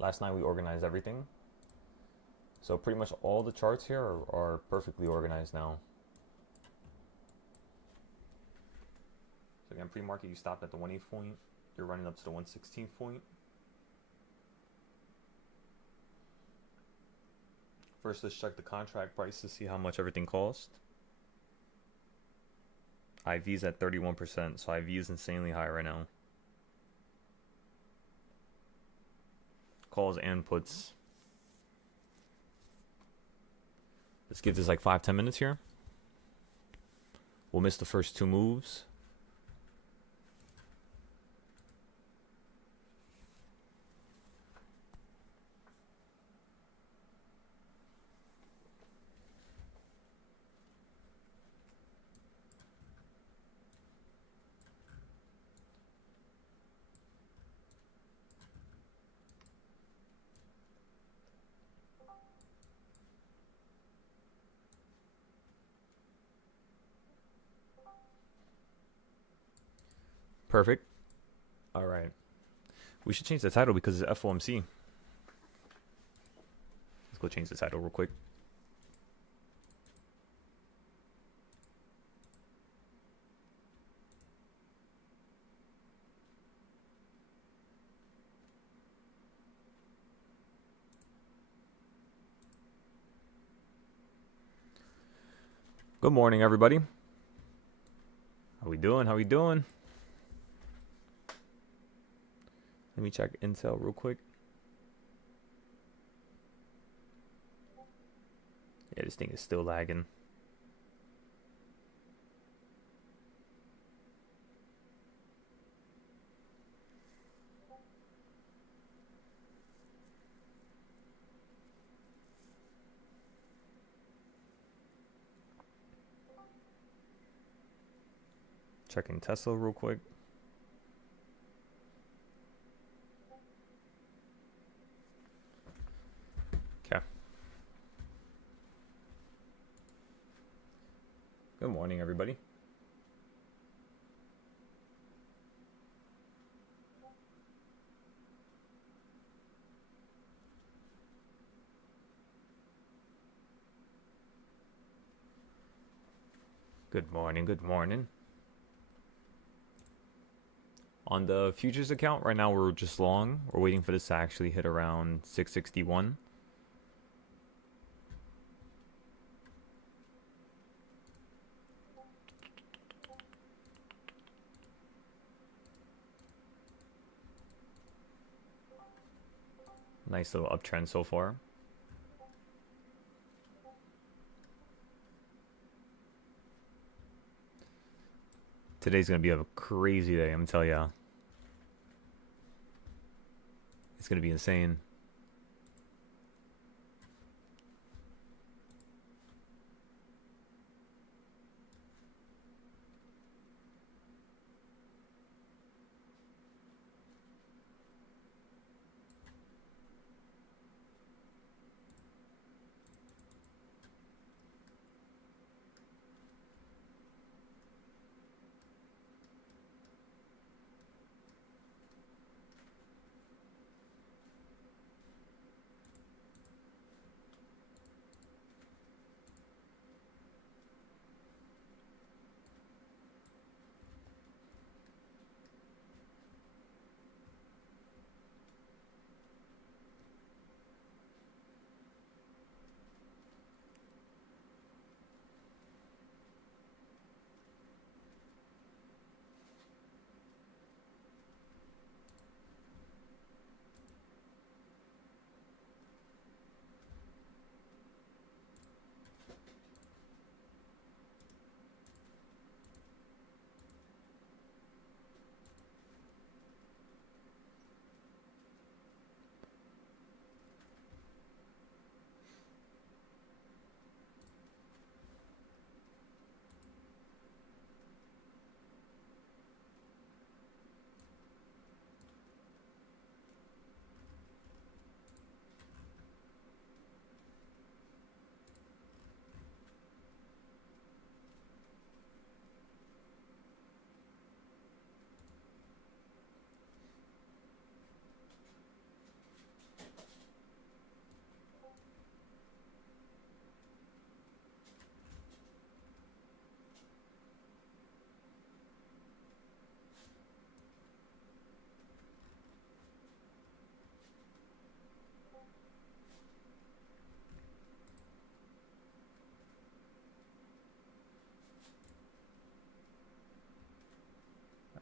Last night we organized everything. So pretty much all the charts here are perfectly organized now. So again, pre-market you stopped at the 1/8 point. You're running up to the 1/16 point. First, let's check the contract price to see how much everything cost. IV's at 31%, so IV is insanely high right now. Calls and puts. Let's give this like 5-10 minutes here. We'll miss the first two moves. Perfect. All right. We should change the title because it's FOMC. Let's go change the title real quick. Good morning, everybody. How we doing? How we doing? Let me check Intel real quick. Yeah, this thing is still lagging. Checking Tesla real quick. Okay. Good morning, everybody. Good morning, good morning. On the futures account, right now we're just long. We're waiting for this to actually hit around 661. Nice little uptrend so far. Today's going to be a crazy day, I'm telling ya. It's going to be insane.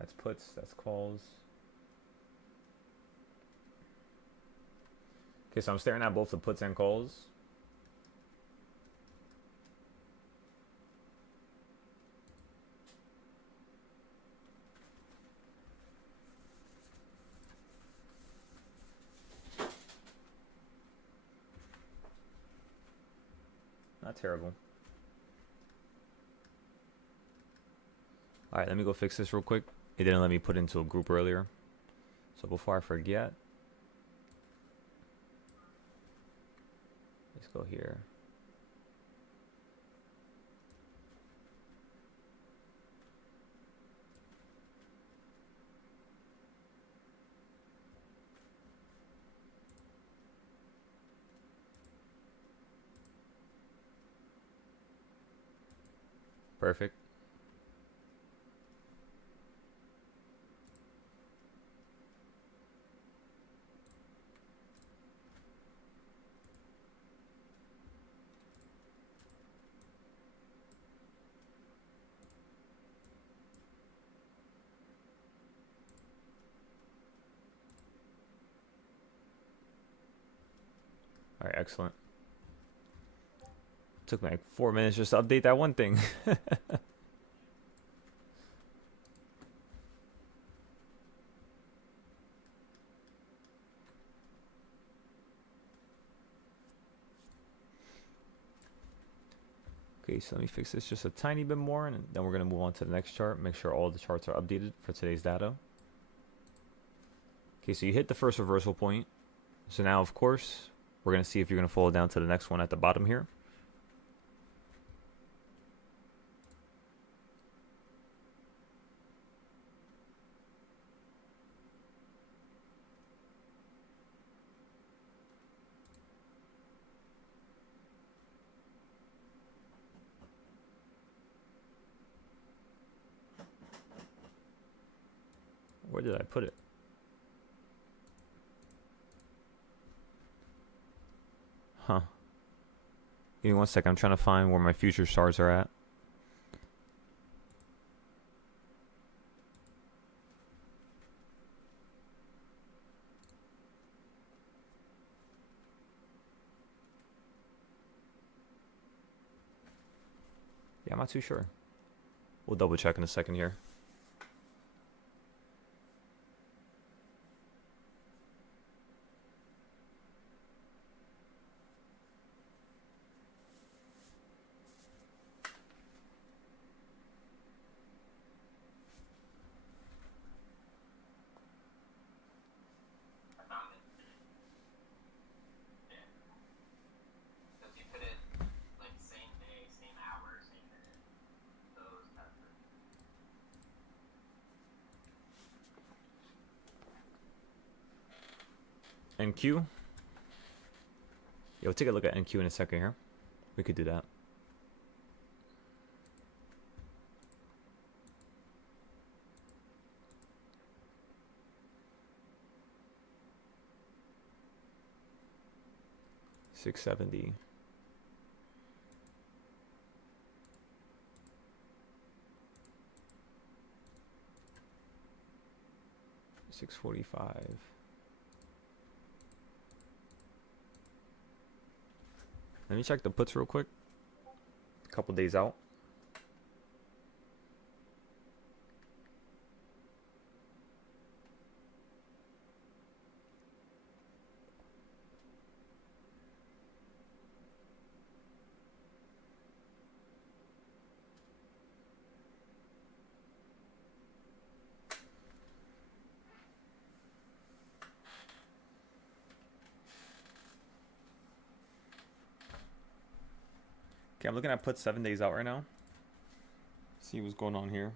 That's puts, that's calls. Okay, so I'm staring at both the puts and calls. Not terrible. Alright, let me go fix this real quick. It didn't let me put into a group earlier. So before I forget, let's go here. Perfect. Alright, excellent. Took me like 4 minutes just to update that one thing. Okay, so let me fix this just a tiny bit more, and then we're going to move on to the next chart. Make sure all the charts are updated for today's data. Okay, so you hit the first reversal point. So now, of course, we're going to see if you're going to fall down to the next one at the bottom here. Where did I put it? Huh. Give me 1 second. I'm trying to find where my future stars are at. Yeah, I'm not too sure. We'll double check in a second here. NQ. Yeah, we'll take a look at NQ in a second here. We could do that. $670. $645. Let me check the puts real quick. A couple days out. Okay, I'm looking at put 7 days out right now. See what's going on here.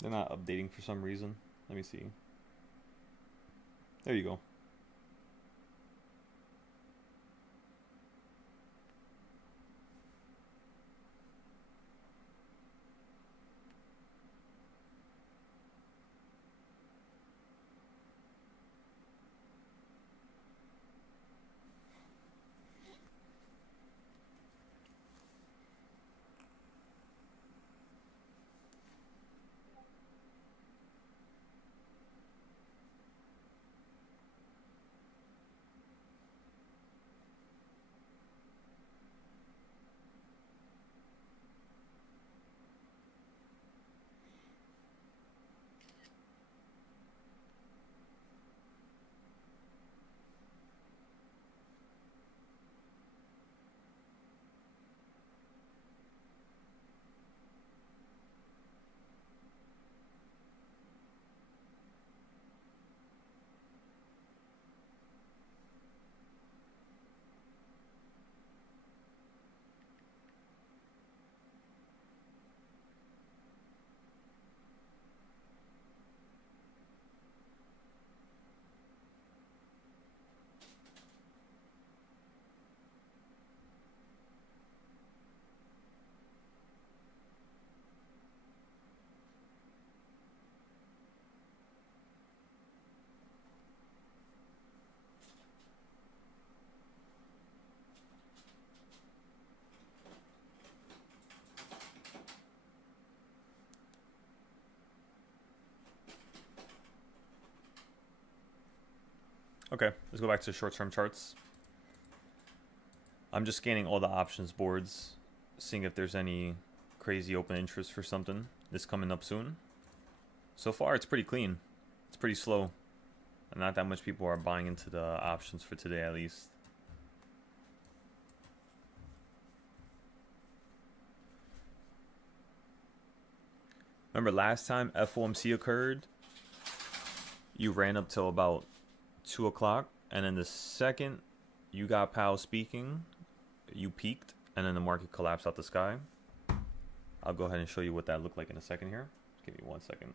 They're not updating for some reason. Let me see. There you go. Okay, let's go back to short-term charts. I'm just scanning all the options boards, seeing if there's any crazy open interest for something that's coming up soon. So far, it's pretty clean. It's pretty slow. And not that much people are buying into the options for today, at least. Remember last time FOMC occurred, you ran up till about 2 o'clock, and then the second you got Powell speaking, you peaked, and then the market collapsed out the sky. I'll go ahead and show you what that looked like in a second here. Just give me 1 second.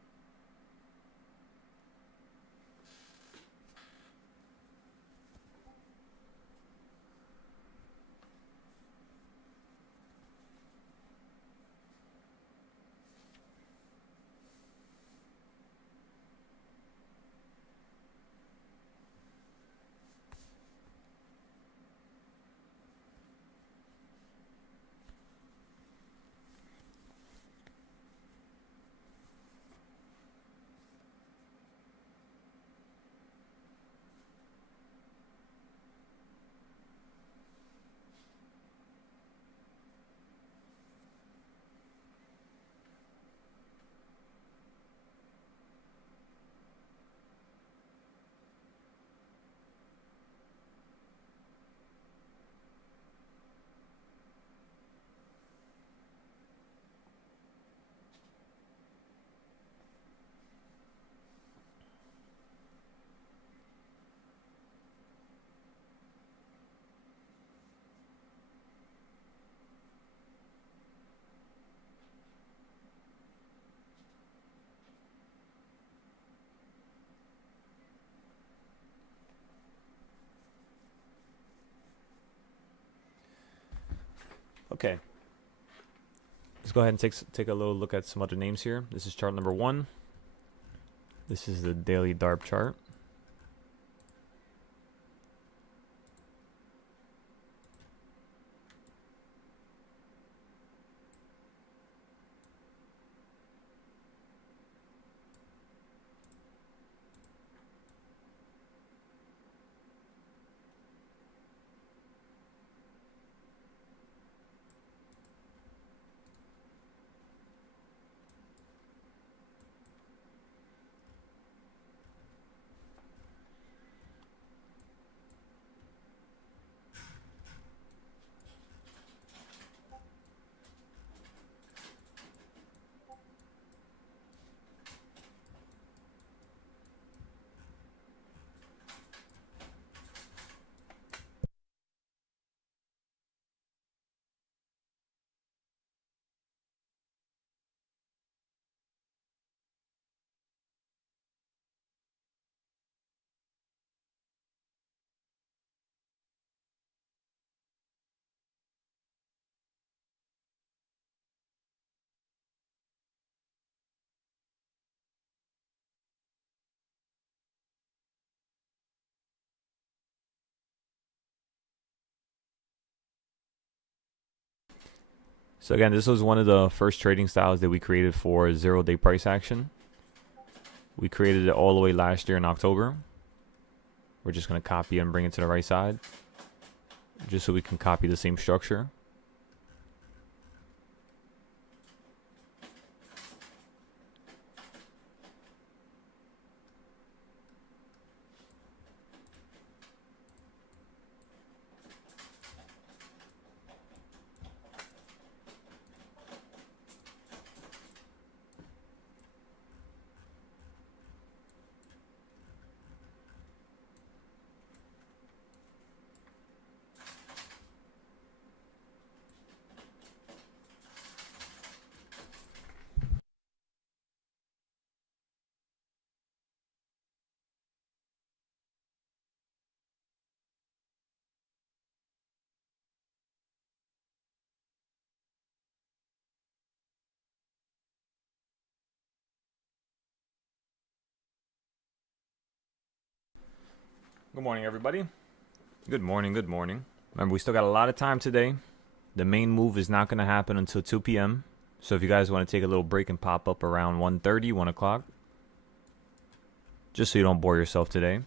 Okay. Let's go ahead and take a little look at some other names here. This is chart number 1. This is the daily DARP chart. So again, this was one of the first trading styles that we created for 0-day price action. We created it all the way last year in October. We're just going to copy and bring it to the right side, just so we can copy the same structure. Good morning, everybody. Good morning, good morning. Remember, we still got a lot of time today. The main move is not going to happen until 2 p.m. So if you guys want to take a little break and pop up around 1:30, 1 o'clock, just so you don't bore yourself today.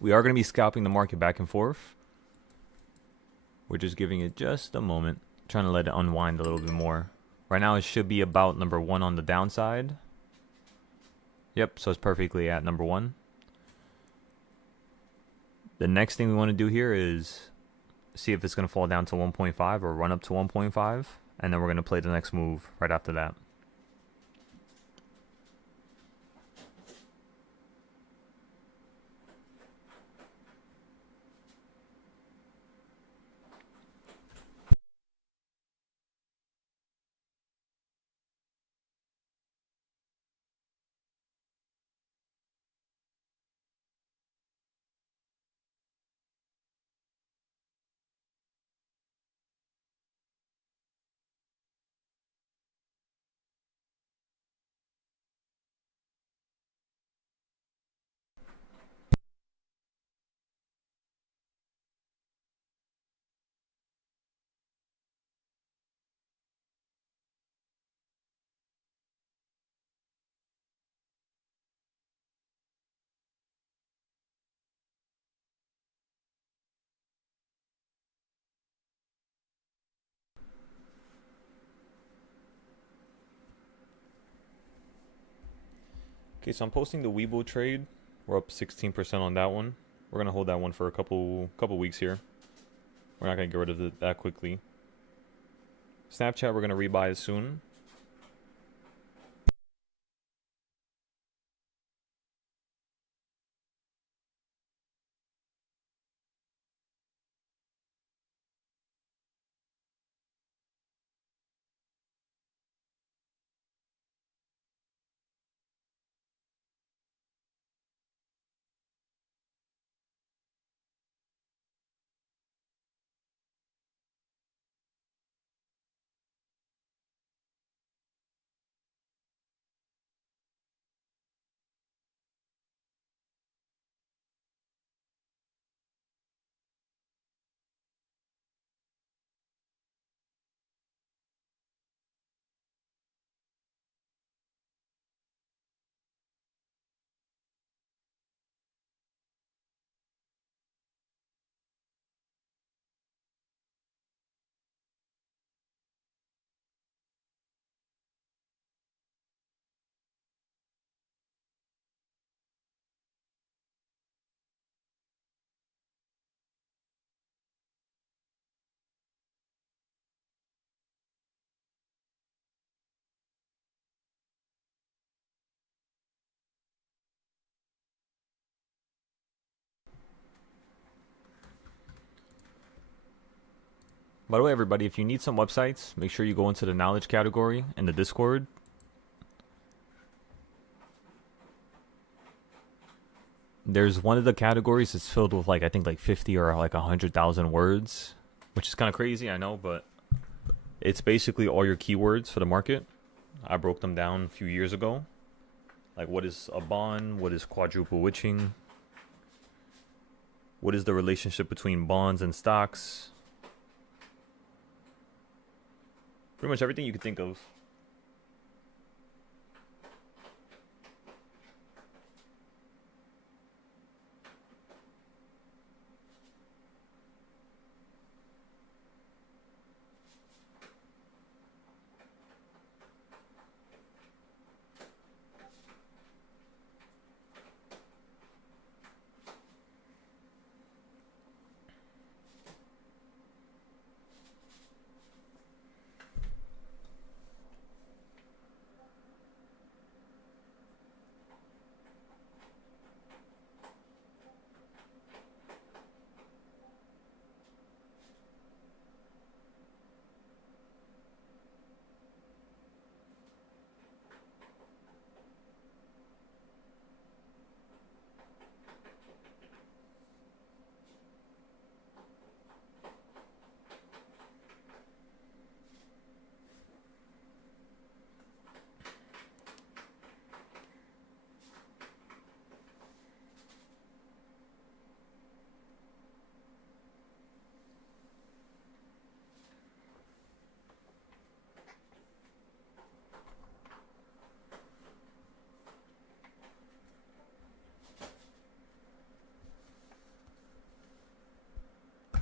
We are going to be scalping the market back and forth. We're just giving it just a moment, trying to let it unwind a little bit more. Right now it should be about number 1 on the downside. Yep, so it's perfectly at number 1. The next thing we want to do here is see if it's going to fall down to 1.5 or run up to 1.5, and then we're going to play the next move right after that. Okay, so I'm posting the Webull trade. We're up 16% on that one. We're going to hold that one for a couple weeks here. We're not going to get rid of it that quickly. Snapchat, we're going to rebuy it soon. By the way, everybody, if you need some websites, make sure you go into the knowledge category in the Discord. There's one of the categories that's filled with I think 50 or 100,000 words, which is kind of crazy, I know, but it's basically all your keywords for the market. I broke them down a few years ago. Like, what is a bond? What is quadruple witching? What is the relationship between bonds and stocks? Pretty much everything you could think of.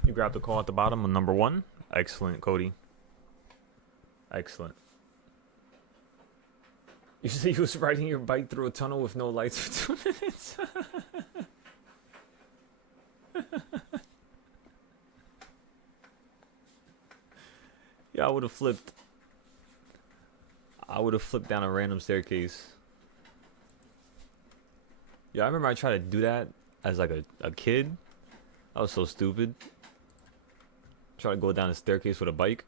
You grab the call at the bottom on number 1. Excellent, Cody. Excellent. You say you was riding your bike through a tunnel with no lights for 2 minutes? Yeah, I would have flipped. I would have flipped down a random staircase. Yeah, I remember I tried to do that as like a kid. I was so stupid. Try to go down a staircase with a bike.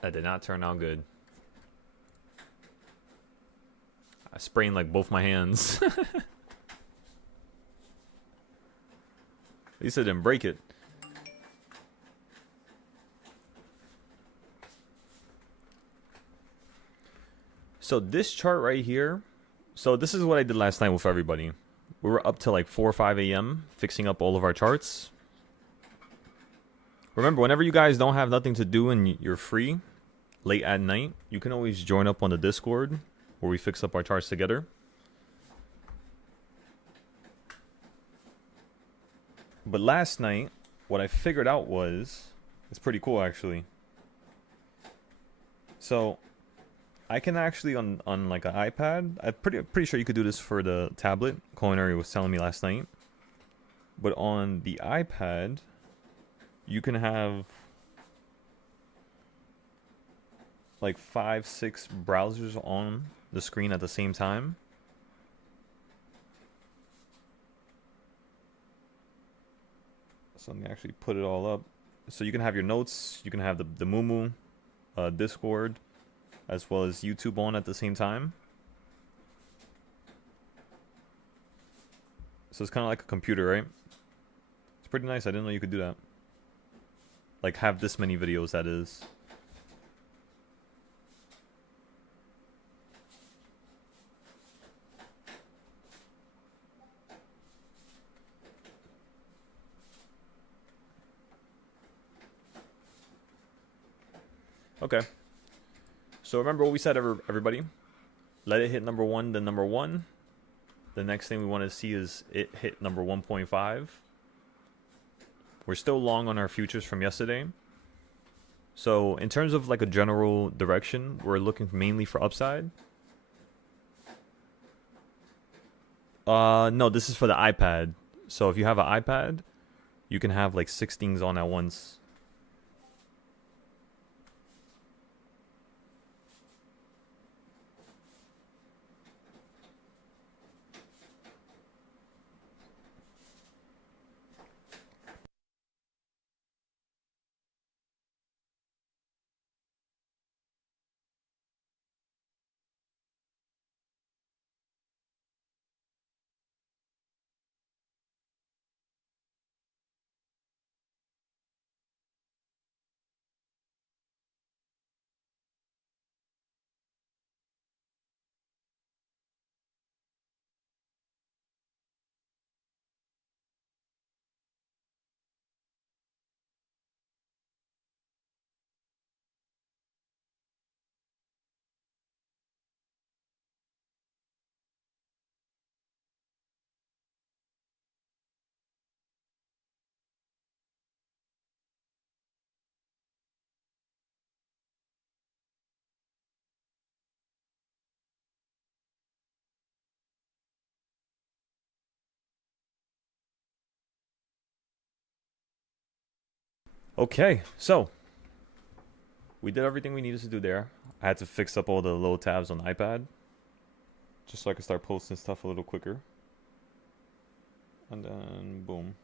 That did not turn out good. I sprained like both my hands. At least I didn't break it. So this chart right here. So this is what I did last night with everybody. We were up till like 4 or 5 a.m. fixing up all of our charts. Remember, whenever you guys don't have nothing to do and you're free, late at night, you can always join up on the Discord where we fix up our charts together. But last night, what I figured out was, it's pretty cool actually. So I can actually on like an iPad, I'm pretty sure you could do this for the tablet. Culinary was telling me last night. But on the iPad, you can have like 5-6 browsers on the screen at the same time. So let me actually put it all up. So you can have your notes, you can have the Mumu, Discord, as well as YouTube on at the same time. So it's kind of like a computer, right? It's pretty nice. I didn't know you could do that. Like have this many videos, that is. Okay. So remember what we said, everybody. Let it hit number 1, then number 1. The next thing we want to see is it hit number 1.5. We're still long on our futures from yesterday. So in terms of like a general direction, we're looking mainly for upside. No, this is for the iPad. So if you have an iPad, you can have like 6 things on at once. Okay, so we did everything we needed to do there. I had to fix up all the low tabs on the iPad, just so I could start posting stuff a little quicker. And then, boom.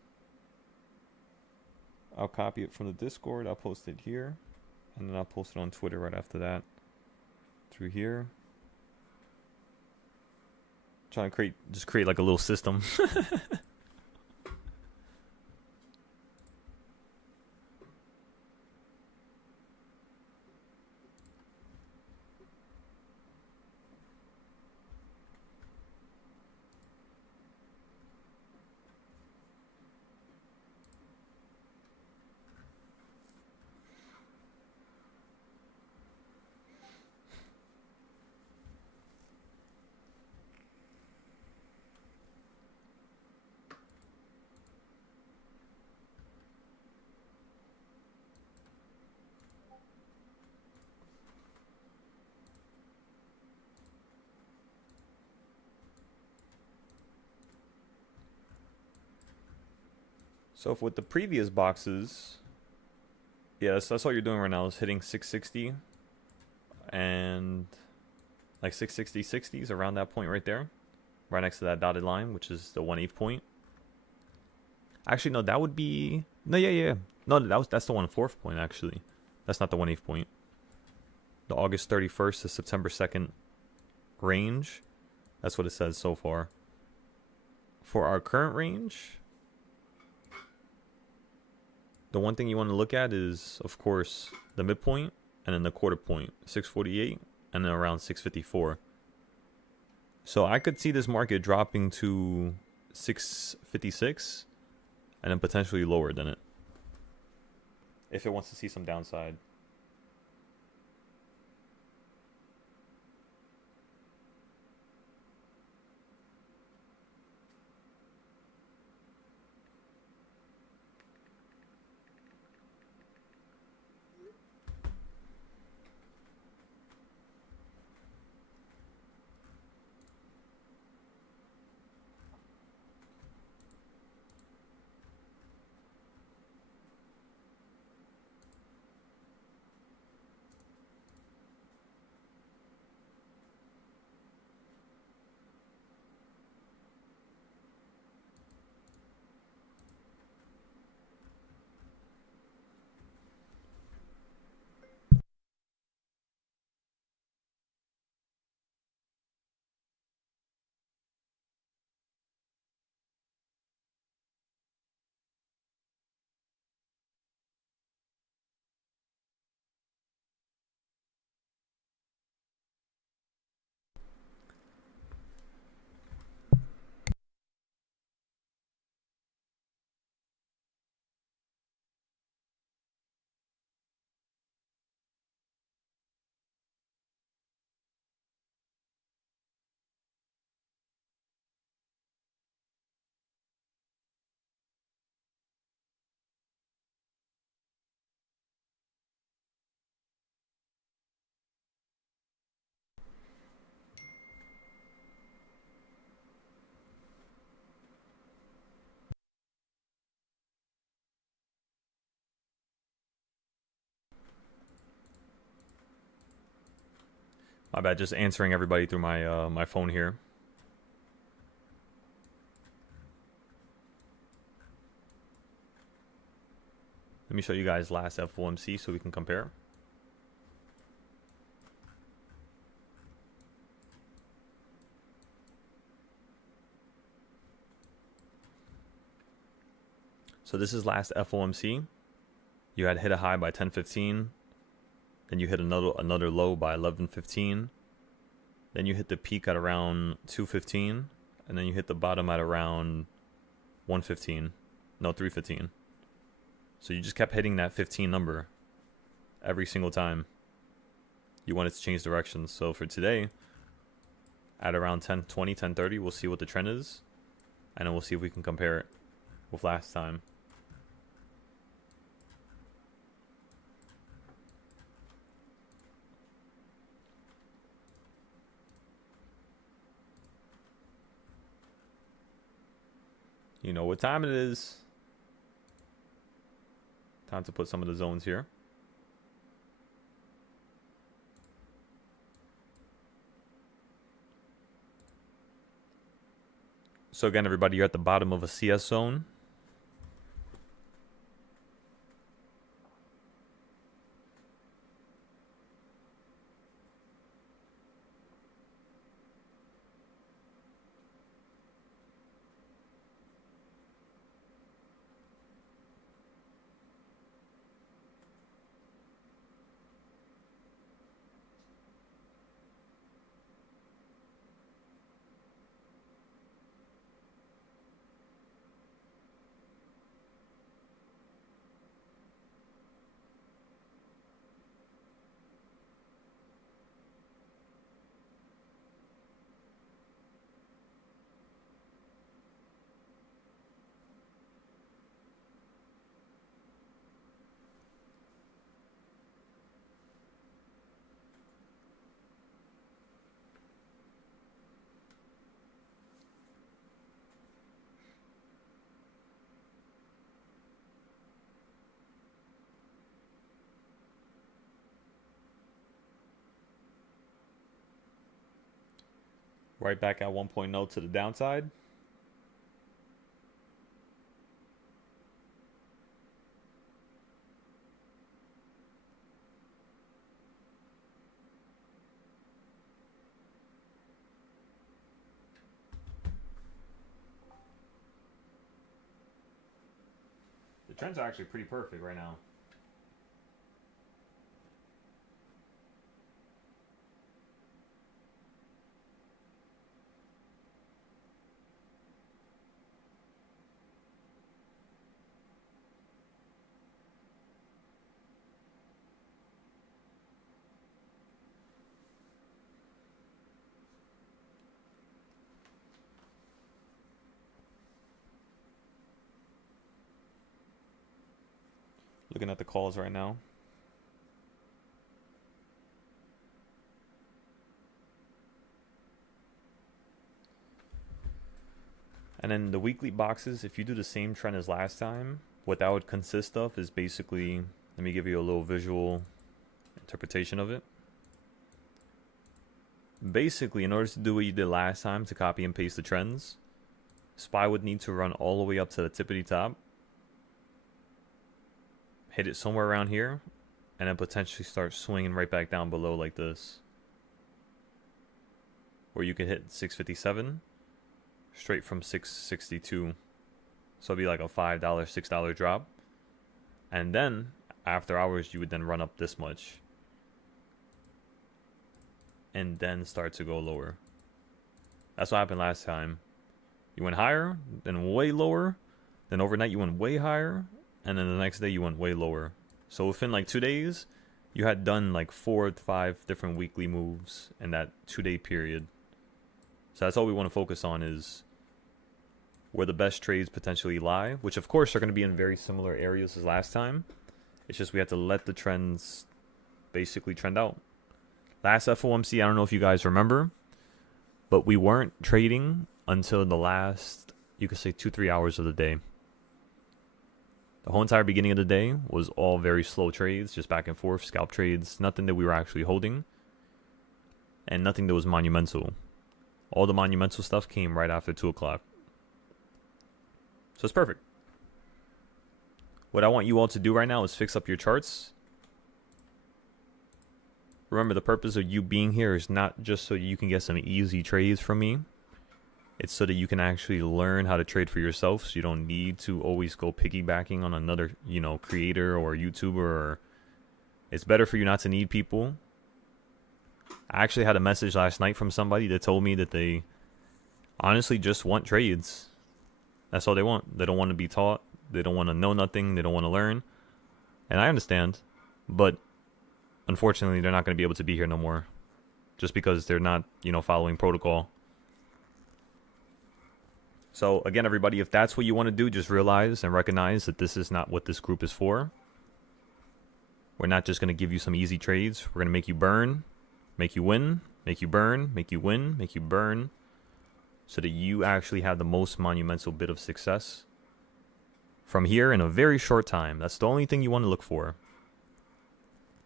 I'll copy it from the Discord, I'll post it here. And then I'll post it on Twitter right after that. Through here. Trying to create like a little system. So if with the previous boxes, yeah, that's all you're doing right now is hitting 660 and like 660 60s around that point right there, right next to that dotted line, which is the 1/8 point. Actually, no, that would be no, yeah. No, that's the 1/4 point actually. That's not the 1/8 point. The August 31st to September 2nd range. That's what it says so far. For our current range, the one thing you want to look at is, of course, the midpoint and then the quarter point, 648, and then around 654. So I could see this market dropping to 656 and then potentially lower than it if it wants to see some downside. My bad, just answering everybody through my my phone here. Let me show you guys last FOMC so we can compare. So this is last FOMC. You had hit a high by 10:15, then you hit another low by 11:15, then you hit the peak at around 2:15, and then you hit the bottom at around 1:15. No, 3:15. So you just kept hitting that 15 number every single time you wanted to change directions. So for today, at around 10:20, 10:30, we'll see what the trend is, and then we'll see if we can compare it with last time. You know what time it is. Time to put some of the zones here. So again, everybody, you're at the bottom of a CS zone. Right back at 1.0 to the downside. The trends are actually pretty perfect right now. Looking at the calls right now. And then the weekly boxes, if you do the same trend as last time, what that would consist of is basically, let me give you a little visual interpretation of it. Basically, in order to do what you did last time to copy and paste the trends, SPY would need to run all the way up to the tippity top, hit it somewhere around here, and then potentially start swinging right back down below like this. Where you could hit 657 straight from 662. So it'd be like a $5, $6 drop. And then after hours, you would then run up this much. And then start to go lower. That's what happened last time. You went higher, then way lower. Then overnight, you went way higher. And then the next day, you went way lower. So within like 2 days, you had done like 4 to 5 different weekly moves in that 2-day period. So that's all we want to focus on, is where the best trades potentially lie, which of course are going to be in very similar areas as last time. It's just we have to let the trends basically trend out. Last FOMC, I don't know if you guys remember, but we weren't trading until the last, you could say 2-3 hours of the day. The whole entire beginning of the day was all very slow trades, just back and forth, scalp trades, nothing that we were actually holding, and nothing that was monumental. All the monumental stuff came right after 2 o'clock. So it's perfect. What I want you all to do right now is fix up your charts. Remember, the purpose of you being here is not just so you can get some easy trades from me. It's so that you can actually learn how to trade for yourself, so you don't need to always go piggybacking on another, creator or YouTuber. Or it's better for you not to need people. I actually had a message last night from somebody that told me that they honestly just want trades. That's all they want. They don't want to be taught. They don't want to know nothing. They don't want to learn. And I understand. But unfortunately, they're not going to be able to be here no more. Just because they're not, following protocol. So again, everybody, if that's what you want to do, just realize and recognize that this is not what this group is for. We're not just going to give you some easy trades. We're going to make you burn, make you win, make you burn, make you win, make you burn, so that you actually have the most monumental bit of success from here in a very short time. That's the only thing you want to look for.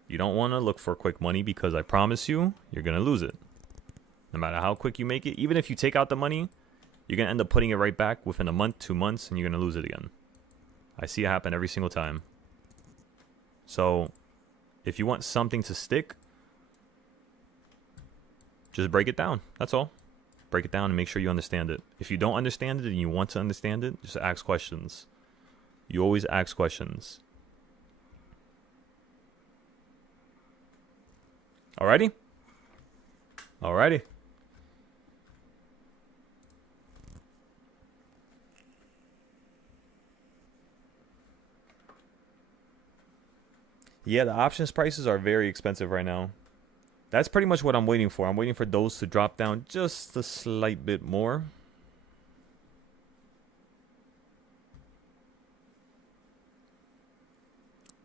You don't want to look for quick money, because I promise you, you're going to lose it. No matter how quick you make it, even if you take out the money, you're going to end up putting it right back within a month, 2 months, and you're going to lose it again. I see it happen every single time. So if you want something to stick, just break it down. That's all. Break it down and make sure you understand it. If you don't understand it and you want to understand it, just ask questions. You always ask questions. Alrighty? Alrighty. Yeah, the options prices are very expensive right now. That's pretty much what I'm waiting for. I'm waiting for those to drop down just a slight bit more.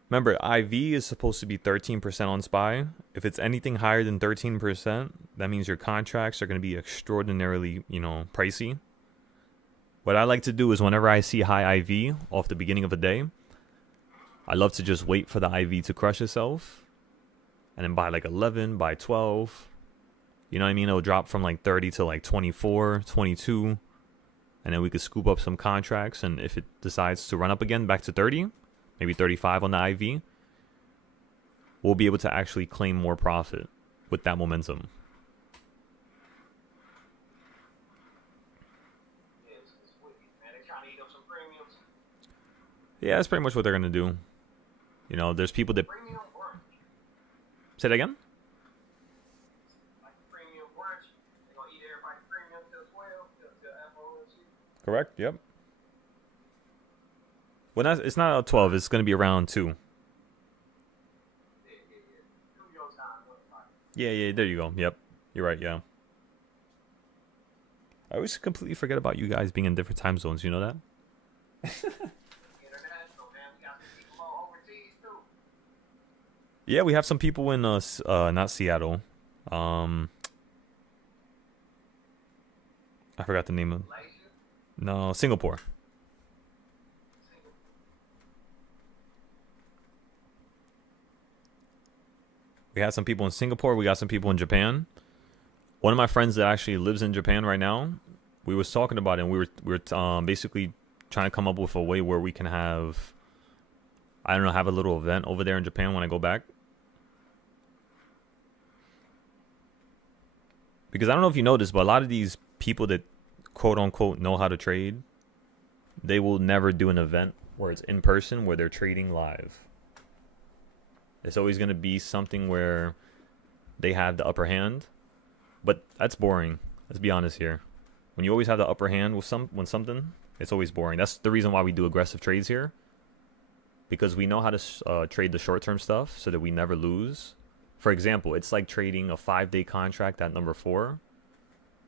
Remember, IV is supposed to be 13% on SPY. If it's anything higher than 13%, that means your contracts are going to be extraordinarily, pricey. What I like to do is whenever I see high IV off the beginning of a day, I love to just wait for the IV to crush itself. And then buy like 11, buy 12. You know what I mean? It'll drop from like 30 to like 24, 22, and then we could scoop up some contracts. And if it decides to run up again back to 30, maybe 35 on the IV, we'll be able to actually claim more profit with that momentum. Yeah, that's pretty much what they're going to do. You know, there's people that... Say that again? Correct, yep. Well, it's not 12. It's going to be around 2. Yeah, there you go. Yep, you're right, yeah. I always completely forget about you guys being in different time zones. You know that? Yeah, we have some people in not Seattle. I forgot the name of. No, Singapore. We had some people in Singapore. We got some people in Japan. One of my friends that actually lives in Japan right now, we was talking about it, and we were basically trying to come up with a way where we can have, I don't know, have a little event over there in Japan when I go back. Because I don't know if you noticed, but a lot of these people that quote unquote know how to trade, they will never do an event where it's in person where they're trading live. It's always going to be something where they have the upper hand, but that's boring. Let's be honest here. When you always have the upper hand with something, it's always boring. That's the reason why we do aggressive trades here, because we know how to trade the short-term stuff so that we never lose. For example, it's like trading a 5-day contract at number 4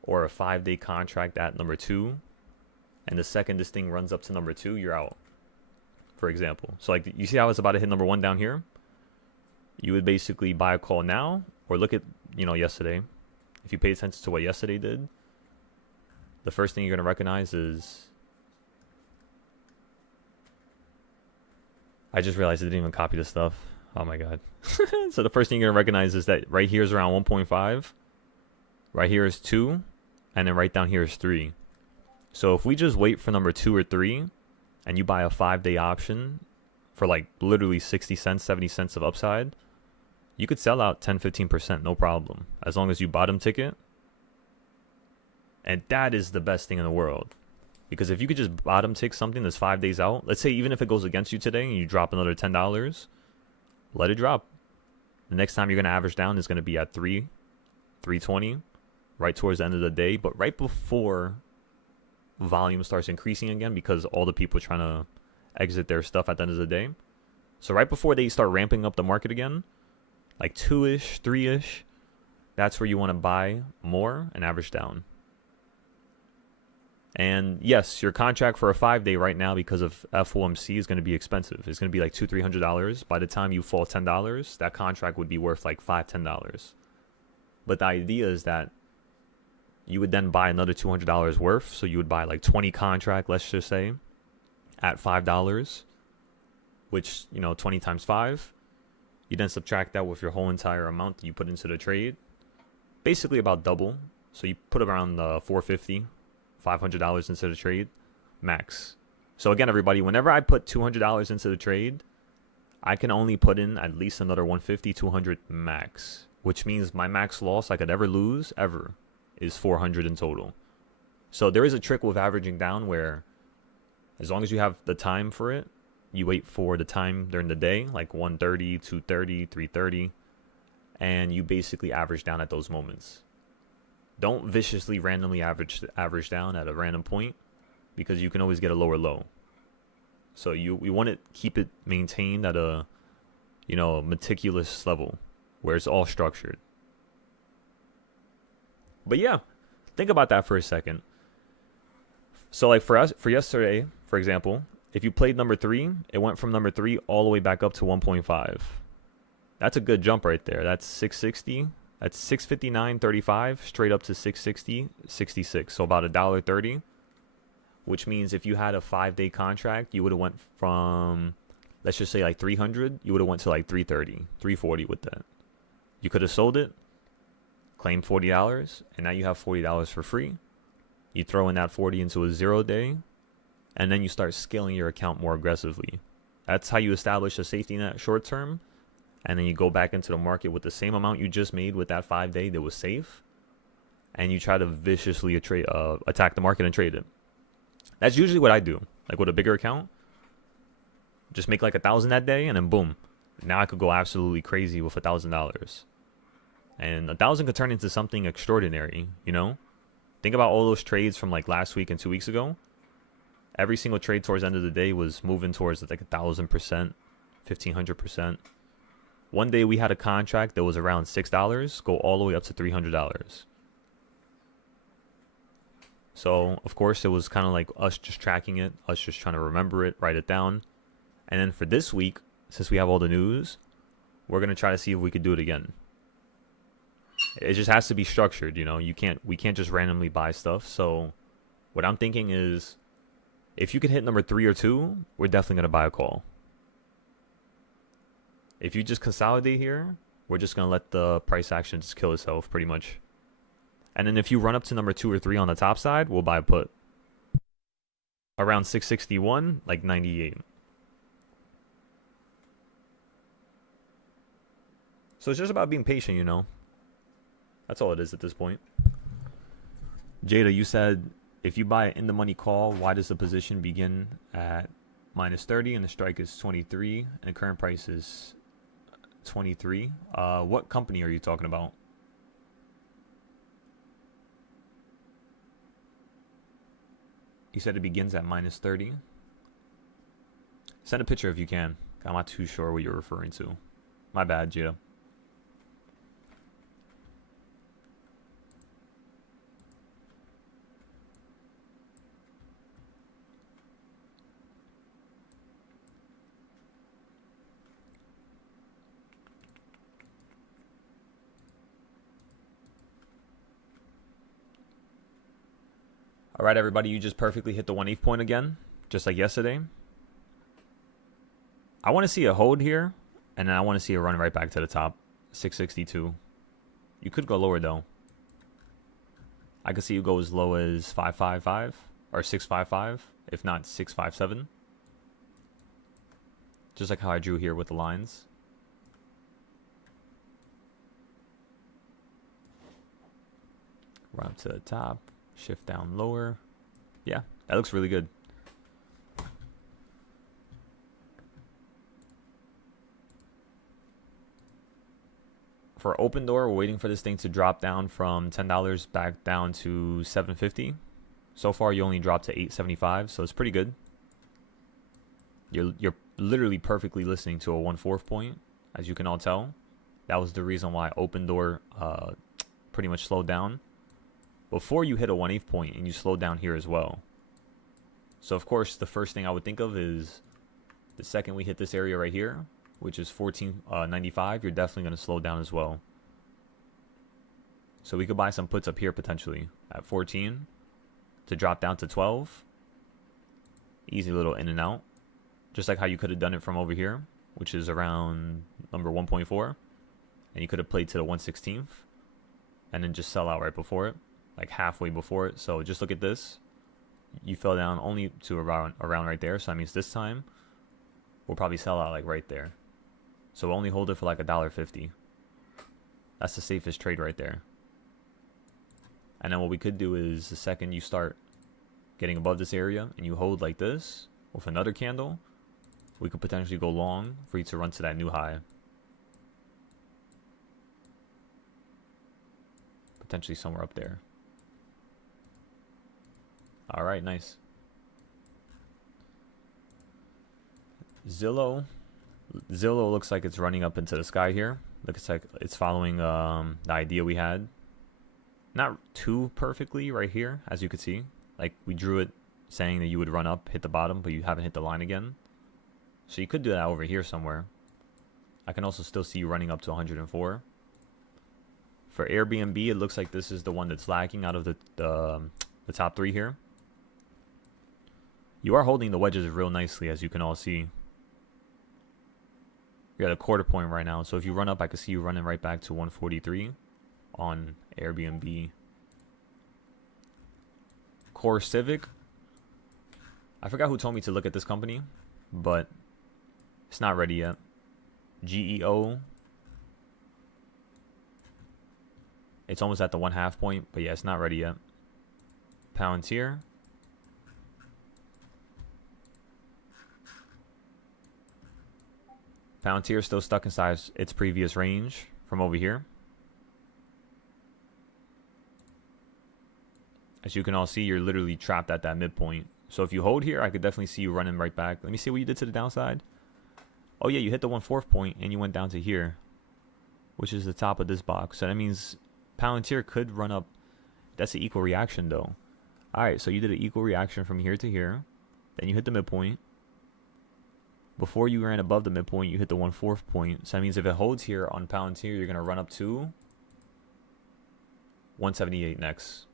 or a 5-day contract at number 2, and the second this thing runs up to number 2, you're out, for example. So like, you see how it's about to hit number 1 down here? You would basically buy a call now, or look at, yesterday. If you pay attention to what yesterday did, the first thing you're going to recognize is... I just realized I didn't even copy this stuff. Oh my god. So the first thing you're going to recognize is that right here is around 1.5. Right here is 2. And then right down here is 3. So if we just wait for number 2 or 3, and you buy a 5-day option for like literally 60 cents, 70 cents of upside, you could sell out 10-15%, no problem, as long as you bottom ticket. And that is the best thing in the world, because if you could just bottom tick something that's 5 days out, let's say even if it goes against you today and you drop another $10, let it drop. The next time you're going to average down is going to be at 320, right towards the end of the day, but right before volume starts increasing again, because all the people are trying to exit their stuff at the end of the day. So right before they start ramping up the market again, like 2-ish, 3-ish, that's where you want to buy more and average down. And yes, your contract for a 5-day right now, because of FOMC, is going to be expensive. It's going to be like $200-$300. By the time you fall $10, that contract would be worth like $5-$10. But the idea is that you would then buy another $200 worth. So you would buy like 20 contract, let's just say, at $5, which, 20 times 5. You then subtract that with your whole entire amount that you put into the trade. Basically about double. So you put around $450, $500 into the trade, max. So again, everybody, whenever I put $200 into the trade, I can only put in at least another $150, $200 max. Which means my max loss I could ever lose, ever, is $400 in total. So there is a trick with averaging down where, as long as you have the time for it, you wait for the time during the day, like 1:30, 2:30, 3:30, and you basically average down at those moments. Don't viciously randomly average down at a random point, because you can always get a lower low. So we want to keep it maintained at a, meticulous level where it's all structured. But yeah, think about that for a second. So like for yesterday, for example, if you played number 3, it went from number 3 all the way back up to 1.5. That's a good jump right there. That's 660. That's 659.35 straight up to 660.66. So about $1.30, which means if you had a 5-day contract, you would have went from, let's just say like 300, you would have went to like 330, 340 with that. You could have sold it, claim $40, and now you have $40 for free. You throw in that 40 into a 0 day, and then you start scaling your account more aggressively. That's how you establish a safety net short term, and then you go back into the market with the same amount you just made with that 5 day that was safe, and you try to viciously attack the market and trade it. That's usually what I do. Like with a bigger account, just make like 1,000 that day, and then boom, now I could go absolutely crazy with $1,000, and 1,000 could turn into something extraordinary. You know, think about all those trades from like last week and 2 weeks ago. Every single trade towards the end of the day was moving towards like 1,000%, 1,500%. One day we had a contract that was around $6 go all the way up to $300. So, of course, it was kind of like us just tracking it, us just trying to remember it, write it down. And then for this week, since we have all the news, we're going to try to see if we could do it again. It just has to be structured, you know. We can't just randomly buy stuff. So, what I'm thinking is, if you can hit number 3 or 2, we're definitely going to buy a call. If you just consolidate here, we're just going to let the price action just kill itself pretty much. And then if you run up to number 2 or 3 on the top side, we'll buy a put. Around 661, like 98. So it's just about being patient, you know. That's all it is at this point. Jada, you said if you buy an in the money call, why does the position begin at minus 30 and the strike is 23 and the current price is 23? What company are you talking about? You said it begins at minus 30. Send a picture if you can. I'm not too sure what you're referring to. My bad, Jada. All right, everybody, you just perfectly hit the 1/8 point again, just like yesterday. I want to see a hold here, and then I want to see a run right back to the top, 662. You could go lower, though. I could see you go as low as 555 or 655, if not 657. Just like how I drew here with the lines. Run up to the top. Shift down lower. Yeah, that looks really good. For open door, we're waiting for this thing to drop down from $10 back down to $7.50. So far, you only dropped to $8.75, so it's pretty good. You're literally perfectly listening to a 1/4 point, as you can all tell. That was the reason why open door pretty much slowed down before you hit a 1/8 point, and you slow down here as well. So of course, the first thing I would think of is the second we hit this area right here, which is 14.95, you're definitely going to slow down as well. So we could buy some puts up here potentially at 14 to drop down to 12. Easy little in and out, just like how you could have done it from over here, which is around number 1.4, and you could have played to the 1/16th and then just sell out right before it, like halfway before it. So just look at this. You fell down only to around right there. So that means this time we'll probably sell out like right there. So we'll only hold it for like $1.50. That's the safest trade right there. And then what we could do is the second you start getting above this area and you hold like this with another candle, we could potentially go long for you to run to that new high. Potentially somewhere up there. All right, nice. Zillow looks like it's running up into the sky here. Looks like it's following the idea we had. Not too perfectly right here, as you can see. Like we drew it saying that you would run up, hit the bottom, but you haven't hit the line again. So you could do that over here somewhere. I can also still see you running up to 104. For Airbnb, it looks like this is the one that's lacking out of the top three here. You are holding the wedges real nicely, as you can all see. You're at a 1/4 point right now, so if you run up, I can see you running right back to 143. on Airbnb. Core Civic. I forgot who told me to look at this company, but it's not ready yet. GEO. It's almost at the 1/2 point, but yeah, it's not ready yet. Palantir. Palantir is still stuck inside its previous range from over here. As you can all see, you're literally trapped at that midpoint. So if you hold here, I could definitely see you running right back. Let me see what you did to the downside. Oh yeah, you hit the 1/4 point and you went down to here, which is the top of this box. So that means Palantir could run up. That's an equal reaction though. Alright, so you did an equal reaction from here to here. Then you hit the midpoint. Before you ran above the midpoint, you hit the 1/4 point. So that means if it holds here on Palantir, you're going to run up to 178 next.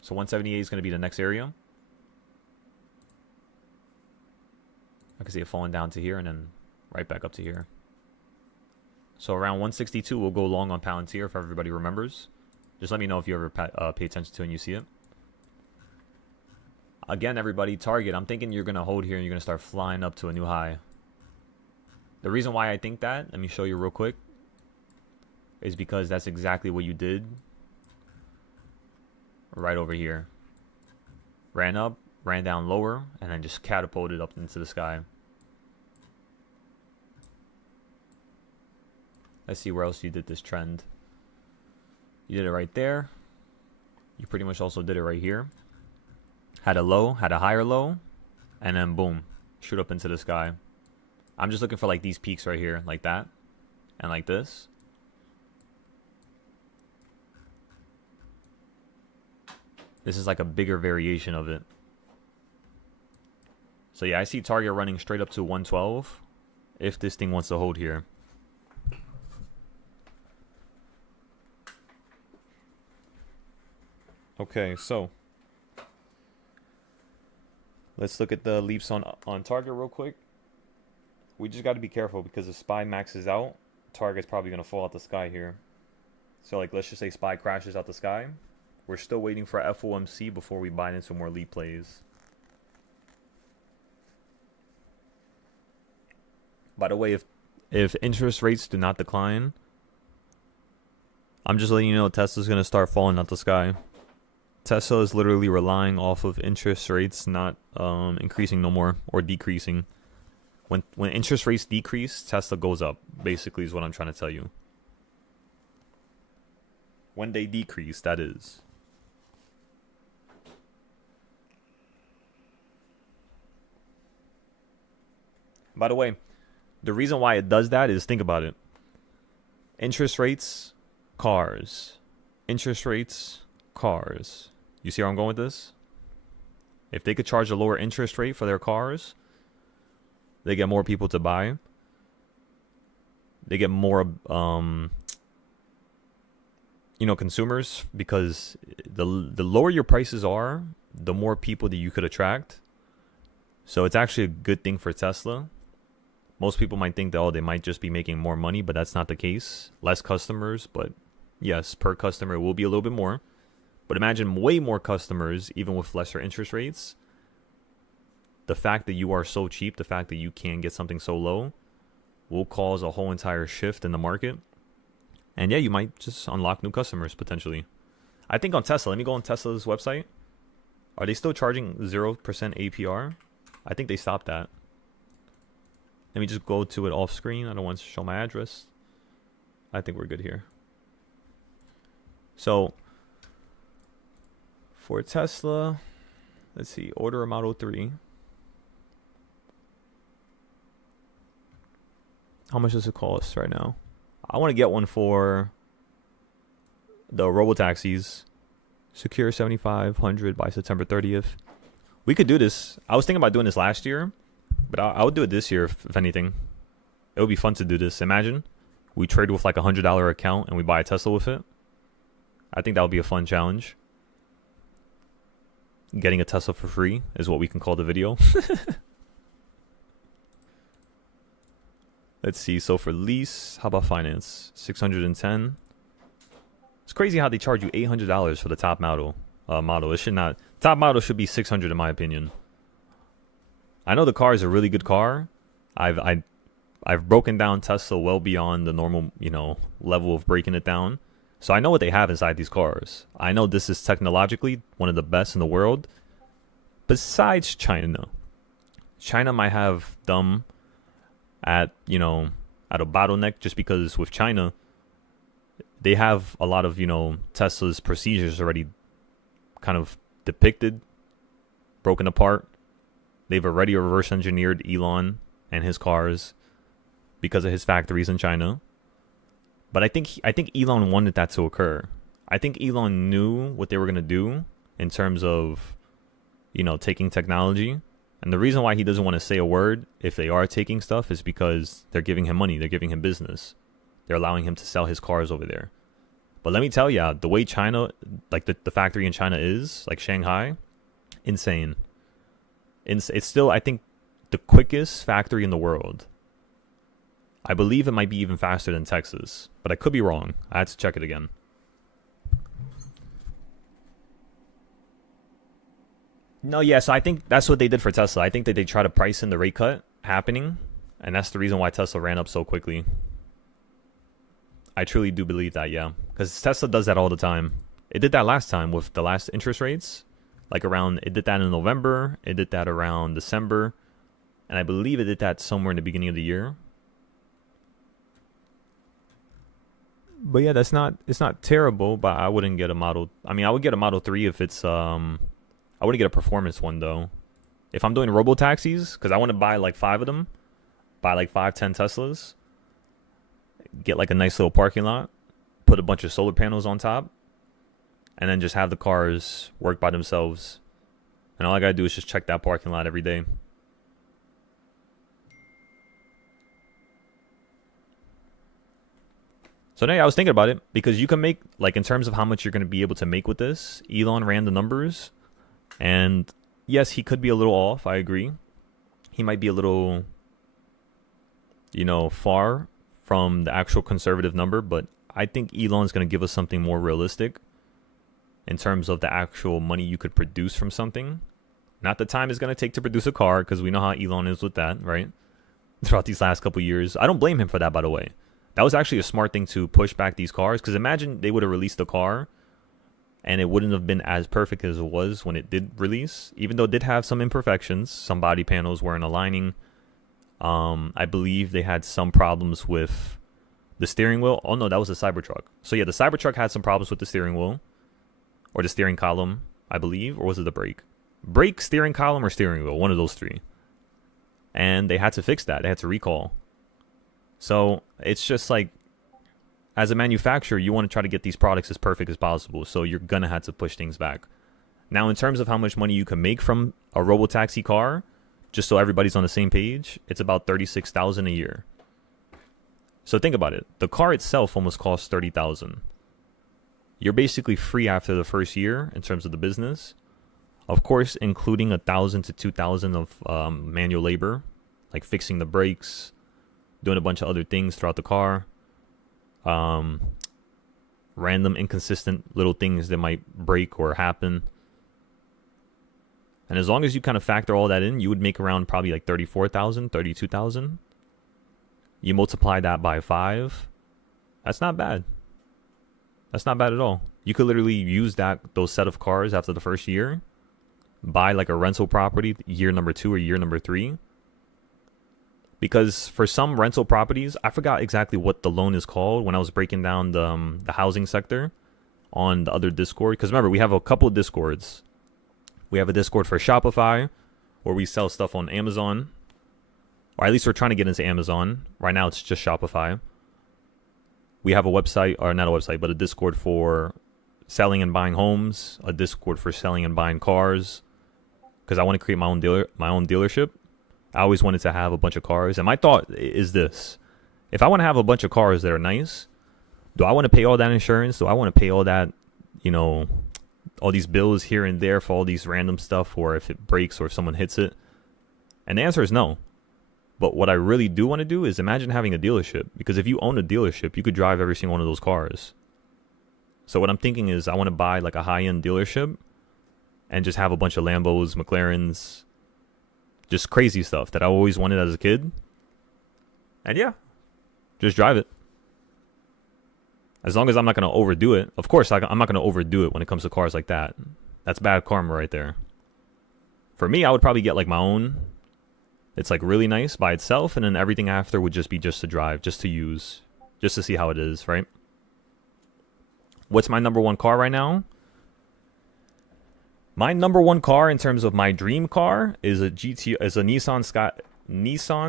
So 178 is going to be the next area. I can see it falling down to here and then right back up to here. So around 162, we'll go long on Palantir if everybody remembers. Just let me know if you ever pay attention to it and you see it. Again, everybody, target. I'm thinking you're going to hold here and you're going to start flying up to a new high. The reason why I think that, let me show you real quick, is because that's exactly what you did right over here. Ran up, ran down lower, and then just catapulted up into the sky. Let's see where else you did this trend. You did it right there. You pretty much also did it right here. Had a low, had a higher low, and then boom, shoot up into the sky. I'm just looking for like these peaks right here, like that, and like this. This is like a bigger variation of it. So yeah, I see target running straight up to 112 if this thing wants to hold here. Okay, so let's look at the leaps on target real quick. We just got to be careful because if SPY maxes out, target's probably going to fall out the sky here. So like, let's just say SPY crashes out the sky. We're still waiting for FOMC before we buy into more leap plays. By the way, if interest rates do not decline, I'm just letting you know Tesla's going to start falling out the sky. Tesla is literally relying off of interest rates not increasing no more or decreasing. When interest rates decrease, Tesla goes up, basically is what I'm trying to tell you. When they decrease, that is. By the way, the reason why it does that is, think about it. Interest rates, cars. Interest rates, cars. You see where I'm going with this? If they could charge a lower interest rate for their cars, they get more people to buy. They get more, consumers, because the lower your prices are, the more people that you could attract. So it's actually a good thing for Tesla. Most people might think that, oh, they might just be making more money, but that's not the case. Less customers, but yes, per customer it will be a little bit more. But imagine way more customers, even with lesser interest rates. The fact that you are so cheap, the fact that you can get something so low, will cause a whole entire shift in the market. And yeah, you might just unlock new customers potentially. I think on Tesla, let me go on Tesla's website. Are they still charging 0% APR? I think they stopped that. Let me just go to it off screen. I don't want to show my address. I think we're good here. So for Tesla, let's see, order a Model 3. How much does it cost right now? I want to get one for the robotaxis. Secure 7,500 by September 30th. We could do this. I was thinking about doing this last year, but I would do it this year if anything. It would be fun to do this. Imagine we trade with like $100 account and we buy a Tesla with it. I think that would be a fun challenge. Getting a Tesla for free is what we can call the video. Let's see. So for lease, how about finance? 610. It's It's crazy how they charge you $800 for the top model. It should not. Top model should be $600 in my opinion. I know the car is a really good car. I've broken down Tesla well beyond the normal, level of breaking it down. So I know what they have inside these cars. I know this is technologically one of the best in the world. Besides China. China might have them at a bottleneck, just because with China, they have a lot of, Tesla's procedures already kind of depicted, broken apart. They've already reverse engineered Elon and his cars because of his factories in China. But I think Elon wanted that to occur. I think Elon knew what they were going to do in terms of, taking technology. And the reason why he doesn't want to say a word if they are taking stuff is because they're giving him money. They're giving him business. They're allowing him to sell his cars over there. But let me tell you, the way China, like the factory in China is, like Shanghai, insane. It's still, I think, the quickest factory in the world. I believe it might be even faster than Texas, but I could be wrong. I had to check it again. No, yeah, so I think that's what they did for Tesla. I think that they try to price in the rate cut happening, and that's the reason why Tesla ran up so quickly. I truly do believe that, yeah. Because Tesla does that all the time. It did that last time with the last interest rates. It did that in November. It did that around December. And I believe it did that somewhere in the beginning of the year. But yeah, it's not terrible, but I wouldn't get a Model. I mean, I would get a Model 3 if it's, I wouldn't get a performance one though. If I'm doing robo-taxis, because I want to buy like 5 of them, buy like 5-10 Teslas, get like a nice little parking lot, put a bunch of solar panels on top, and then just have the cars work by themselves. And all I gotta do is just check that parking lot every day. So now I was thinking about it, because you can make, like, in terms of how much you're going to be able to make with this, Elon ran the numbers, and yes, he could be a little off, I agree. He might be a little, far from the actual conservative number, but I think Elon's going to give us something more realistic in terms of the actual money you could produce from something. Not the time it's going to take to produce a car, because we know how Elon is with that, right? Throughout these last couple years. I don't blame him for that, by the way. That was actually a smart thing to push back these cars, because imagine they would have released the car and it wouldn't have been as perfect as it was when it did release, even though it did have some imperfections. Some body panels weren't aligning. I believe they had some problems with the steering wheel. Oh no, that was a Cybertruck. So yeah, the Cybertruck had some problems with the steering wheel, or the steering column, I believe, or was it the brake, steering column, or steering wheel, one of those three. And they had to fix that. They had to recall. So it's just like, as a manufacturer, you want to try to get these products as perfect as possible. So you're going to have to push things back. Now, in terms of how much money you can make from a robotaxi car, just so everybody's on the same page, it's about $36,000 a year. So think about it. The car itself almost costs $30,000. You're basically free after the first year in terms of the business. Of course, including $1,000 to $2,000 of manual labor, like fixing the brakes, doing a bunch of other things throughout the car. Random inconsistent little things that might break or happen. And as long as you kind of factor all that in, you would make around probably like $34,000, $32,000. You multiply that by 5. That's not bad. That's not bad at all. You could literally use those set of cars after the first year, buy like a rental property year number 2 or year number 3. Because for some rental properties, I forgot exactly what the loan is called when I was breaking down the housing sector on the other Discord. Because remember, we have a couple of Discords. We have a Discord for Shopify, where we sell stuff on Amazon. Or at least we're trying to get into Amazon. Right now, it's just Shopify. We have a website, or not a website, but a Discord for selling and buying homes. A Discord for selling and buying cars. Because I want to create my own dealership. I always wanted to have a bunch of cars. And my thought is this. If I want to have a bunch of cars that are nice, do I want to pay all that insurance? Do I want to pay all that, all these bills here and there for all these random stuff, or if it breaks or if someone hits it? And the answer is no. But what I really do want to do is imagine having a dealership. Because if you own a dealership, you could drive every single one of those cars. So what I'm thinking is I want to buy like a high-end dealership and just have a bunch of Lambos, McLarens, just crazy stuff that I always wanted as a kid. And yeah, just drive it. As long as I'm not going to overdo it. Of course, I'm not going to overdo it when it comes to cars like that. That's bad karma right there. For me, I would probably get like my own. It's like really nice by itself, and then everything after would just be just to drive, just to use, just to see how it is, right? What's my number one car right now? My number one car in terms of my dream car is a Nissan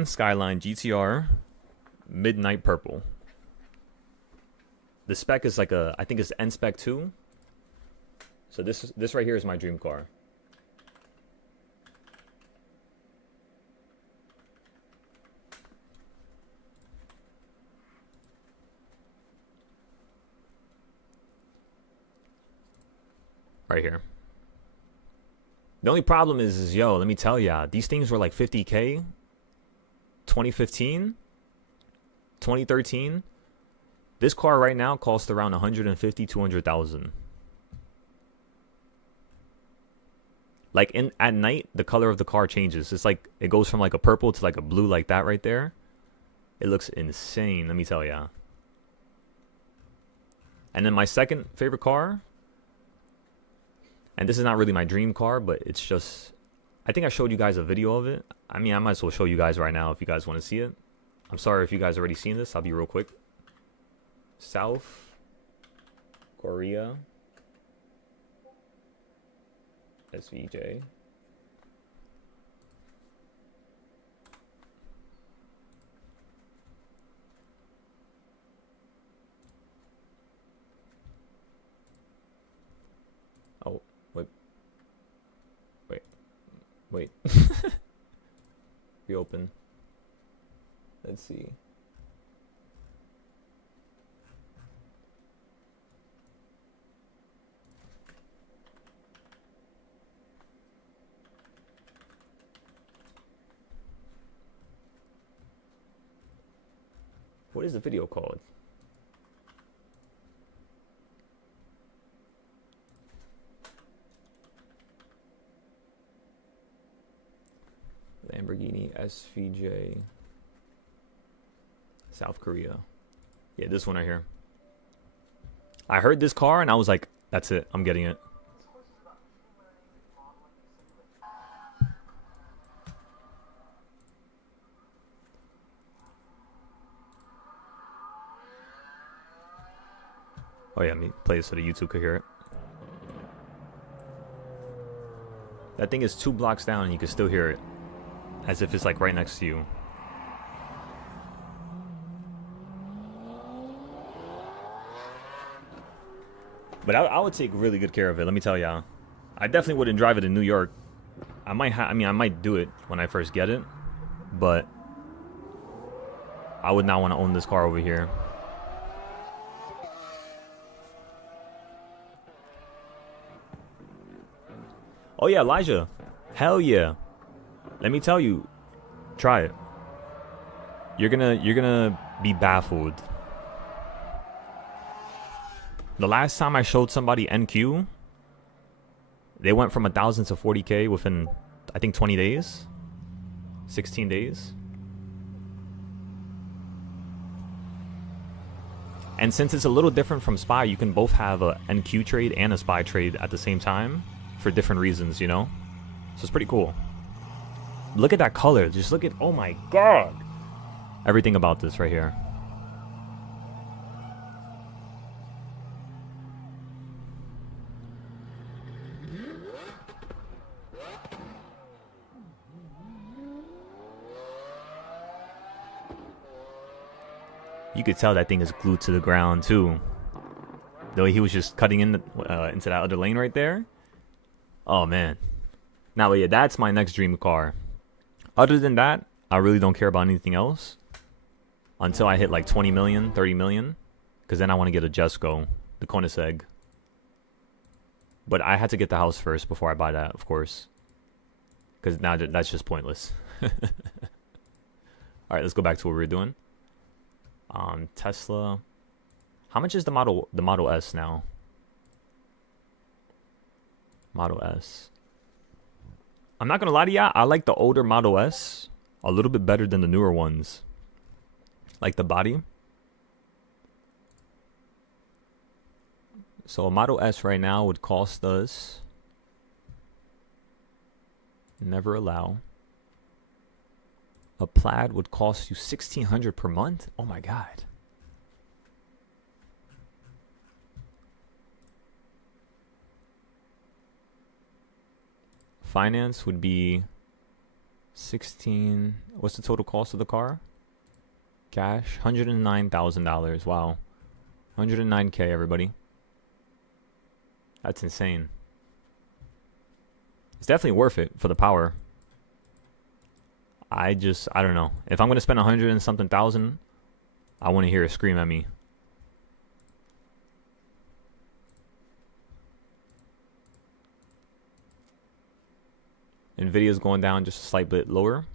Skyline GTR Midnight Purple. The spec is like I think it's N spec 2. So this right here is my dream car. Right here. The only problem is yo, let me tell ya, these things were like 50K. 2015, 2013. This car right now costs around 150, 200,000. Like at night, the color of the car changes. It's like it goes from like a purple to like a blue, like that right there. It looks insane, let me tell ya. And then my second favorite car, and this is not really my dream car, but it's just, I think I showed you guys a video of it. I mean, I might as well show you guys right now if you guys want to see it. I'm sorry if you guys already seen this. I'll be real quick. South Korea SVJ. Oh, wait. Reopen. Let's see. What is the video called? Lamborghini SVJ South Korea. Yeah, this one right here. I heard this car and I was like, that's it, I'm getting it. Oh yeah, let me play it so the YouTube could hear it. That thing is 2 blocks down and you can still hear it. As if it's like right next to you. But I would take really good care of it, let me tell y'all. I definitely wouldn't drive it in New York. I might do it when I first get it. But I would not want to own this car over here. Oh yeah, Elijah. Hell yeah. Let me tell you, try it. You're gonna be baffled. The last time I showed somebody NQ, they went from 1,000 to 40K within, I think, 20 days, 16 days. And since it's a little different from SPY, you can both have a NQ trade and a SPY trade at the same time for different reasons, you know? So it's pretty cool. Look at that color. Just look at, oh my god. Everything about this right here. You could tell that thing is glued to the ground too. The way he was just cutting in into that other lane right there. Oh man. Now, but yeah, that's my next dream car. Other than that, I really don't care about anything else until I hit like 20 million, 30 million, because then I want to get a Jesco, the Koenigsegg. But I had to get the house first before I buy that, of course, because now that's just pointless. All right, let's go back to what we were doing. Tesla. How much is the Model S now? Model S. I'm not gonna lie to you, I like the older Model S a little bit better than the newer ones. Like the body. So a Model S right now would cost us, never allow. A Plaid would cost you $1,600 per month? Oh my god. Finance would be 16. What's the total cost of the car? Cash, $109,000. Wow. 109K, everybody. That's insane. It's definitely worth it for the power. I don't know. If I'm going to spend 100 and something thousand, I want to hear it scream at me. Nvidia's going down just a slight bit lower.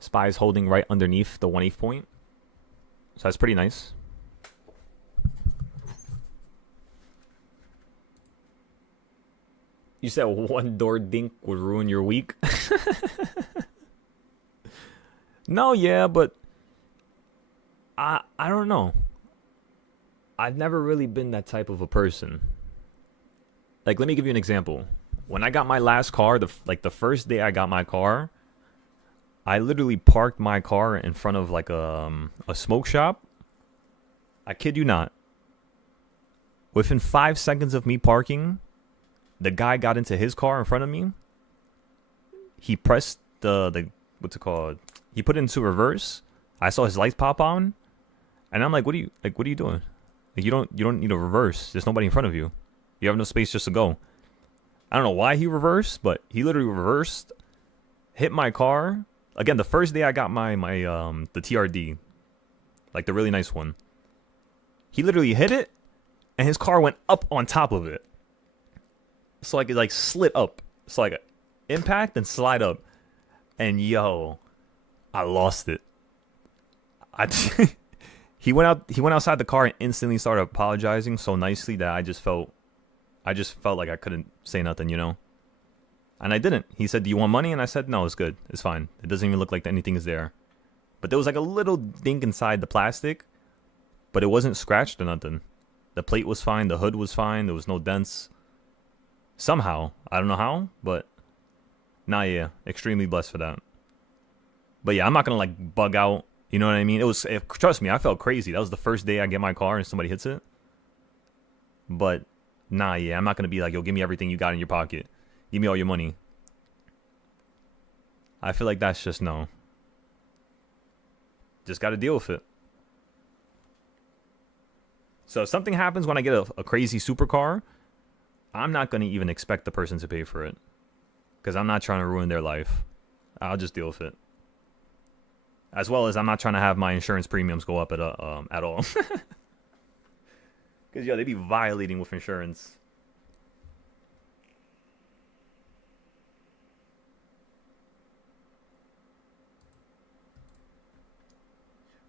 SPY's holding right underneath the 1/8 point. So that's pretty nice. You said one door dink would ruin your week? No, yeah, but I don't know. I've never really been that type of a person. Like, let me give you an example. When I got my last car, the first day I got my car, I literally parked my car in front of like a smoke shop. I kid you not. Within 5 seconds of me parking, the guy got into his car in front of me. He pressed the what's it called? He put it into reverse. I saw his lights pop on, and I'm like, "What are you doing? Like, you don't need to reverse. There's nobody in front of you. You have no space just to go." I don't know why he reversed, but he literally reversed, hit my car. Again, the first day I got my the TRD, like the really nice one. He literally hit it, and his car went up on top of it. So like it like slid up. It's like impact and slide up. And yo, I lost it. He went outside the car and instantly started apologizing so nicely that I just felt like I couldn't say nothing, you know. And I didn't. He said, "Do you want money?" And I said, "No, it's good. It's fine. It doesn't even look like anything is there." But there was like a little dink inside the plastic, but it wasn't scratched or nothing. The plate was fine. The hood was fine. There was no dents. Somehow, I don't know how, but nah, yeah, extremely blessed for that. But yeah, I'm not gonna like bug out. You know what I mean? Trust me, I felt crazy. That was the first day I get my car and somebody hits it. But nah, yeah, I'm not gonna be like, "Yo, give me everything you got in your pocket. Give me all your money." I feel like that's just no. Just got to deal with it. So if something happens when I get a crazy supercar, I'm not going to even expect the person to pay for it. Because I'm not trying to ruin their life. I'll just deal with it. As well as I'm not trying to have my insurance premiums go up at all. Because, yo, they be violating with insurance.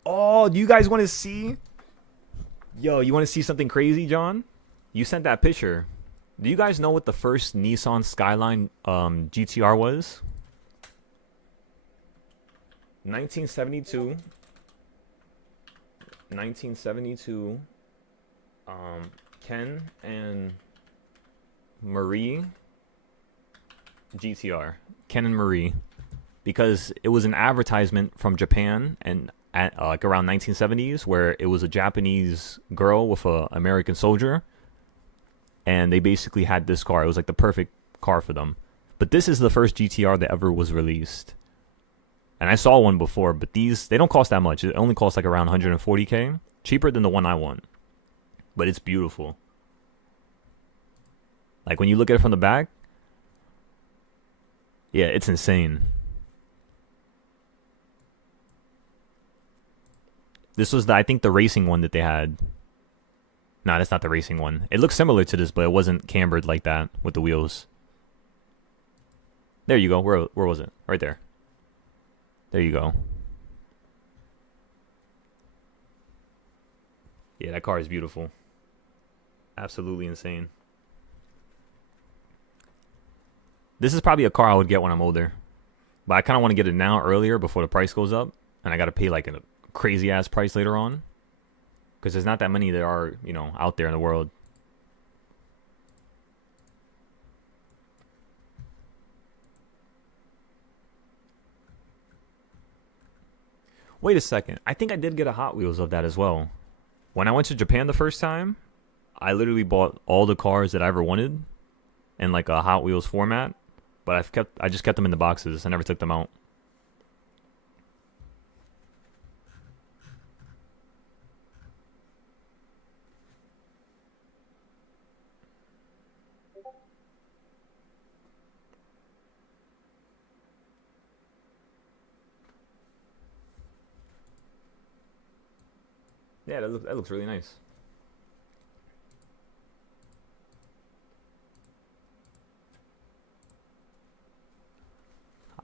Oh, do you guys want to see? Yo, you want to see something crazy, John? You sent that picture. Do you guys know what the first Nissan Skyline GTR was? 1972. 1972. Ken and Marie GTR. Ken and Marie. Because it was an advertisement from Japan and at like around 1970s where it was a Japanese girl with a American soldier, and they basically had this car. It was like the perfect car for them. But this is the first GTR that ever was released. And I saw one before, but these, they don't cost that much. It only costs like around 140K, cheaper than the one I want. But it's beautiful. Like when you look at it from the back, yeah, it's insane. This was, I think, the racing one that they had. Nah, that's not the racing one. It looks similar to this, but it wasn't cambered like that with the wheels. There you go. Where was it? Right there. There you go. Yeah, that car is beautiful. Absolutely insane. This is probably a car I would get when I'm older. But I kind of want to get it now, earlier, before the price goes up. And I got to pay like a crazy ass price later on. Because there's not that many that are, you know, out there in the world. Wait a second. I think I did get a Hot Wheels of that as well. When I went to Japan the first time, I literally bought all the cars that I ever wanted in like a Hot Wheels format. But I just kept them in the boxes. I never took them out. Yeah, that looks really nice.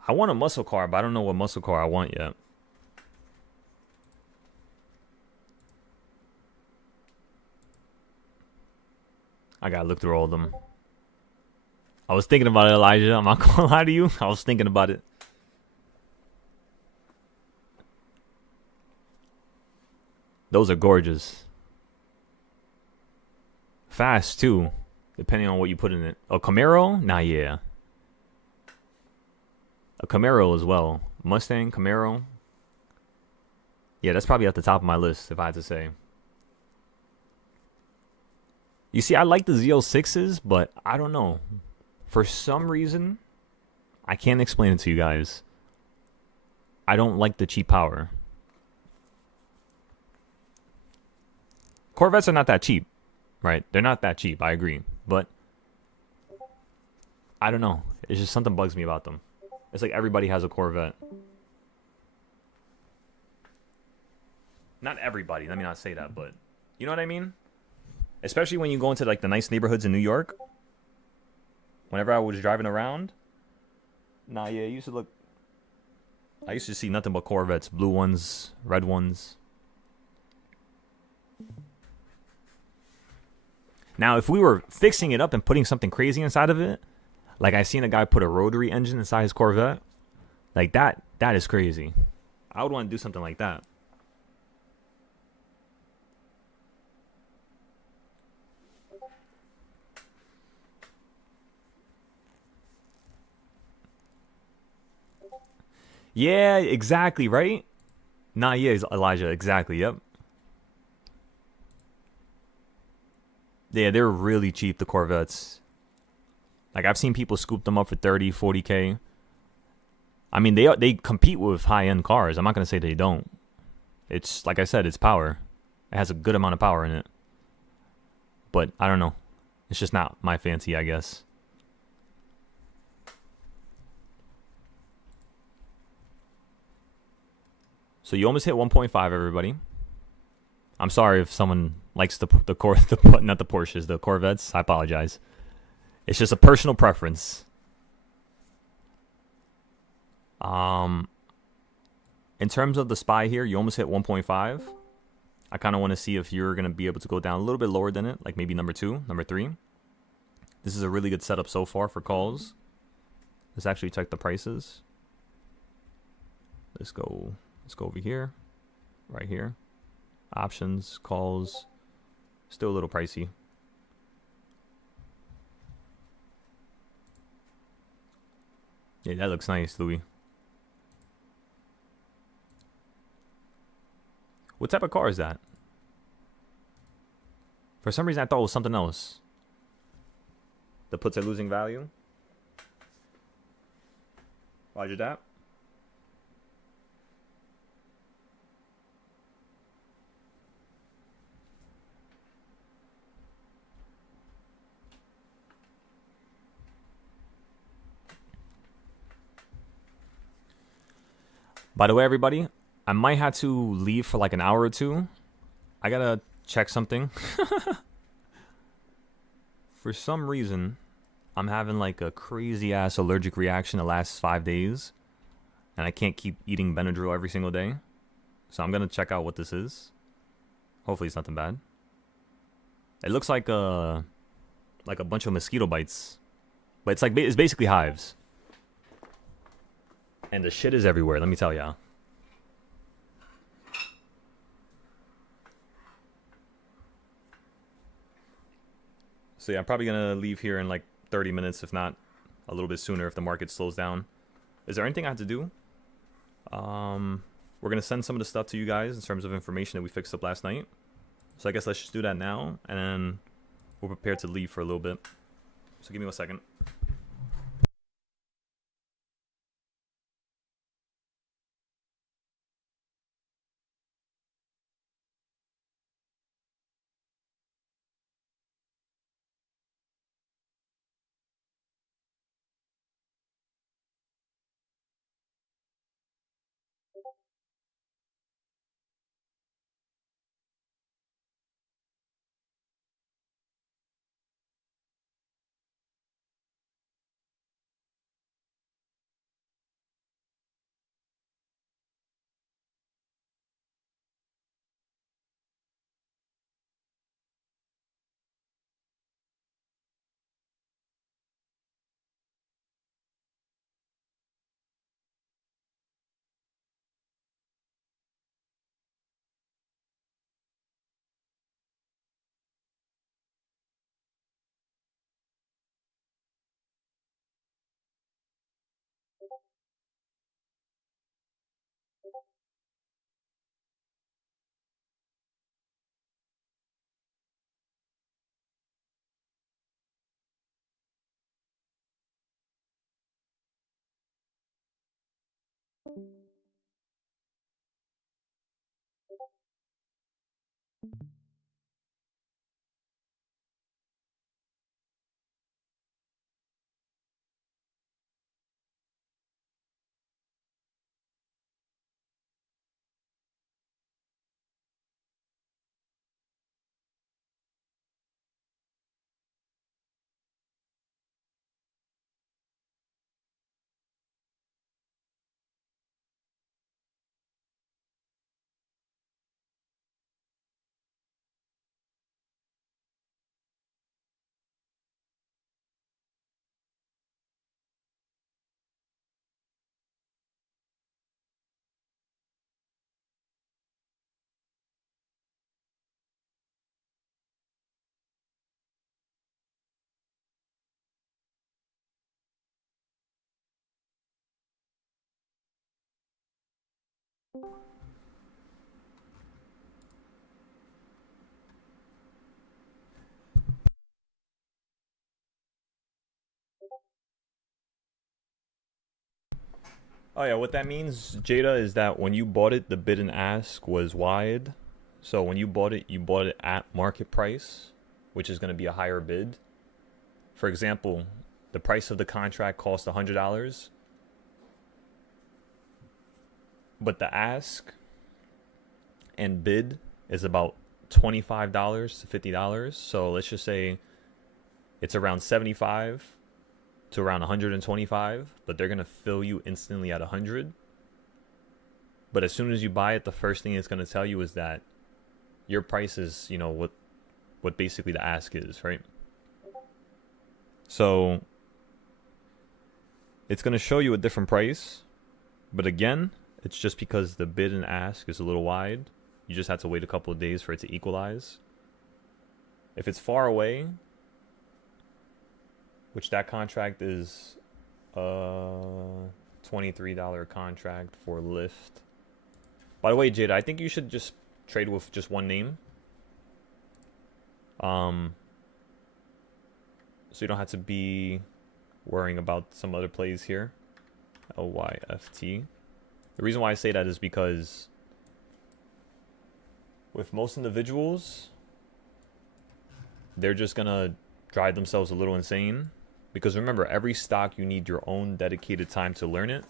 I want a muscle car, but I don't know what muscle car I want yet. I gotta look through all of them. I was thinking about it, Elijah. I'm not gonna lie to you. I was thinking about it. Those are gorgeous. Fast, too. Depending on what you put in it. A Camaro? Nah, yeah. A Camaro as well. Mustang, Camaro. Yeah, that's probably at the top of my list, if I had to say. You see, I like the Z06s, but I don't know. For some reason, I can't explain it to you guys. I don't like the cheap power. Corvettes are not that cheap, right? They're not that cheap, I agree. But I don't know. It's just something bugs me about them. It's like everybody has a Corvette. Not everybody, let me not say that, but you know what I mean? Especially when you go into like the nice neighborhoods in New York. Whenever I was driving around. Nah, yeah, it used to look... I used to see nothing but Corvettes. Blue ones, red ones. Now, if we were fixing it up and putting something crazy inside of it, like I seen a guy put a rotary engine inside his Corvette, like that is crazy. I would want to do something like that. Yeah, exactly, right? Nah, yeah, Elijah, exactly, yep. Yeah, they're really cheap, the Corvettes. Like, I've seen people scoop them up for 30, 40K. I mean, they compete with high-end cars. I'm not going to say they don't. It's, like I said, it's power. It has a good amount of power in it. But, I don't know. It's just not my fancy, I guess. So you almost hit 1.5, everybody. I'm sorry if someone likes the not the Porsches, the Corvettes. I apologize. It's just a personal preference. In terms of the SPY here, you almost hit 1.5. I kind of want to see if you're going to be able to go down a little bit lower than it, like maybe number 2, number 3. This is a really good setup so far for calls. Let's actually check the prices. Let's go over here, right here. Options, calls, still a little pricey. Yeah, that looks nice, Louis. What type of car is that? For some reason, I thought it was something else. The puts are losing value. Roger that. By the way, everybody, I might have to leave for like an hour or two. I gotta check something. For some reason, I'm having like a crazy ass allergic reaction the last 5 days. And I can't keep eating Benadryl every single day. So I'm gonna check out what this is. Hopefully it's nothing bad. It looks like a bunch of mosquito bites, but it's basically hives. And the shit is everywhere. Let me tell y'all. So yeah, I'm probably gonna leave here in like 30 minutes, if not a little bit sooner, if the market slows down. Is there anything I have to do? We're gonna send some of the stuff to you guys in terms of information that we fixed up last night. So I guess let's just do that now, and then we're prepared to leave for a little bit. So give me 1 second. Oh yeah, what that means, Jada, is that when you bought it, the bid and ask was wide. So when you bought it at market price, which is going to be a higher bid. For example, the price of the contract cost $100, but the ask and bid is about $25 to $50. So let's just say it's around 75 to around 125, but they're gonna fill you instantly at 100. But as soon as you buy it, the first thing it's gonna tell you is that your price is, what basically the ask is, right? So it's gonna show you a different price, but again, it's just because the bid and ask is a little wide. You just have to wait a couple of days for it to equalize. If it's far away, which that contract is a $23 contract for Lyft. By the way, Jada, I think you should just trade with just one name. So you don't have to be worrying about some other plays here. LYFT. The reason why I say that is because with most individuals, they're just gonna drive themselves a little insane. Because remember, every stock you need your own dedicated time to learn it.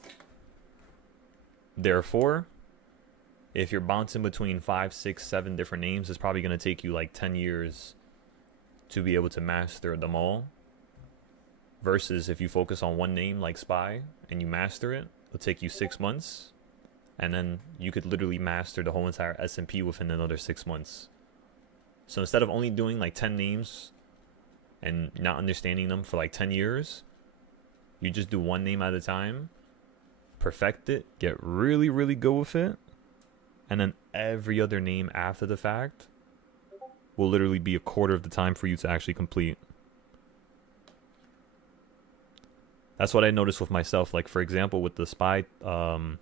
Therefore, if you're bouncing between 5, 6, 7 different names, it's probably going to take you like 10 years to be able to master them all. Versus if you focus on one name like SPY and you master it, it'll take you 6 months. And then you could literally master the whole entire S&P within another 6 months. So instead of only doing like 10 names and not understanding them for like 10 years, you just do one name at a time, perfect it, get really, really good with it, and then every other name after the fact will literally be a quarter of the time for you to actually complete. That's what I noticed with myself. Like, for example, with the spy, the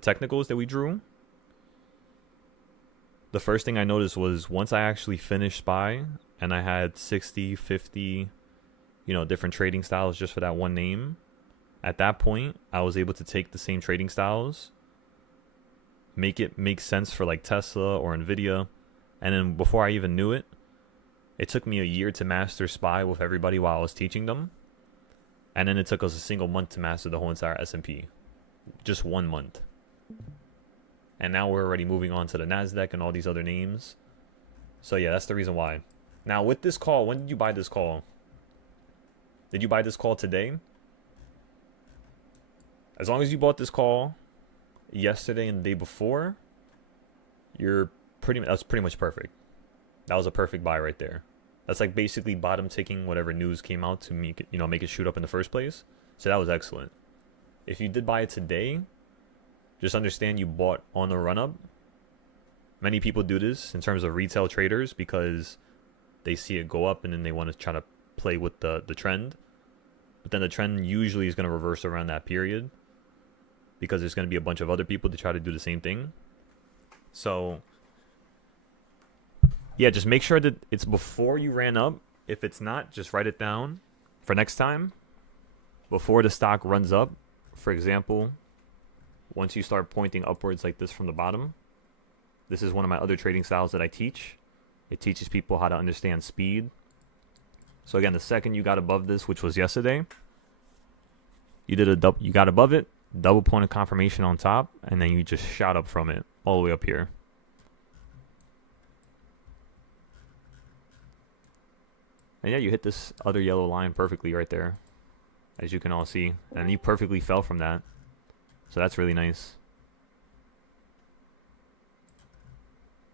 technicals that we drew, the first thing I noticed was once I actually finished spy and I had 60, 50, different trading styles just for that one name, at that point, I was able to take the same trading styles, make it make sense for like Tesla or Nvidia, and then before I even knew it, it took me a year to master SPY with everybody while I was teaching them, and then it took us a single month to master the whole entire S&P, just 1 month. And now we're already moving on to the NASDAQ and all these other names. So yeah, that's the reason why. Now with this call, when did you buy this call? Did you buy this call today? As long as you bought this call yesterday and the day before, that's pretty much perfect. That was a perfect buy right there. That's like basically bottom ticking whatever news came out to make it shoot up in the first place. So that was excellent. If you did buy it today, just understand you bought on the run up. Many people do this in terms of retail traders because they see it go up and then they want to try to play with the trend. But then the trend usually is going to reverse around that period because there's going to be a bunch of other people to try to do the same thing. So yeah, just make sure that it's before you ran up. If it's not, just write it down for next time. Before the stock runs up, for example, once you start pointing upwards like this from the bottom, this is one of my other trading styles that I teach. It teaches people how to understand speed. So again, the second you got above this, which was yesterday, you got above it, double point of confirmation on top, and then you just shot up from it all the way up here. And yeah, you hit this other yellow line perfectly right there, as you can all see. And you perfectly fell from that. So that's really nice.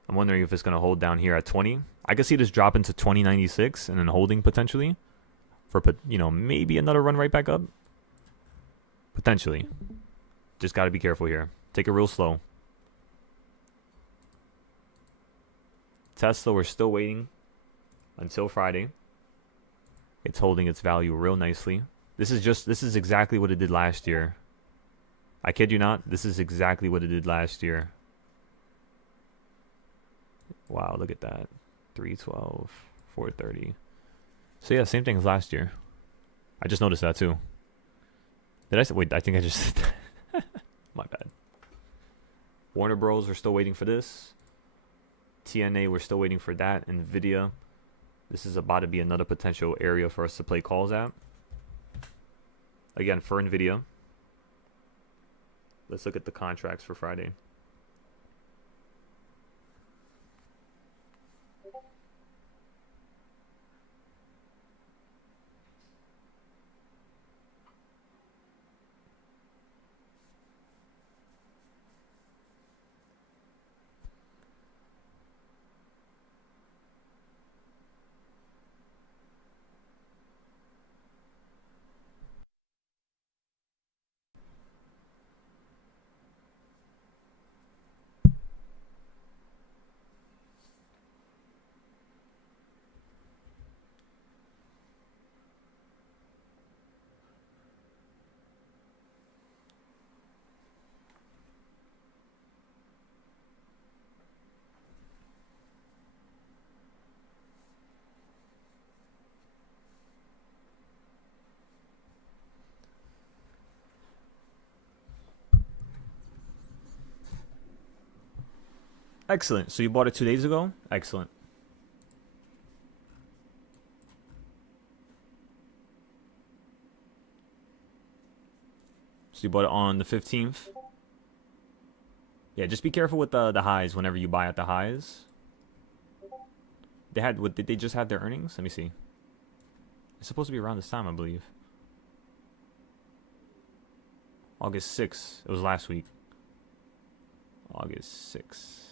I'm wondering if it's going to hold down here at 20. I could see this dropping to 20.96 and then holding potentially for, maybe another run right back up. Potentially. Just got to be careful here. Take it real slow. Tesla, we're still waiting until Friday. It's holding its value real nicely. This is exactly what it did last year. I kid you not, this is exactly what it did last year. Wow, look at that. 312, 430. So yeah, same thing as last year. I just noticed that too. Did I say, wait, I think I just said that. My bad. Warner Bros, we're still waiting for this. TNA, we're still waiting for that. Nvidia, this is about to be another potential area for us to play calls at. Again, for Nvidia, let's look at the contracts for Friday. Excellent. So you bought it 2 days ago? Excellent. So you bought it on the 15th? Yeah, just be careful with the highs whenever you buy at the highs. Did they just have their earnings? Let me see. It's supposed to be around this time, I believe. August 6th. It was last week. August 6th.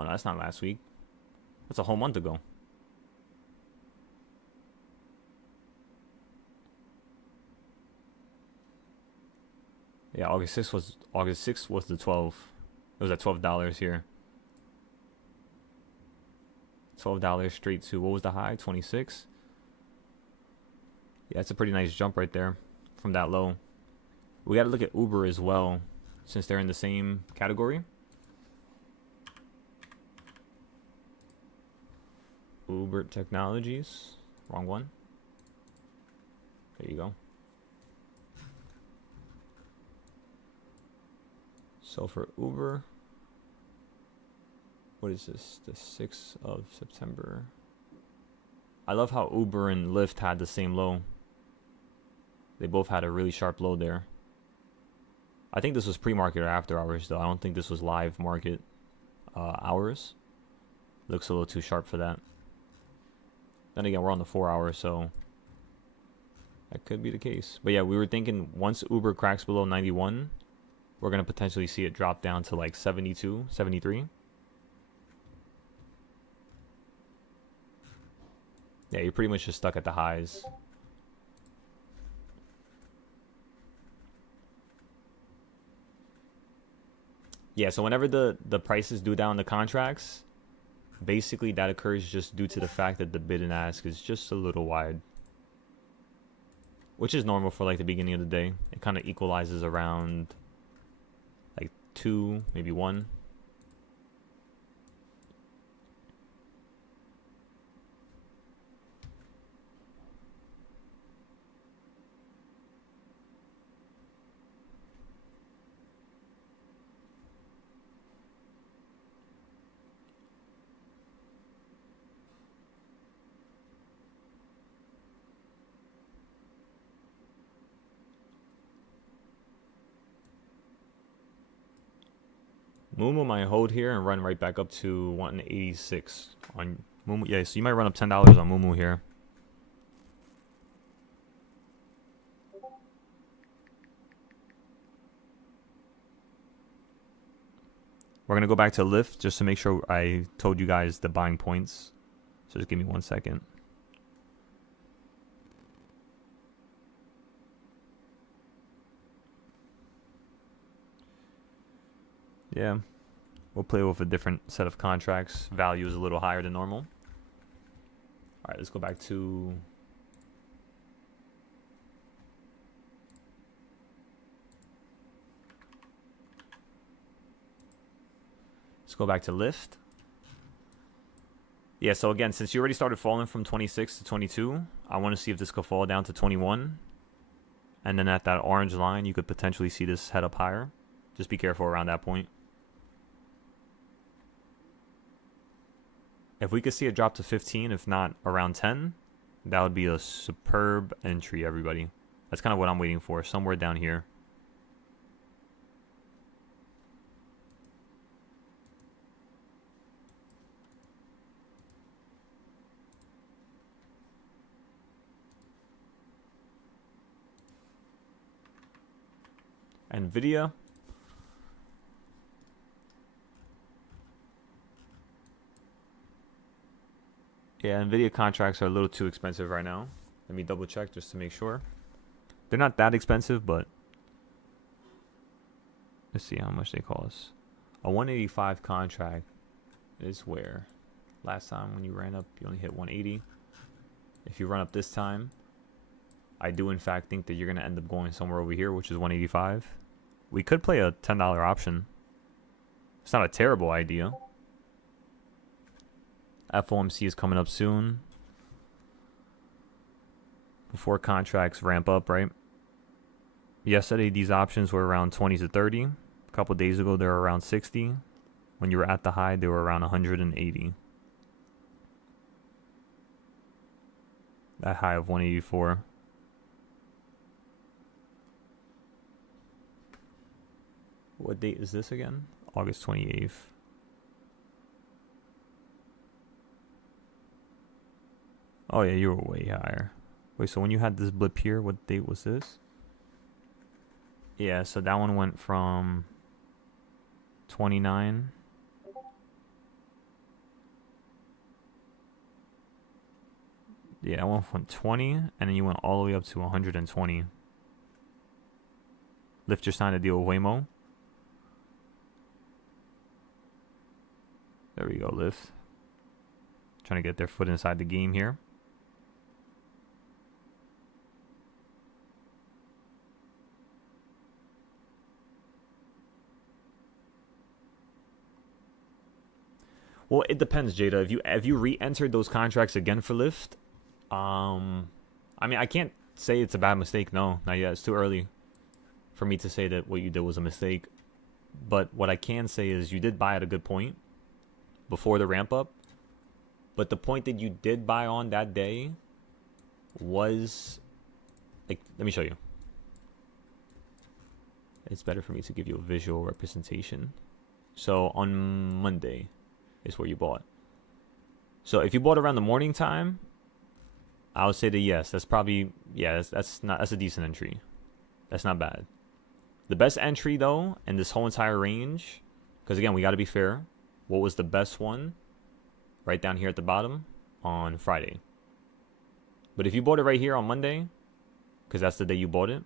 Oh, no, that's not last week. That's a whole month ago. Yeah, August 6th was the 12. It was at $12 here. $12 straight to, what was the high? 26. Yeah, it's a pretty nice jump right there from that low. We got to look at Uber as well, since they're in the same category. Uber Technologies. Wrong one. There you go. So for Uber, what is this? The 6th of September. I love how Uber and Lyft had the same low. They both had a really sharp low there. I think this was pre-market or after hours, though. I don't think this was live market hours. Looks a little too sharp for that. Then again, we're on the 4 hour, so that could be the case. But yeah, we were thinking once Uber cracks below 91, we're going to potentially see it drop down to like 72, 73. Yeah, you're pretty much just stuck at the highs. Yeah, so whenever the prices do down the contracts, basically that occurs just due to the fact that the bid and ask is just a little wide. Which is normal for like the beginning of the day. It kind of equalizes around like 2, maybe 1. Moomoo might hold here and run right back up to 186 on Moomoo. Yeah, so you might run up $10 on Moomoo here. We're going to go back to Lyft just to make sure I told you guys the buying points. So just give me 1 second. Yeah, we'll play with a different set of contracts. Value is a little higher than normal. All right, let's go back to... Let's go back to Lyft. Yeah, so again, since you already started falling from 26 to 22, I want to see if this could fall down to 21. And then at that orange line, you could potentially see this head up higher. Just be careful around that point. If we could see it drop to 15, if not around 10, that would be a superb entry, everybody. That's kind of what I'm waiting for, somewhere down here. NVIDIA. Yeah, NVIDIA contracts are a little too expensive right now. Let me double check just to make sure. They're not that expensive, but let's see how much they cost. A 185 contract is where last time when you ran up, you only hit 180. If you run up this time, I do in fact think that you're going to end up going somewhere over here, which is 185. We could play a $10 option. It's not a terrible idea. FOMC is coming up soon. Before contracts ramp up, right? Yesterday, these options were around 20 to 30. A couple days ago, they were around 60. When you were at the high, they were around 180. That high of 184. What date is this again? August 28th. Oh yeah, you were way higher. Wait, so when you had this blip here, what date was this? Yeah, so that one went from 29 Yeah, I went from 20, and then you went all the way up to 120. Lift just signed a deal with Waymo. There we go, Lyft. Trying to get their foot inside the game here. Well, it depends, Jada. If you re-entered those contracts again for Lyft, I mean, I can't say it's a bad mistake. No, not yet. It's too early for me to say that what you did was a mistake. But what I can say is you did buy at a good point before the ramp up. But the point that you did buy on that day was, like, let me show you. It's better for me to give you a visual representation. So on Monday is where you bought. So if you bought around the morning time, I would say that yes, that's probably, yeah, that's a decent entry. That's not bad. The best entry though, in this whole entire range, because again, we got to be fair. What was the best one? Right down here at the bottom on Friday. But if you bought it right here on Monday, because that's the day you bought it,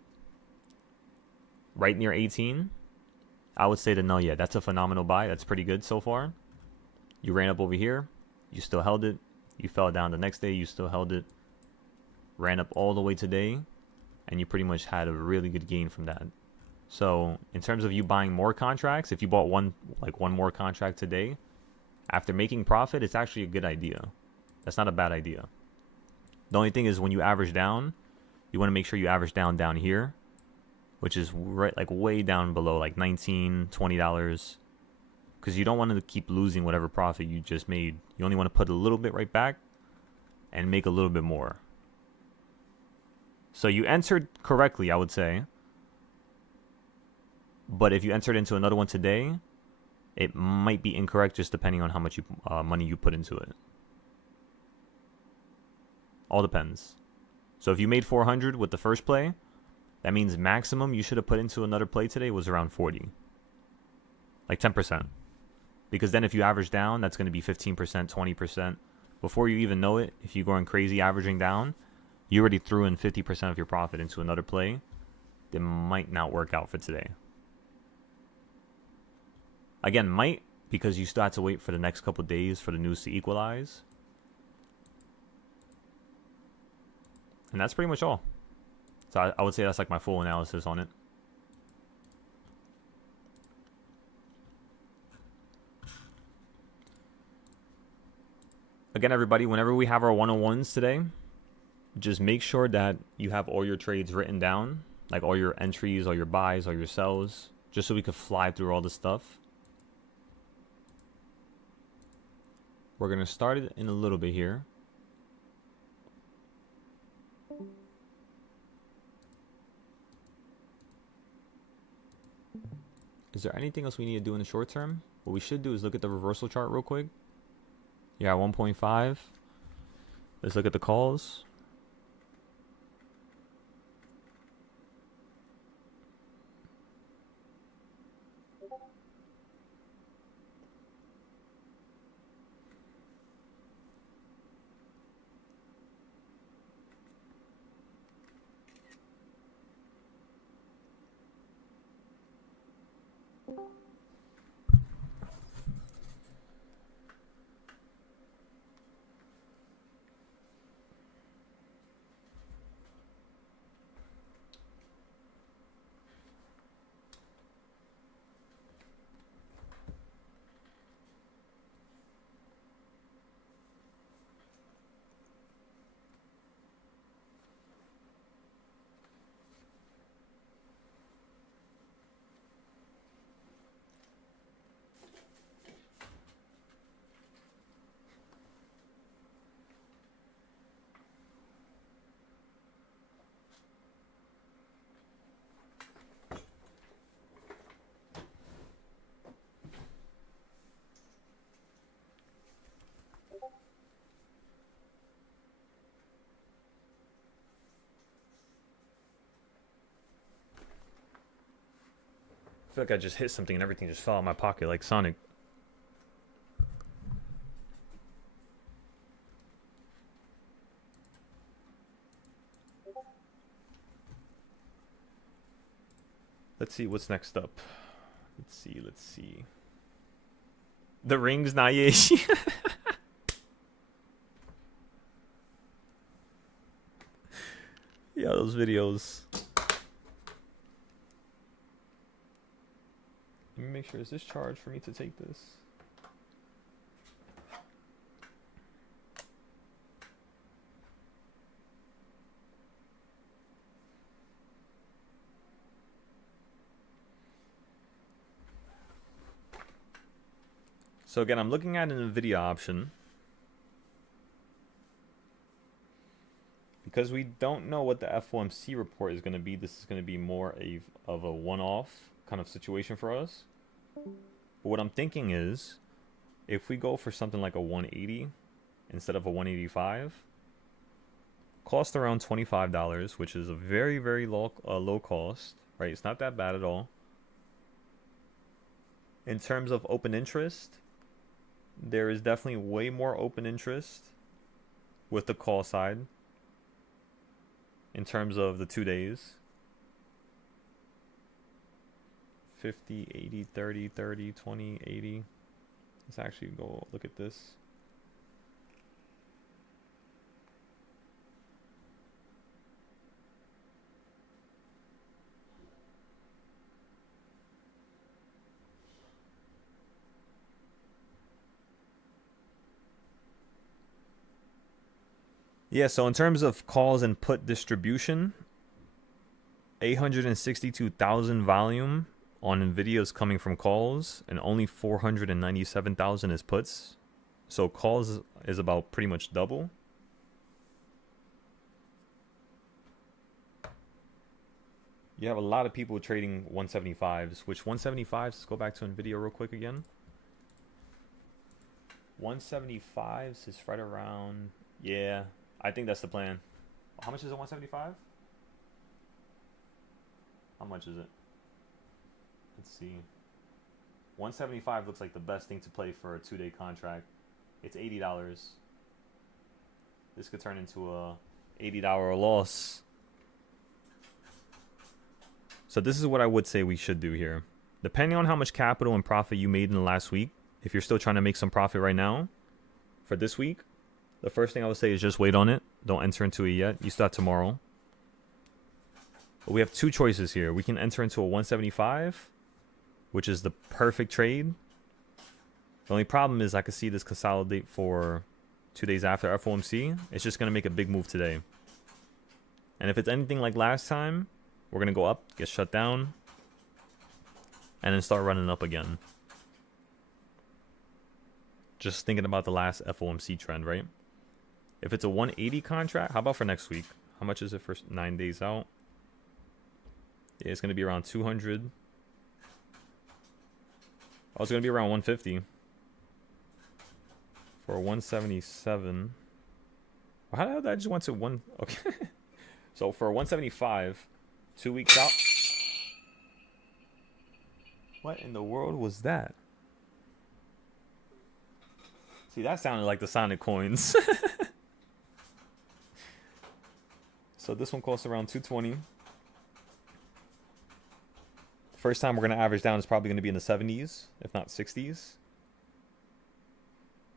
right near 18, I would say that no, yeah, that's a phenomenal buy. That's pretty good so far. You ran up over here, you still held it. You fell down the next day, you still held it. Ran up all the way today, and you pretty much had a really good gain from that. So in terms of you buying more contracts, if you bought one more contract today, after making profit, it's actually a good idea. That's not a bad idea. The only thing is when you average down, you want to make sure you average down here, which is right like way down below like $19, $20, because you don't want to keep losing whatever profit you just made. You only want to put a little bit right back and make a little bit more. So you entered correctly, I would say. But if you entered into another one today, it might be incorrect just depending on how much money you put into it. All depends. So if you made 400 with the first play, that means maximum you should have put into another play today was around 40. Like 10%. Because then if you average down, that's going to be 15%, 20%. Before you even know it, if you're going crazy averaging down, you already threw in 50% of your profit into another play that might not work out for today. Again, might, because you still have to wait for the next couple of days for the news to equalize. And that's pretty much all. So I would say that's like my full analysis on it. Again, everybody, whenever we have our 101s today, just make sure that you have all your trades written down, like all your entries, all your buys, all your sells, just so we could fly through all the stuff. We're going to start it in a little bit here. Is there anything else we need to do in the short term? What we should do is look at the reversal chart real quick. Yeah, 1.5. Let's look at the calls. I feel like I just hit something and everything just fell out of my pocket like Sonic. Let's see what's next up. Let's see. The ring's not yet. Yeah, those videos. Let me make sure, is this charged for me to take this? So again, I'm looking at an NVIDIA option. Because we don't know what the FOMC report is going to be, this is going to be more of a one-off kind of situation for us. But what I'm thinking is, if we go for something like a 180 instead of a 185, cost around $25, which is a very, very low cost, right? It's not that bad at all. In terms of open interest, there is definitely way more open interest with the call side in terms of the 2 days. 50, 80, 30, 30, 20, 80. Let's actually go look at this. Yeah, so in terms of calls and put distribution, 862,000 volume on NVIDIA is coming from calls, and only 497,000 is puts. So calls is about pretty much double. You have a lot of people trading 175s, which 175s, let's go back to NVIDIA real quick again. 175s is right around, yeah, I think that's the plan. How much is a 175? How much is it? Let's see. 175 looks like the best thing to play for a 2-day contract. It's $80. This could turn into a $80 loss. So this is what I would say we should do here. Depending on how much capital and profit you made in the last week, if you're still trying to make some profit right now for this week, the first thing I would say is just wait on it. Don't enter into it yet. You start tomorrow. But we have two choices here. We can enter into a 175, which is the perfect trade. The only problem is I could see this consolidate for 2 days after FOMC. It's just going to make a big move today. And if it's anything like last time, we're going to go up, get shut down, and then start running up again. Just thinking about the last FOMC trend, right? If it's a 180 contract, how about for next week? How much is it for 9 days out? Yeah, it's going to be around 200. Oh, it's going to be around 150. For a 177. Well, how the hell did I just went to one? Okay. So for a 175, 2 weeks out. What in the world was that? See, that sounded like the Sonic coins. So this one costs around 220. First time we're going to average down is probably going to be in the 70s, if not 60s.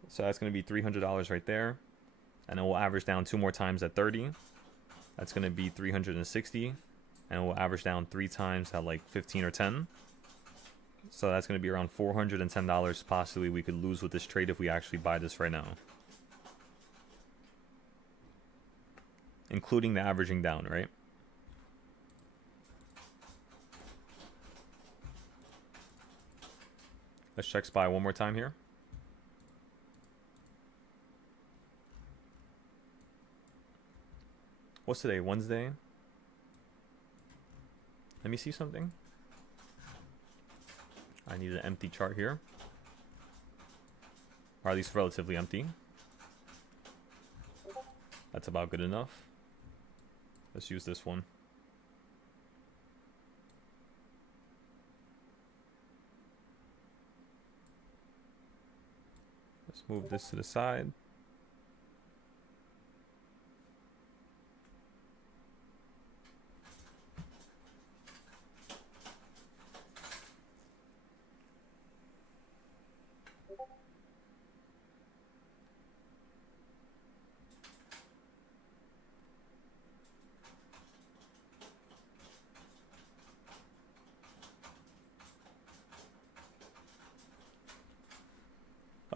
So that's going to be $300 right there. And then we'll average down 2 more times at 30. That's going to be 360. And we'll average down 3 times at like 15 or 10. So that's going to be around $410 possibly we could lose with this trade if we actually buy this right now. Including the averaging down, right? Let's check SPY one more time here. What's today? Wednesday? Let me see something. I need an empty chart here. Or at least relatively empty. That's about good enough. Let's use this one. Let's move this to the side.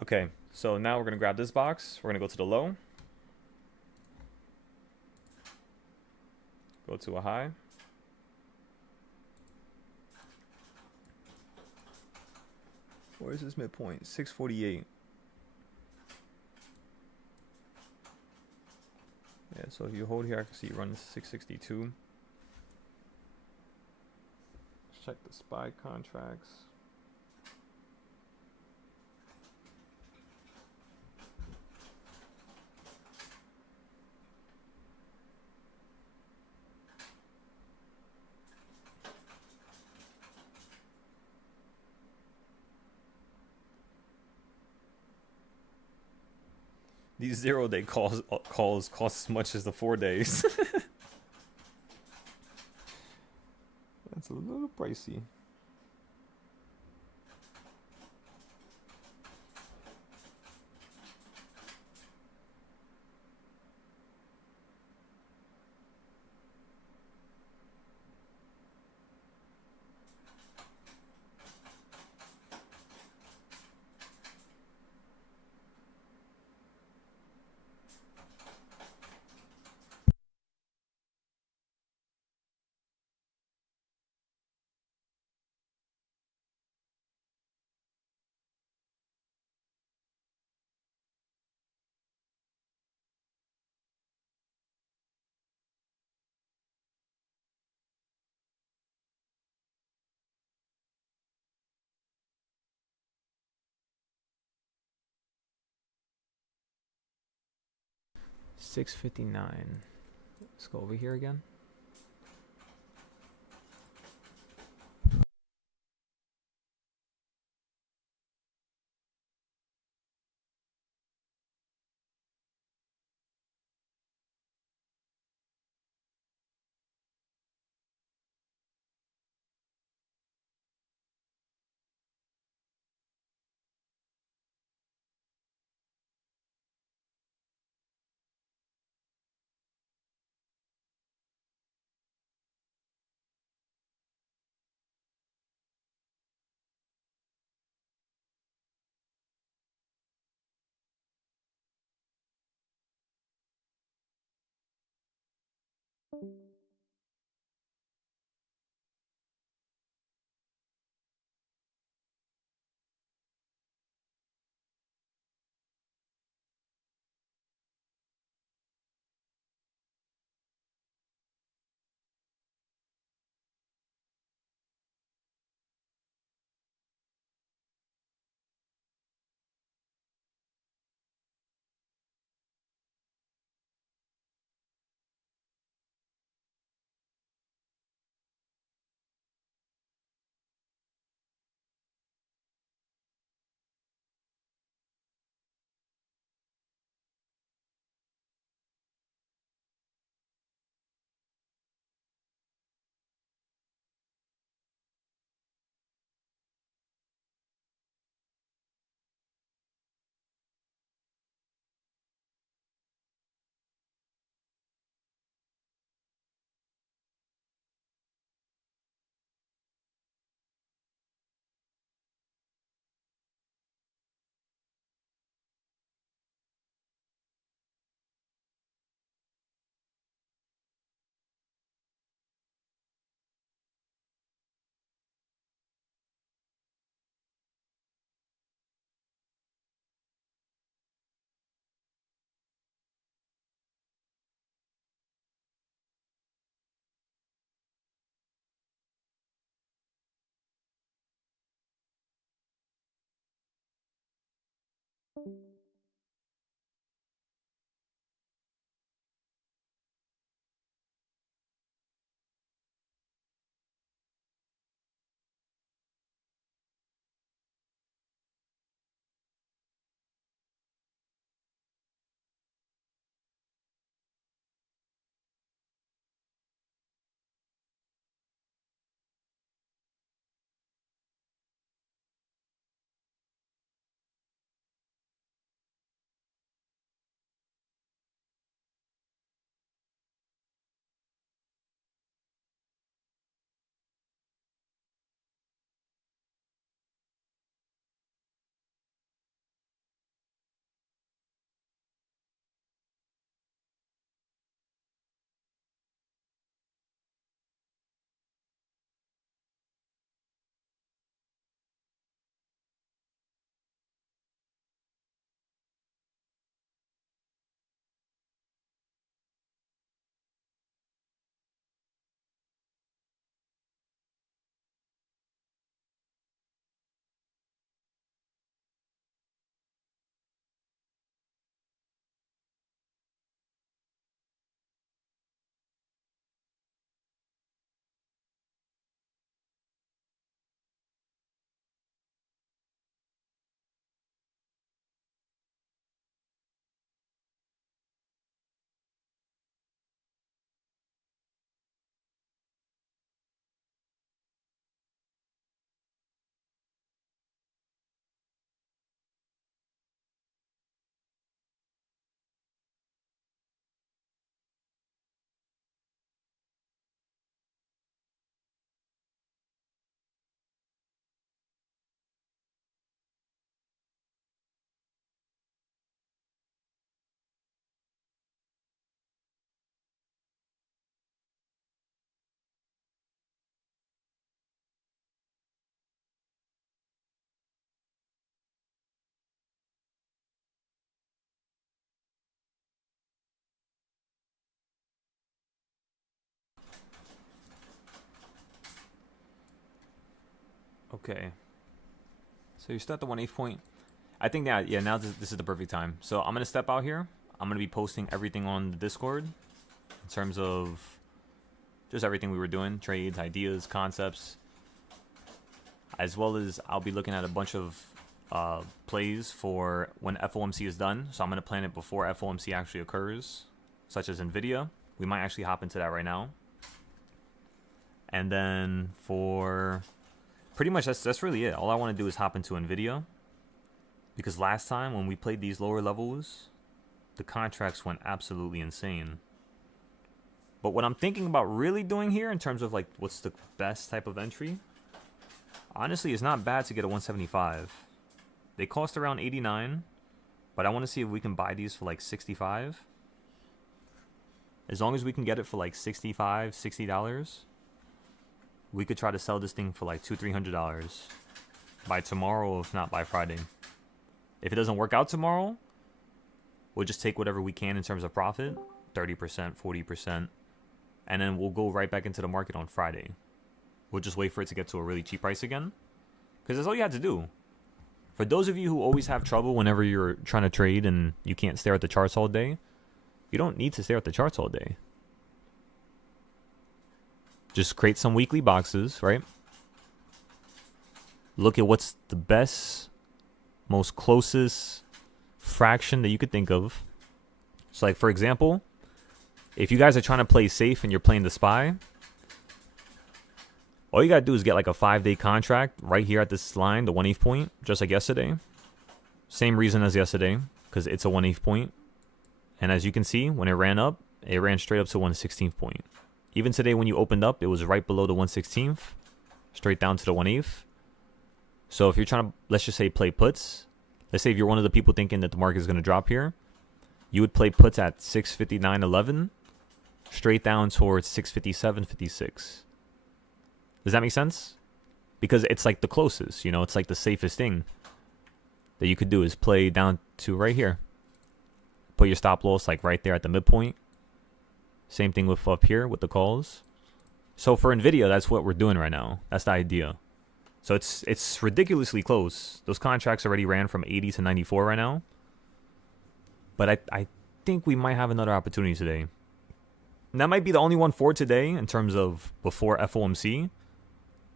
Okay, so now we're going to grab this box. We're going to go to the low. Go to a high. Where's this midpoint? 648. Yeah, so if you hold here, I can see you run 662. Check the SPY contracts. These 0-day calls cost as much as the 4 days. That's a little pricey. $6.59. Let's go over here again. Okay. So you start the 1/8 point. I think that, yeah, now this is the perfect time. So I'm going to step out here. I'm going to be posting everything on the Discord in terms of just everything we were doing, trades, ideas, concepts, as well as I'll be looking at a bunch of plays for when FOMC is done. So I'm going to plan it before FOMC actually occurs, such as NVIDIA. We might actually hop into that right now. And then for pretty much that's really it. All I want to do is hop into NVIDIA, because last time when we played these lower levels, the contracts went absolutely insane. But what I'm thinking about really doing here in terms of like what's the best type of entry, honestly, it's not bad to get a 175. They cost around 89, but I want to see if we can buy these for like 65. As long as we can get it for like $65, $60, we could try to sell this thing for like $200-$300 by tomorrow, if not by Friday. If it doesn't work out tomorrow, we'll just take whatever we can in terms of profit, 30%, 40%, and then we'll go right back into the market on Friday. We'll just wait for it to get to a really cheap price again, because that's all you have to do. For those of you who always have trouble whenever you're trying to trade and you can't stare at the charts all day, you don't need to stare at the charts all day. Just create some weekly boxes, right? Look at what's the best, most closest fraction that you could think of. So like, for example, if you guys are trying to play safe and you're playing the SPY, all you got to do is get like a 5-day contract right here at this line, the 1/8 point, just like yesterday. Same reason as yesterday, because it's a 1/8 point. And as you can see, when it ran up, it ran straight up to 1/16 point. Even today when you opened up, it was right below the 1/16, straight down to the 1/8. So if you're trying to, let's just say, play puts, let's say if you're one of the people thinking that the market is going to drop here, you would play puts at 659.11, straight down towards 657.56. Does that make sense? Because it's like the closest, you know, it's like the safest thing that you could do is play down to right here. Put your stop loss like right there at the midpoint. Same thing with up here with the calls. So for NVIDIA, that's what we're doing right now. That's the idea. So it's ridiculously close. Those contracts already ran from 80 to 94 right now. But I think we might have another opportunity today. And that might be the only one for today in terms of before FOMC.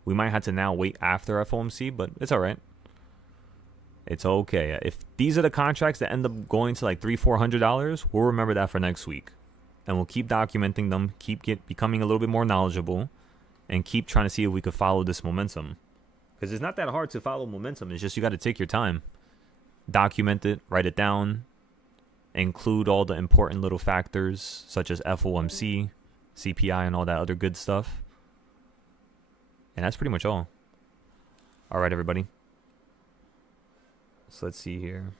We might have to now wait after FOMC, but it's all right. It's okay. If these are the contracts that end up going to like $300-$400, we'll remember that for next week. And we'll keep documenting them, becoming a little bit more knowledgeable, and keep trying to see if we could follow this momentum. Because it's not that hard to follow momentum. It's just you got to take your time. Document it, write it down, include all the important little factors such as FOMC, CPI, and all that other good stuff. And that's pretty much all. All right, everybody. So let's see here.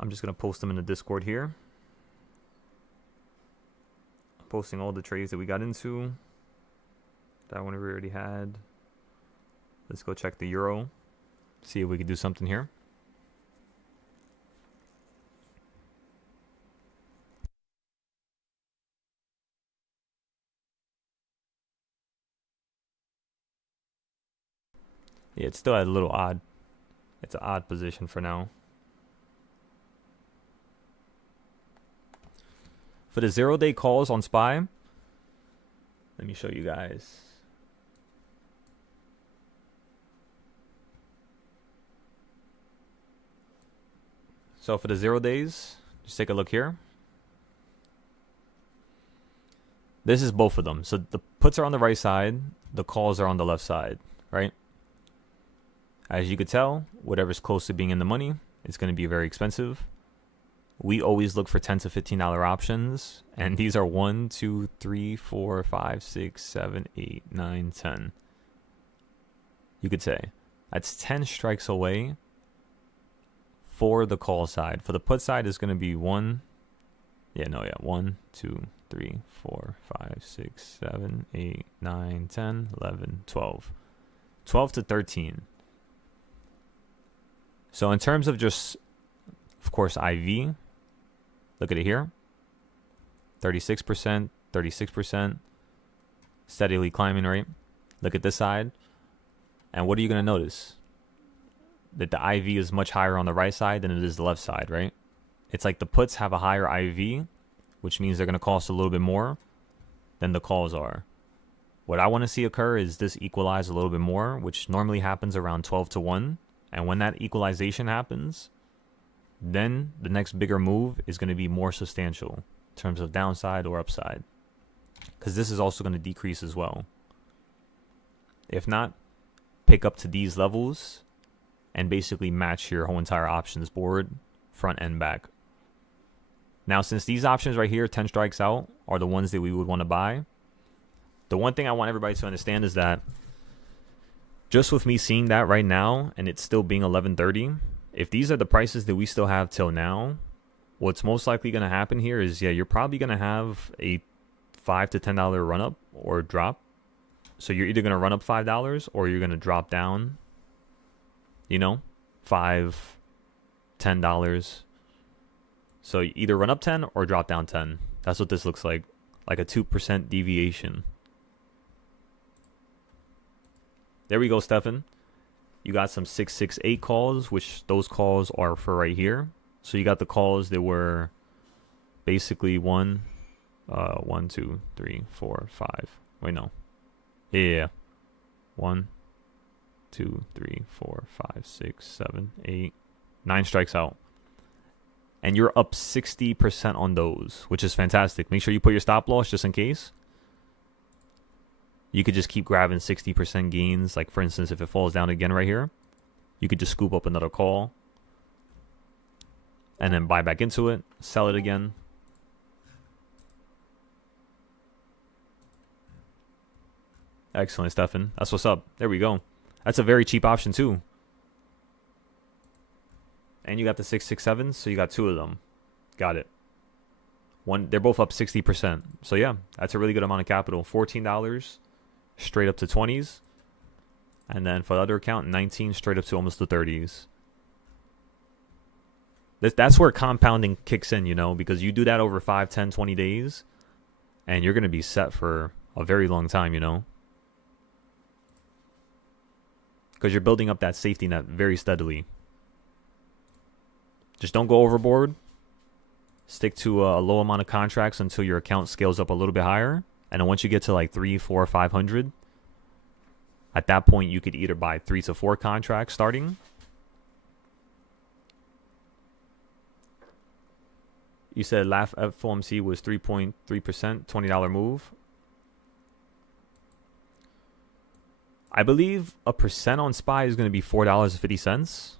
I'm just going to post them in the Discord here. Posting all the trades that we got into. That one we already had. Let's go check the Euro. See if we can do something here. Yeah, it's still at a little odd. It's an odd position for now. For the 0-day calls on SPY, let me show you guys. So for the 0 days, just take a look here. This is both of them. So the puts are on the right side, the calls are on the left side, right? As you could tell, whatever's close to being in the money, it's going to be very expensive. we always look for $10 to $15 options, and these are 1, 2, 3, 4, 5, 6, 7, 8, 9, 10. You could say that's 10 strikes away for the call side. For the put side is going to be 1, 2, 3, 4, 5, 6, 7, 8, 9, 10, 11, 12. 12 to 13. So in terms of just, of course, IV, look at it here. 36%, 36%, steadily climbing, right? Look at this side. And what are you going to notice? That the IV is much higher on the right side than it is the left side, right? It's like the puts have a higher IV, which means they're going to cost a little bit more than the calls are. What I want to see occur is this equalize a little bit more, which normally happens around 12 to 1. And when that equalization happens, then the next bigger move is going to be more substantial in terms of downside or upside. Because this is also going to decrease as well. If not, pick up to these levels and basically match your whole entire options board, front and back. Now, since these options right here, 10 strikes out, are the ones that we would want to buy, the one thing I want everybody to understand is that just with me seeing that right now, and it's still being 11:30, if these are the prices that we still have till now, what's most likely going to happen here is, you're probably going to have a $5 to $10 run up or drop. So you're either going to run up $5 or you're going to drop down, $5, $10. So you either run up 10 or drop down 10. That's what this looks like a 2% deviation. There we go, Stefan. You got some 668 calls, which those calls are for right here. So you got the calls that were basically 1, 2, 3, 4, 5. Wait, no. Yeah. 1, 2, 3, 4, 5, 6, 7, 8, 9 strikes out. And you're up 60% on those, which is fantastic. Make sure you put your stop loss just in case. You could just keep grabbing 60% gains. Like, for instance, if it falls down again right here, you could just scoop up another call and then buy back into it, sell it again. Excellent, Stefan. That's what's up. There we go. That's a very cheap option, too. And you got the 667, so you got 2 of them. Got it. They're both up 60%. So, yeah, that's a really good amount of capital. $14 straight up to 20s. And then for the other account, 19 straight up to almost the 30s. That's where compounding kicks in, because you do that over 5, 10, 20 days, and you're going to be set for a very long time, because you're building up that safety net very steadily. Just don't go overboard. Stick to a low amount of contracts until your account scales up a little bit higher. And then once you get to like 3, 4, 500, at that point you could either buy 3 to 4 contracts starting. You said LAF FOMC was 3.3%, $20 move. I believe a percent on SPY is going to be $4.50.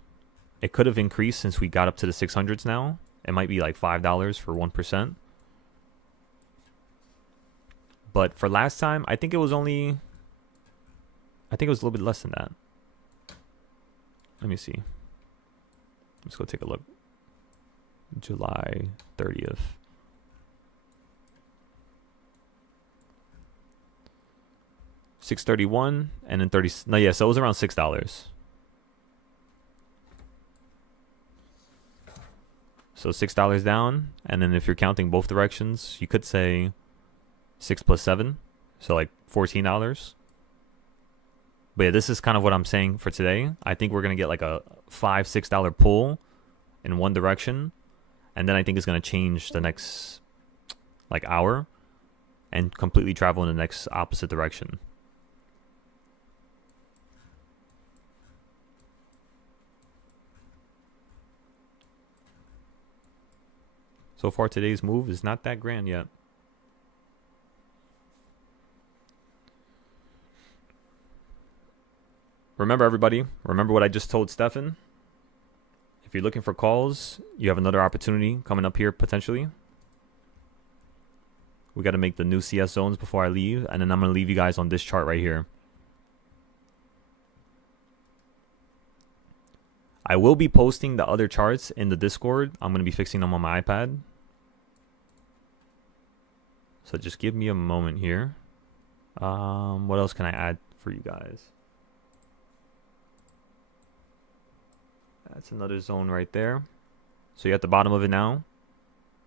It could have increased since we got up to the 600s now. It might be like $5 for 1%. But for last time, I think it was a little bit less than that. Let me see. Let's go take a look. July 30th. $6.31 and then 30. No, yeah, so it was around $6. So $6 down, and then if you're counting both directions, you could say 6 plus 7, so like $14. But yeah, this is kind of what I'm saying for today. I think we're gonna get like a $5, $6 pull in one direction, and then I think it's gonna change the next like hour and completely travel in the next opposite direction. So far, today's move is not that grand yet. Remember, everybody, remember what I just told Stefan. If you're looking for calls, you have another opportunity coming up here potentially. We got to make the new CS zones before I leave, and then I'm going to leave you guys on this chart right here. I will be posting the other charts in the Discord. I'm going to be fixing them on my iPad. So just give me a moment here. What else can I add for you guys? That's another zone right there. So you're at the bottom of it now.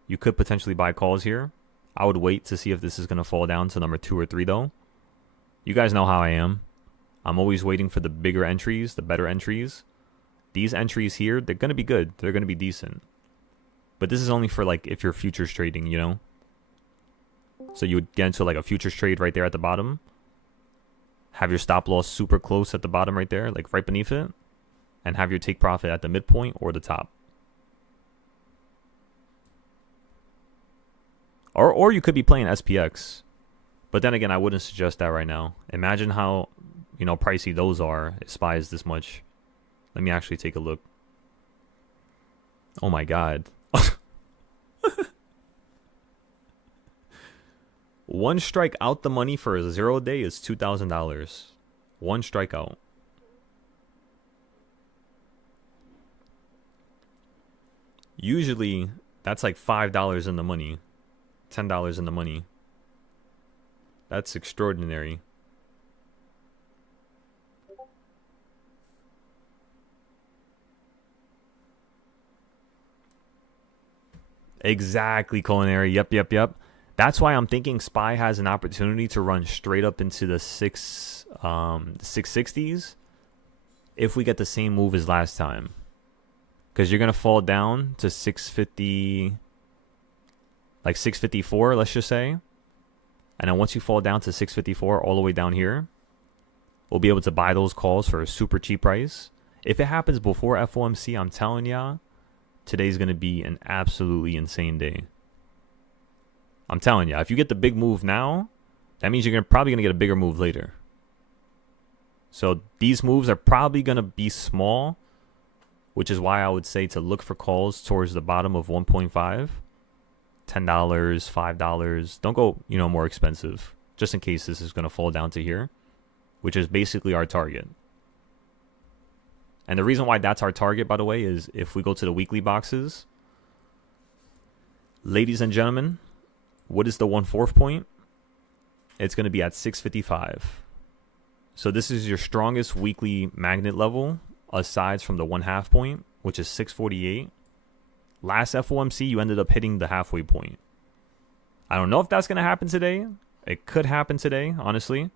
You could potentially buy calls here. I would wait to see if this is going to fall down to number 2 or 3 though. You guys know how I am. I'm always waiting for the bigger entries, the better entries. These entries here, they're going to be good. They're going to be decent. But this is only for like if you're futures trading, you know. So you would get into like a futures trade right there at the bottom. Have your stop loss super close at the bottom right there, like right beneath it. And have your take profit at the midpoint or the top. Or you could be playing SPX. But then again, I wouldn't suggest that right now. Imagine how, you know, pricey those are if SPY is this much. Let me actually take a look. Oh my god. One strike out the money for a 0 day is $2,000. One strikeout. Usually, that's like $5 in the money. $10 in the money. That's extraordinary. Exactly, culinary. Yep. That's why I'm thinking SPY has an opportunity to run straight up into the 660s if we get the same move as last time. Because you're going to fall down to 650, like 654, let's just say. And then once you fall down to 654 all the way down here, we'll be able to buy those calls for a super cheap price. If it happens before FOMC, I'm telling y'all, today's going to be an absolutely insane day. I'm telling you, if you get the big move now, that means you're probably going to get a bigger move later. So these moves are probably going to be small, which is why I would say to look for calls towards the bottom of 1.5, $10, $5. Don't go, you know, more expensive, just in case this is going to fall down to here, which is basically our target. And the reason why that's our target, by the way, is if we go to the weekly boxes, ladies and gentlemen, what is the 1/4 point? It's going to be at 655. So this is your strongest weekly magnet level, aside from the 1/2 point, which is 648. Last FOMC, you ended up hitting the halfway point. I don't know if that's going to happen today. It could happen today, honestly.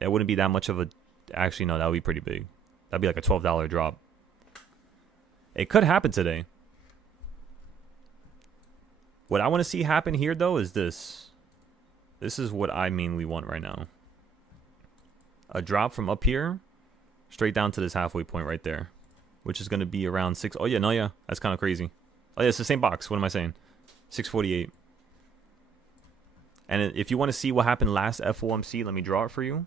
It wouldn't be that much of a... Actually, no, that would be pretty big. That'd be like a $12 drop. It could happen today. What I want to see happen here, though, is this. This is what I mainly want right now. A drop from up here straight down to this halfway point right there, which is going to be around 6. Oh, yeah, no, yeah. That's kind of crazy. Oh, yeah, it's the same box. What am I saying? 648. And if you want to see what happened last FOMC, let me draw it for you.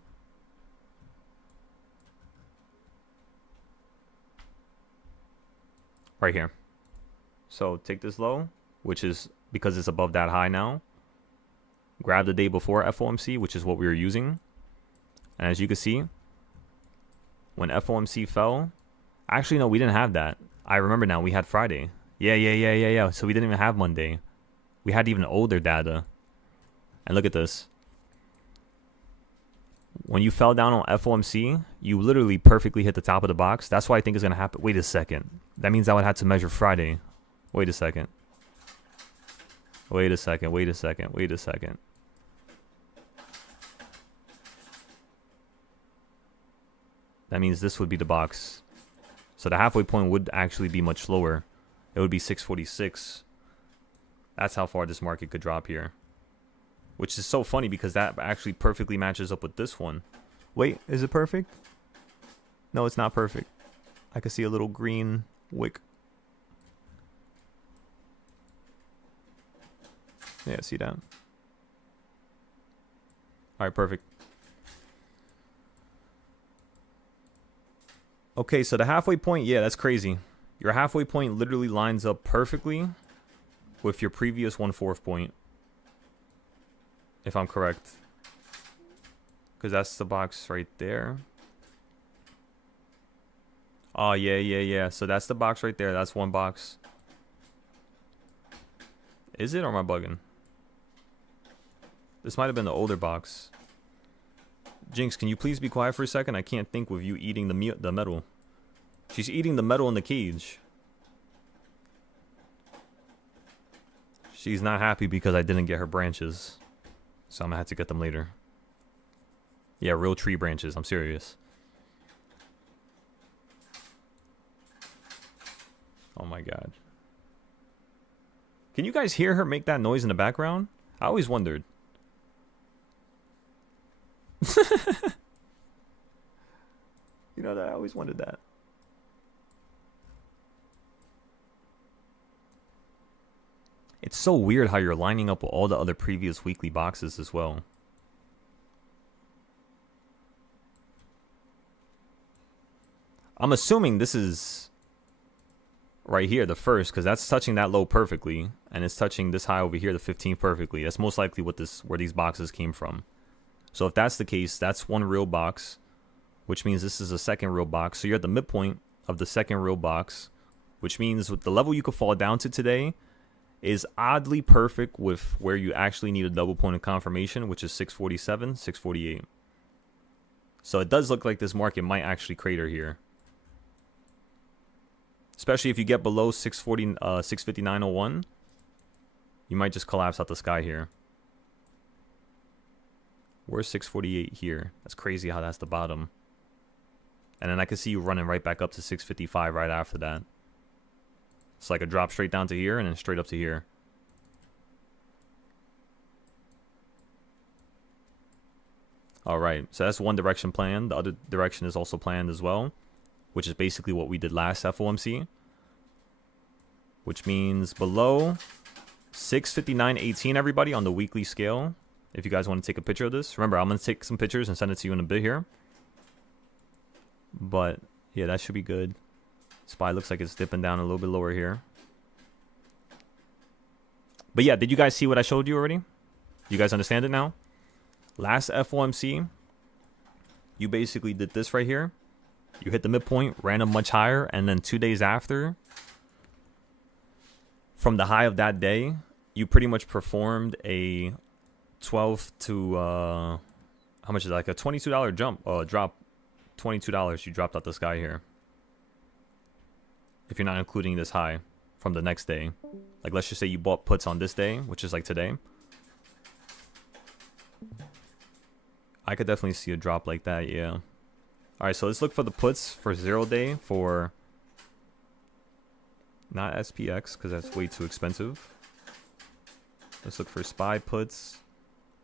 Right here. So take this low, which is because it's above that high now. Grab the day before FOMC, which is what we were using. And as you can see, when FOMC fell, actually, no, we didn't have that. I remember now, we had Friday. Yeah. So we didn't even have Monday. We had even older data. And look at this. When you fell down on FOMC, you literally perfectly hit the top of the box. That's why I think it's going to happen. Wait a second. That means I would have to measure Friday. Wait a second. Wait a second. That means this would be the box. So the halfway point would actually be much lower. It would be 646. That's how far this market could drop here. Which is so funny because that actually perfectly matches up with this one. Wait, is it perfect? No, it's not perfect. I can see a little green wick. Yeah, see that? Alright, perfect. Okay, so the halfway point, yeah, that's crazy. Your halfway point literally lines up perfectly with your previous 1/4 point, if I'm correct. Because that's the box right there. Oh, yeah. So that's the box right there. That's one box. Is it, or am I bugging? This might have been the older box. Jinx, can you please be quiet for a second? I can't think with you eating the metal. She's eating the metal in the cage. She's not happy because I didn't get her branches. So I'm going to have to get them later. Yeah, real tree branches. I'm serious. Oh my god. Can you guys hear her make that noise in the background? I always wondered. You know that? I always wondered that. It's so weird how you're lining up with all the other previous weekly boxes as well. I'm assuming this is right here, the first, because that's touching that low perfectly, and it's touching this high over here, the 15 perfectly. That's most likely what where these boxes came from. So if that's the case, that's one real box, which means this is a second real box. So you're at the midpoint of the second real box, which means with the level you could fall down to today is oddly perfect with where you actually need a double point of confirmation, which is 647, 648. So it does look like this market might actually crater here. Especially if you get below 659.01, you might just collapse out the sky here. Where's 648 here? That's crazy how that's the bottom. And then I can see you running right back up to 655 right after that. It's like a drop straight down to here and then straight up to here. Alright, so that's one direction planned. The other direction is also planned as well, which is basically what we did last FOMC. Which means below 659.18, everybody, on the weekly scale. If you guys want to take a picture of this. Remember, I'm going to take some pictures and send it to you in a bit here. But, yeah, that should be good. SPY looks like it's dipping down a little bit lower here. But yeah, did you guys see what I showed you already? You guys understand it now? Last FOMC, you basically did this right here. You hit the midpoint, ran up much higher, and then 2 days after, from the high of that day, you pretty much performed a 12 to, how much is that? Like a $22 jump, drop. $22 you dropped out the sky here. If you're not including this high from the next day. Like, let's just say you bought puts on this day, which is like today. I could definitely see a drop like that, yeah. Alright, so let's look for the puts for 0 day for... Not SPX, because that's way too expensive. Let's look for SPY puts.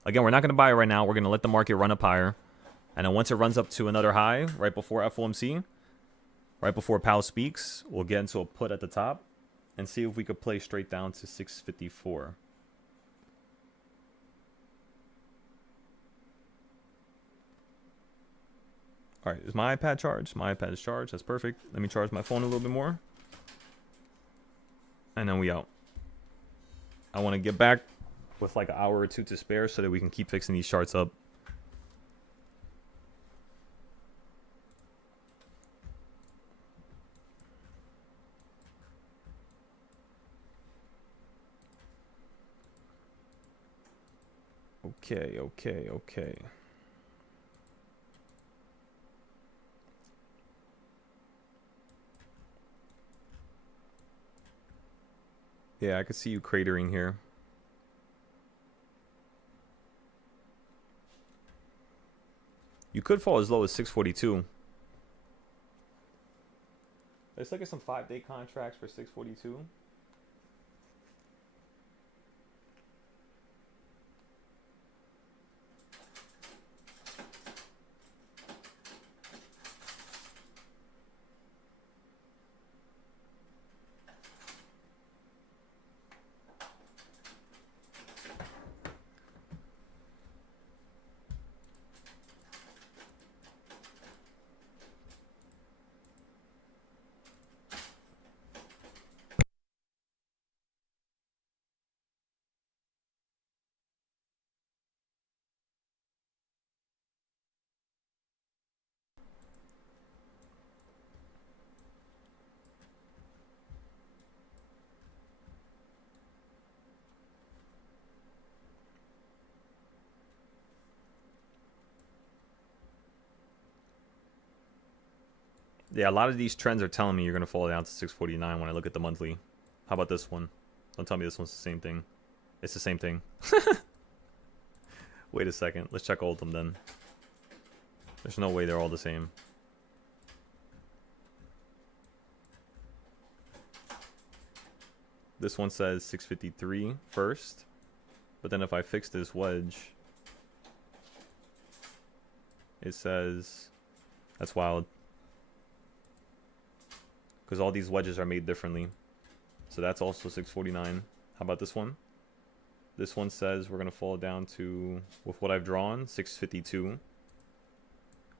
Again, we're not going to buy it right now. We're going to let the market run up higher. And then once it runs up to another high, right before FOMC, right before Powell speaks, we'll get into a put at the top and see if we could play straight down to 654. All right, is my iPad charged? My iPad is charged. That's perfect. Let me charge my phone a little bit more. And then we out. I want to get back with like an hour or two to spare so that we can keep fixing these charts up. Okay. Yeah, I could see you cratering here. You could fall as low as 642. Let's look at some 5-day contracts for 642. Yeah, a lot of these trends are telling me you're going to fall down to 649 when I look at the monthly. How about this one? Don't tell me this one's the same thing. It's the same thing. Wait a second. Let's check all of them then. There's no way they're all the same. This one says 653 first. But then if I fix this wedge, it says... That's wild. Because all these wedges are made differently. So that's also 649. How about this one? This one says we're going to fall down to, with what I've drawn, 652.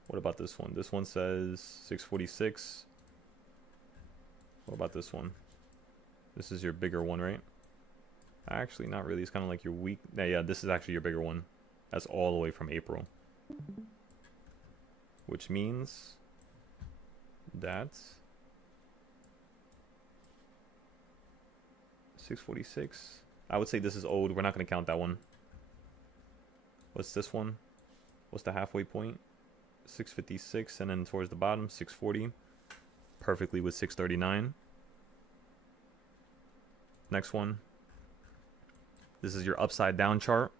What about this one? This one says 646. What about this one? This is your bigger one, right? Actually, not really. It's kind of like your weak. Yeah, this is actually your bigger one. That's all the way from April. Which means that 646. I would say this is old. We're not going to count that one. What's this one? What's the halfway point? 656, and then towards the bottom, 640. Perfectly with 639. Next one. This is your upside down chart.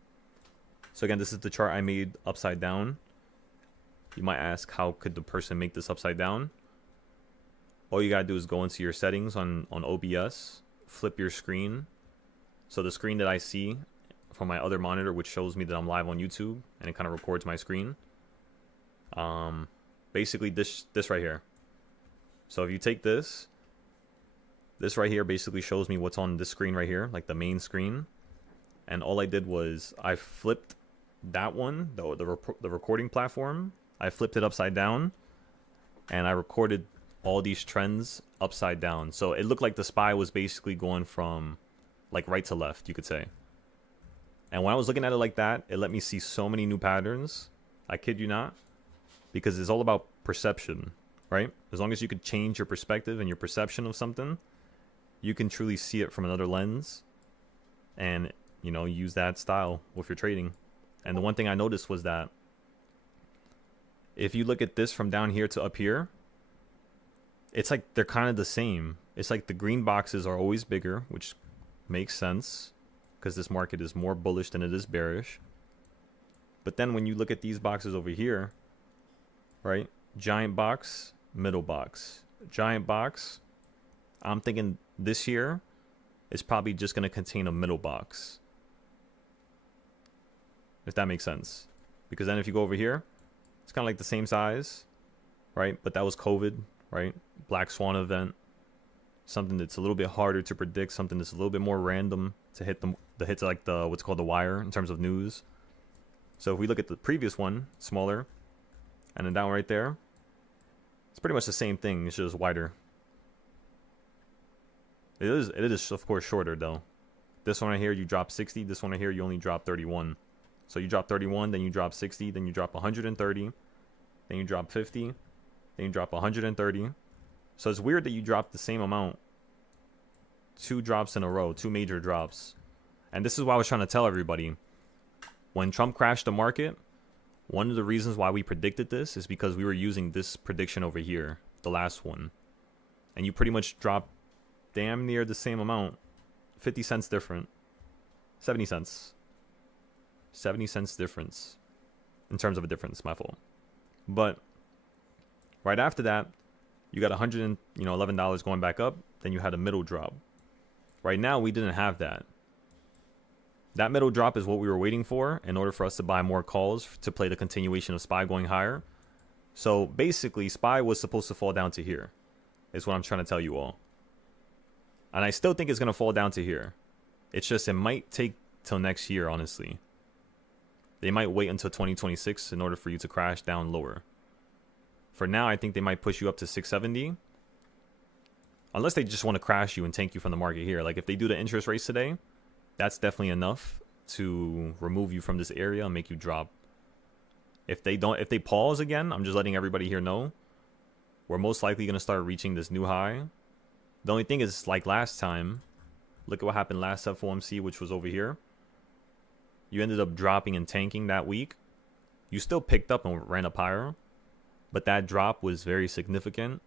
So again, this is the chart I made upside down. You might ask, how could the person make this upside down? All you gotta do is go into your settings on OBS, flip your screen. So the screen that I see from my other monitor, which shows me that I'm live on YouTube, and it kind of records my screen. Basically this right here. So if you take this right here basically shows me what's on this screen right here, like the main screen. And all I did was I flipped that one, the recording platform. I flipped it upside down, and I recorded all these trends upside down. So it looked like the SPY was basically going from like right to left, you could say. And when I was looking at it like that, it let me see so many new patterns. I kid you not. Because it's all about perception, right? As long as you could change your perspective and your perception of something, you can truly see it from another lens and, you know, use that style with your trading. And the one thing I noticed was that if you look at this from down here to up here, it's like they're kind of the same. It's like the green boxes are always bigger, which makes sense because this market is more bullish than it is bearish. But then when you look at these boxes over here, right? Giant box, middle box, giant box. I'm thinking this here is probably just going to contain a middle box. If that makes sense. Because then if you go over here, it's kind of like the same size, right? But that was COVID, right? Black Swan event. Something that's a little bit harder to predict. Something that's a little bit more random to hit the hits like the what's called the wire in terms of news. So if we look at the previous one, smaller, and then down right there, it's pretty much the same thing. It's just wider. It is of course shorter though. This one right here you drop 60. This one right here you only drop 31. So you drop 31, then you drop 60, then you drop 130, then you drop 50, then you drop 130. So it's weird that you drop the same amount, 2 drops in a row, 2 major drops. And this is why I was trying to tell everybody. When Trump crashed the market, one of the reasons why we predicted this is because we were using this prediction over here, the last one. And you pretty much dropped damn near the same amount, 50 cents different, 70 cents. 70 cents difference in terms of a difference, my fault. But right after that, you got $111 going back up. Then you had a middle drop. Right now, we didn't have that. That middle drop is what we were waiting for in order for us to buy more calls to play the continuation of SPY going higher. So basically, SPY was supposed to fall down to here, is what I'm trying to tell you all. And I still think it's going to fall down to here. It's just it might take till next year, honestly. They might wait until 2026 in order for you to crash down lower. For now, I think they might push you up to 670. Unless they just want to crash you and tank you from the market here. Like if they do the interest rates today, that's definitely enough to remove you from this area and make you drop. If they pause again, I'm just letting everybody here know, we're most likely going to start reaching this new high. The only thing is, like last time, look at what happened last FOMC, which was over here. You ended up dropping and tanking that week. You still picked up and ran up higher, but that drop was very significant.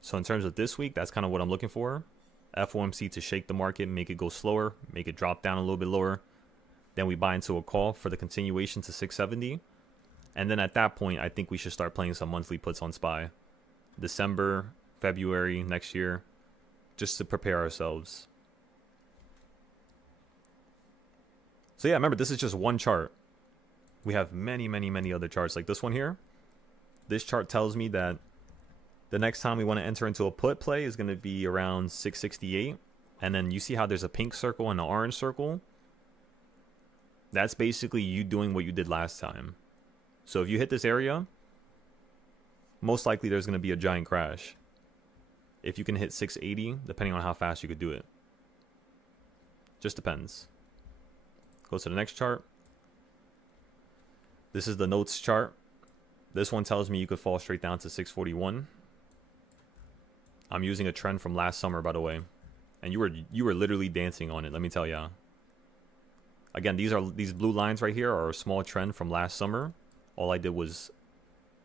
So in terms of this week, that's kind of what I'm looking for. FOMC to shake the market, make it go slower, make it drop down a little bit lower. Then we buy into a call for the continuation to 670. And then at that point, I think we should start playing some monthly puts on SPY. December, February next year, just to prepare ourselves. So yeah, remember, this is just one chart. We have many, many, many other charts like this one here. This chart tells me that the next time we want to enter into a put play is going to be around 668. And then you see how there's a pink circle and an orange circle? That's basically you doing what you did last time. So if you hit this area, most likely there's going to be a giant crash. If you can hit 680, depending on how fast you could do it. Just depends. Go to the next chart. This is the notes chart. This one tells me you could fall straight down to 641. I'm using a trend from last summer, by the way. And you were literally dancing on it, let me tell ya. Again, these blue lines right here are a small trend from last summer. All I did was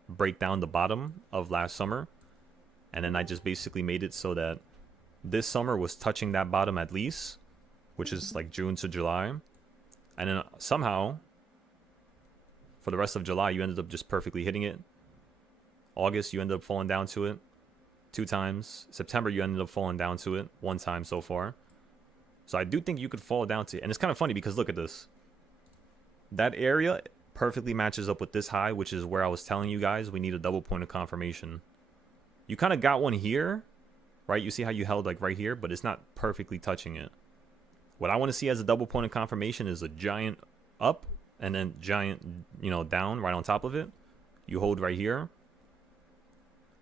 break down the bottom of last summer. And then I just basically made it so that this summer was touching that bottom at least, which is like June to July. And then somehow, for the rest of July, you ended up just perfectly hitting it. August, you ended up falling down to it 2 times. September, you ended up falling down to it 1 time so far. So I do think you could fall down to it. And it's kind of funny because look at this. That area perfectly matches up with this high, which is where I was telling you guys we need a double point of confirmation. You kind of got one here, right? You see how you held like right here, but it's not perfectly touching it. What I want to see as a double point of confirmation is a giant up and then giant, down right on top of it. You hold right here.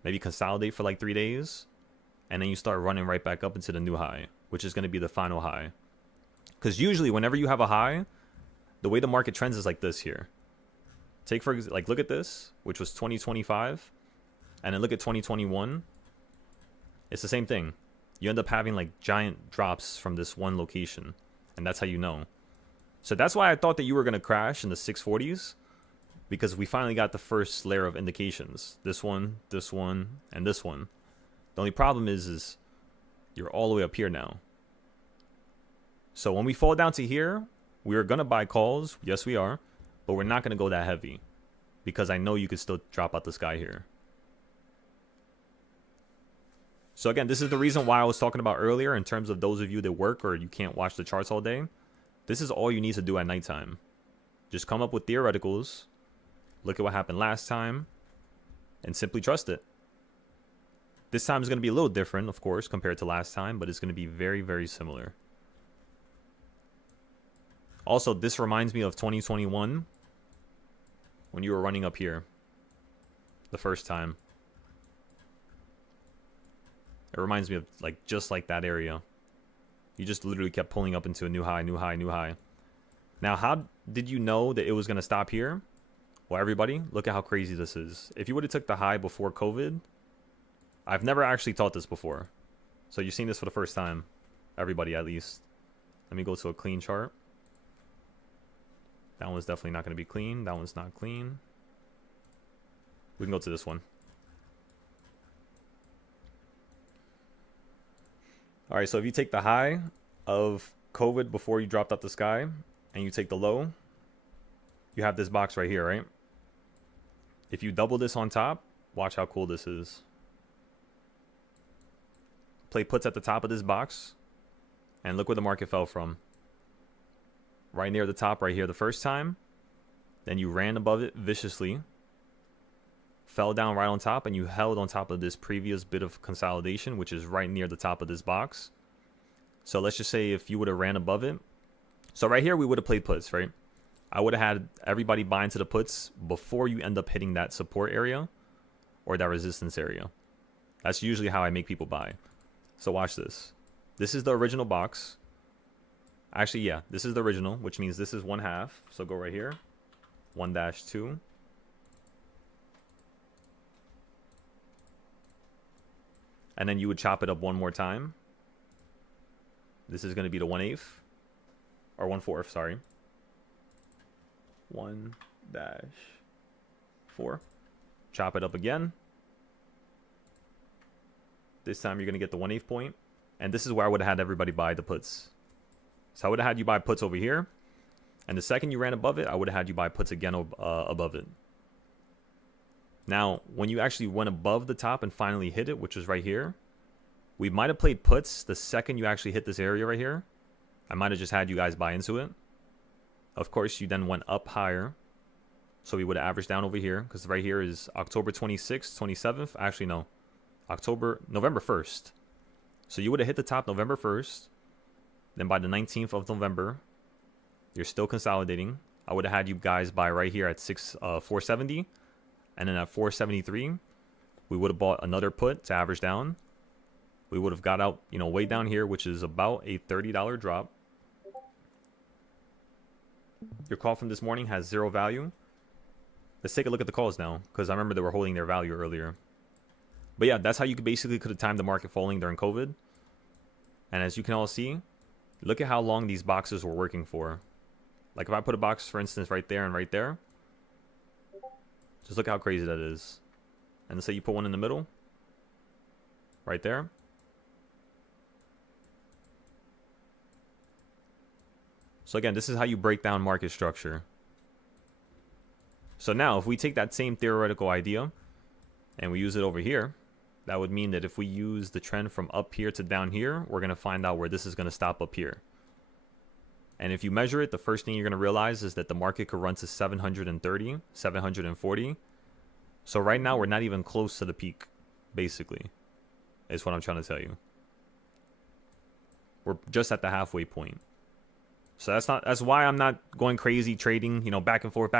Maybe consolidate for like 3 days. And then you start running right back up into the new high, which is going to be the final high. Because usually whenever you have a high, the way the market trends is like this here. Take for example, like look at this, which was 2025. And then look at 2021. It's the same thing. You end up having like giant drops from this one location. And that's how you know. So that's why I thought that you were going to crash in the 640s. Because we finally got the first layer of indications. This one, and this one. The only problem is you're all the way up here now. So when we fall down to here, we are going to buy calls. Yes, we are. But we're not going to go that heavy. Because I know you could still drop out the sky here. So again, this is the reason why I was talking about earlier in terms of those of you that work or you can't watch the charts all day. This is all you need to do at nighttime. Just come up with theoreticals. Look at what happened last time. And simply trust it. This time is going to be a little different, of course, compared to last time. But it's going to be very, very similar. Also, this reminds me of 2021. When you were running up here. The first time. It reminds me of just like that area. You just literally kept pulling up into a new high, new high, new high. Now, how did you know that it was going to stop here? Well, everybody, look at how crazy this is. If you would have took the high before COVID, I've never actually taught this before. So you're seeing this for the first time. Everybody, at least. Let me go to a clean chart. That one's definitely not going to be clean. That one's not clean. We can go to this one. All right, so if you take the high of COVID before you dropped out the sky and you take the low, you have this box right here, right? If you double this on top, watch how cool this is. Play puts at the top of this box and look where the market fell from. Right near the top right here the first time. Then you ran above it viciously. Fell down right on top and you held on top of this previous bit of consolidation, which is right near the top of this box. So let's just say if you would have ran above it. So right here we would have played puts, right? I would have had everybody buy into the puts before you end up hitting that support area or that resistance area. That's usually how I make people buy. So watch this. This is the original box. Actually, yeah, this is the original, which means this is 1/2. So go right here. 1-2. And then you would chop it up one more time. This is going to be the 1/8. Or 1/4, sorry. 1-4. Chop it up again. This time you're going to get the 1/8 point. And this is where I would have had everybody buy the puts. So I would have had you buy puts over here. And the second you ran above it, I would have had you buy puts again above it. Now, when you actually went above the top and finally hit it, which was right here, we might have played puts the second you actually hit this area right here. I might have just had you guys buy into it. Of course, you then went up higher. So we would have averaged down over here, because right here is October 26th, 27th. Actually, no. November 1st. So you would have hit the top November 1st. Then by the 19th of November, you're still consolidating. I would have had you guys buy right here at 470. And then at 473, we would have bought another put to average down. We would have got out, way down here, which is about a $30 drop. Your call from this morning has 0 value. Let's take a look at the calls now, because I remember they were holding their value earlier. But yeah, that's how you could have timed the market falling during COVID. And as you can all see, look at how long these boxes were working for. Like if I put a box, for instance, right there and right there, just look how crazy that is. And let's say you put one in the middle, right there. So again, this is how you break down market structure. So now if we take that same theoretical idea and we use it over here, that would mean that if we use the trend from up here to down here, we're going to find out where this is going to stop up here. And if you measure it, the first thing you're going to realize is that the market could run to 730, 740. So right now, we're not even close to the peak, basically, is what I'm trying to tell you. We're just at the halfway point. So that's why I'm not going crazy trading, back and forth,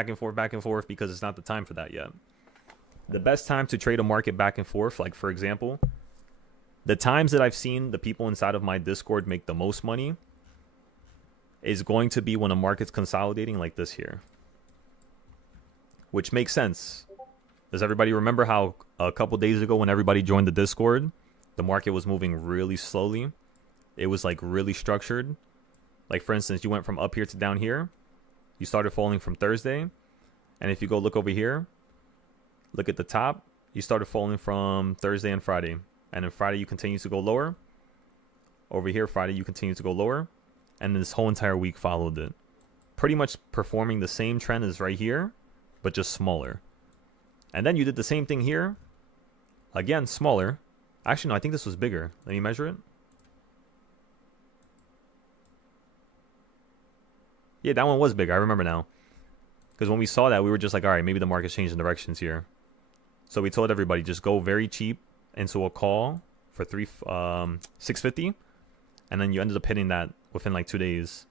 because it's not the time for that yet. The best time to trade a market back and forth, like for example, the times that I've seen the people inside of my Discord make the most money is going to be when a market's consolidating like this here. Which makes sense. Does everybody remember how a couple days ago when everybody joined the Discord, the market was moving really slowly? It was like really structured. Like for instance, you went from up here to down here. You started falling from Thursday. And if you go look over here, look at the top, you started falling from Thursday and Friday. And then Friday you continue to go lower. Over here, Friday you continue to go lower. And this whole entire week followed it. Pretty much performing the same trend as right here, but just smaller. And then you did the same thing here. Again, smaller. Actually, no, I think this was bigger. Let me measure it. Yeah, that one was bigger. I remember now. Because when we saw that, we were just like, all right, maybe the market's changing directions here. So we told everybody, just go very cheap into a call for 650. And then you ended up hitting that within like 2 days.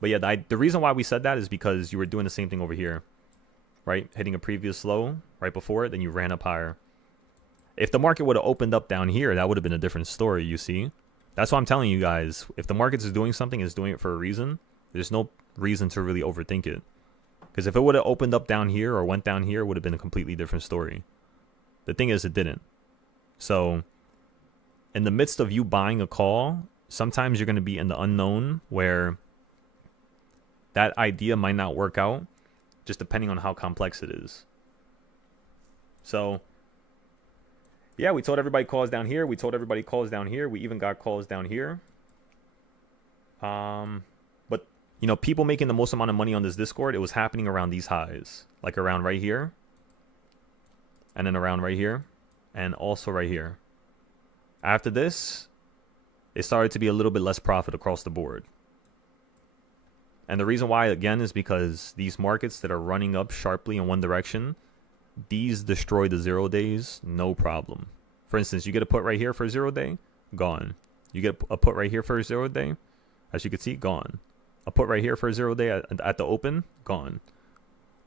But yeah, the reason why we said that is because you were doing the same thing over here. Right? Hitting a previous low right before it, then you ran up higher. If the market would have opened up down here, that would have been a different story, you see? That's why I'm telling you guys, if the market is doing something, it's doing it for a reason. There's no reason to really overthink it. Because if it would have opened up down here or went down here, it would have been a completely different story. The thing is, it didn't. So, in the midst of you buying a call, sometimes you're going to be in the unknown where that idea might not work out, just depending on how complex it is. So, yeah, we told everybody calls down here. We told everybody calls down here. We even got calls down here. But, people making the most amount of money on this Discord, it was happening around these highs. Like around right here. And then around right here. And also right here. After this, it started to be a little bit less profit across the board. And the reason why, again, is because these markets that are running up sharply in one direction, these destroy the 0 days, no problem. For instance, you get a put right here for a 0 day, gone. You get a put right here for a 0 day, as you can see, gone. A put right here for a 0 day at the open, gone.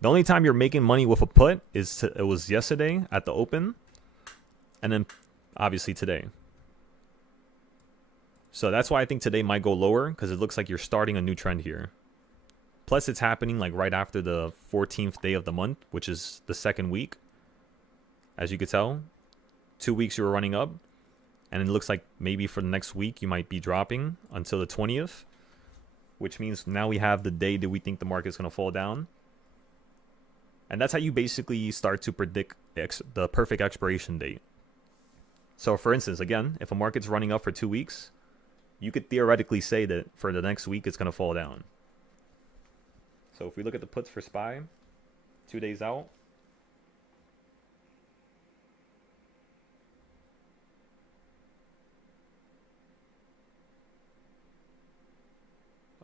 The only time you're making money with a put it was yesterday at the open, and then obviously today. So that's why I think today might go lower, because it looks like you're starting a new trend here. Plus, it's happening like right after the 14th day of the month, which is the second week. As you could tell, 2 weeks you were running up. And it looks like maybe for the next week you might be dropping until the 20th. Which means now we have the day that we think the market's going to fall down. And that's how you basically start to predict the perfect expiration date. So for instance, again, if a market's running up for 2 weeks, you could theoretically say that for the next week it's going to fall down. So if we look at the puts for SPY, 2 days out,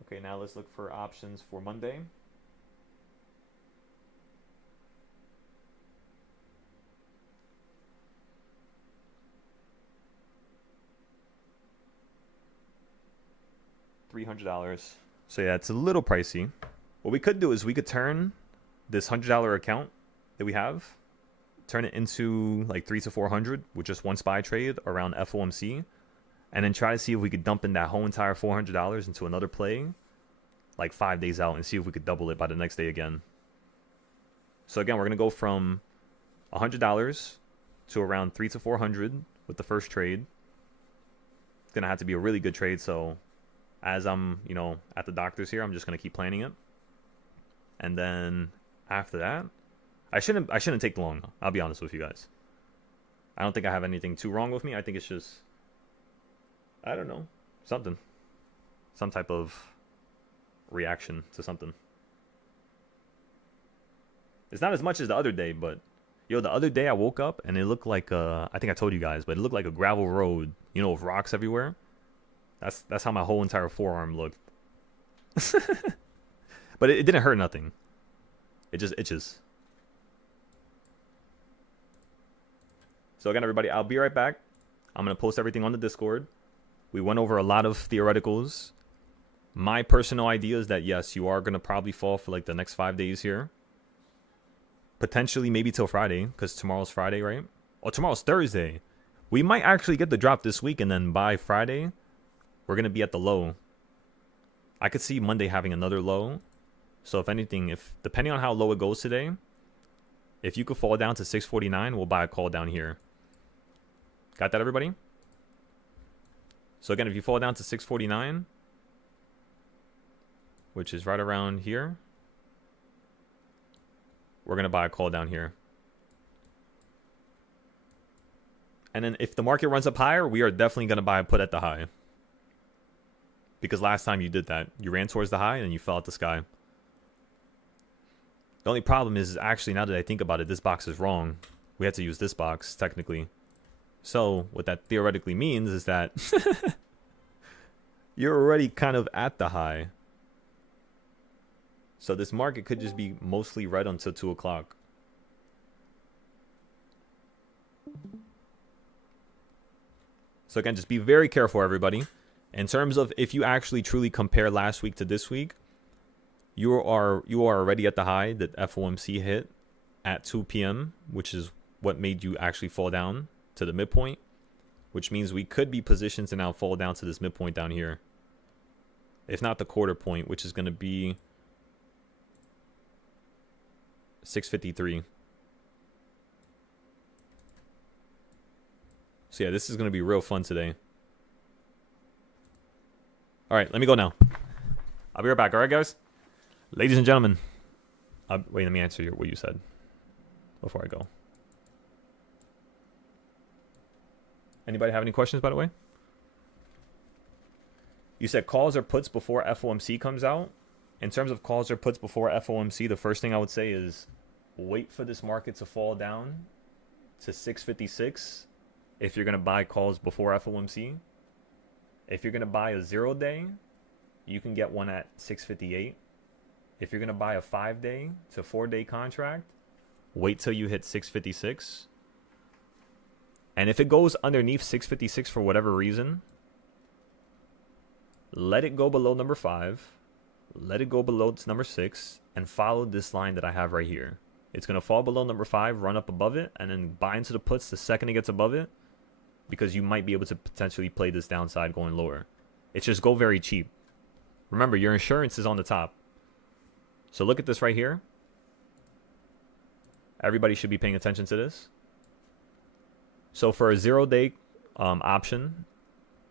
okay, now let's look for options for Monday. $300. So yeah, it's a little pricey. What we could do is we could turn this $100 account that we have, turn it into like 300 to 400 with just one SPY trade around FOMC, and then try to see if we could dump in that whole entire $400 into another play like 5 days out and see if we could double it by the next day again. So again, we're going to go from $100 to around 300 to 400 with the first trade. It's going to have to be a really good trade, so as I'm, at the doctor's here, I'm just going to keep planning it. And then after that, I shouldn't take long. I'll be honest with you guys. I don't think I have anything too wrong with me. I think it's just, I don't know, something. Some type of reaction to something. It's not as much as the other day, but the other day I woke up and it looked like I think I told you guys, but it looked like a gravel road, with rocks everywhere. That's how my whole entire forearm looked. But it didn't hurt nothing. It just itches. So again, everybody, I'll be right back. I'm going to post everything on the Discord. We went over a lot of theoreticals. My personal idea is that, yes, you are going to probably fall for like the next 5 days here. Potentially maybe till Friday, because tomorrow's Friday, right? Or tomorrow's Thursday. We might actually get the drop this week, and then by Friday, we're going to be at the low. I could see Monday having another low. So if anything, depending on how low it goes today, if you could fall down to 649, we'll buy a call down here. Got that, everybody? So again, if you fall down to 649, which is right around here, we're going to buy a call down here. And then if the market runs up higher, we are definitely going to buy a put at the high. Because last time you did that, you ran towards the high and you fell out the sky. The only problem is actually, now that I think about it, this box is wrong. We had to use this box, technically. So what that theoretically means is that you're already kind of at the high. So this market could just be mostly red until 2 o'clock. So again, just be very careful, everybody. In terms of if you actually truly compare last week to this week, you are already at the high that FOMC hit at 2 p.m., which is what made you actually fall down to the midpoint, which means we could be positioned to now fall down to this midpoint down here. If not the quarter point, which is going to be 653. So yeah, this is going to be real fun today. All right, let me go now. I'll be right back. All right, guys? Ladies and gentlemen. Wait, let me answer what you said before I go. Anybody have any questions, by the way? You said calls or puts before FOMC comes out. In terms of calls or puts before FOMC, the first thing I would say is wait for this market to fall down to 656 if you're going to buy calls before FOMC. If you're going to buy a 0-day, you can get one at 658. If you're going to buy a 5-day to 4-day contract, wait till you hit 656. And if it goes underneath 656 for whatever reason, let it go below number 5, let it go below number 6, and follow this line that I have right here. It's going to fall below number 5, run up above it, and then buy into the puts the second it gets above it, because you might be able to potentially play this downside going lower. It's just go very cheap. Remember, your insurance is on the top. So look at this right here. Everybody should be paying attention to this. So for a 0-day option,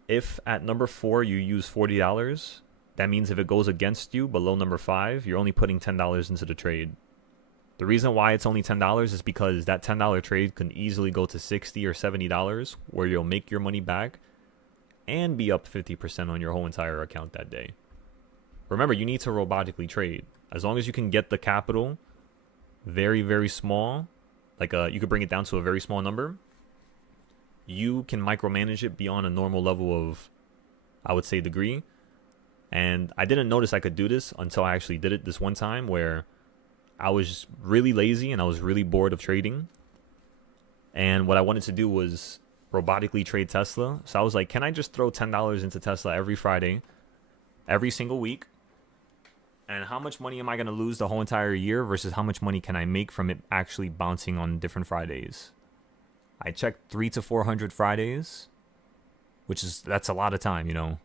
if at number 4 you use $40, that means if it goes against you below number 5, you're only putting $10 into the trade. The reason why it's only $10 is because that $10 trade can easily go to $60 or $70, where you'll make your money back and be up 50% on your whole entire account that day. Remember, you need to robotically trade. As long as you can get the capital very, very small, like you could bring it down to a very small number, you can micromanage it beyond a normal level of, I would say, degree. And I didn't notice I could do this until I actually did it this one time, where I was really lazy and I was really bored of trading. And what I wanted to do was robotically trade Tesla. So I was like, can I just throw $10 into Tesla every Friday, every single week? And how much money am I going to lose the whole entire year versus how much money can I make from it actually bouncing on different Fridays? I checked 300 to 400 Fridays, that's a lot of time, you know.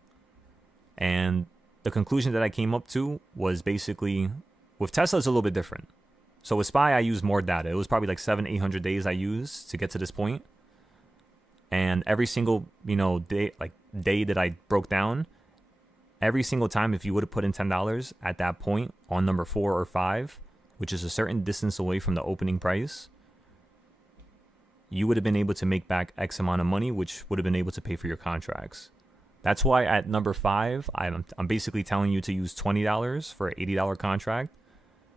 And the conclusion that I came up to was basically, with Tesla, it's a little bit different. So with SPY, I used more data. It was probably like 700-800 days I used to get to this point. And every single, day that I broke down, every single time, if you would have put in $10 at that point on number 4 or 5, which is a certain distance away from the opening price, you would have been able to make back X amount of money, which would have been able to pay for your contracts. That's why at number 5, I'm basically telling you to use $20 for an $80 contract,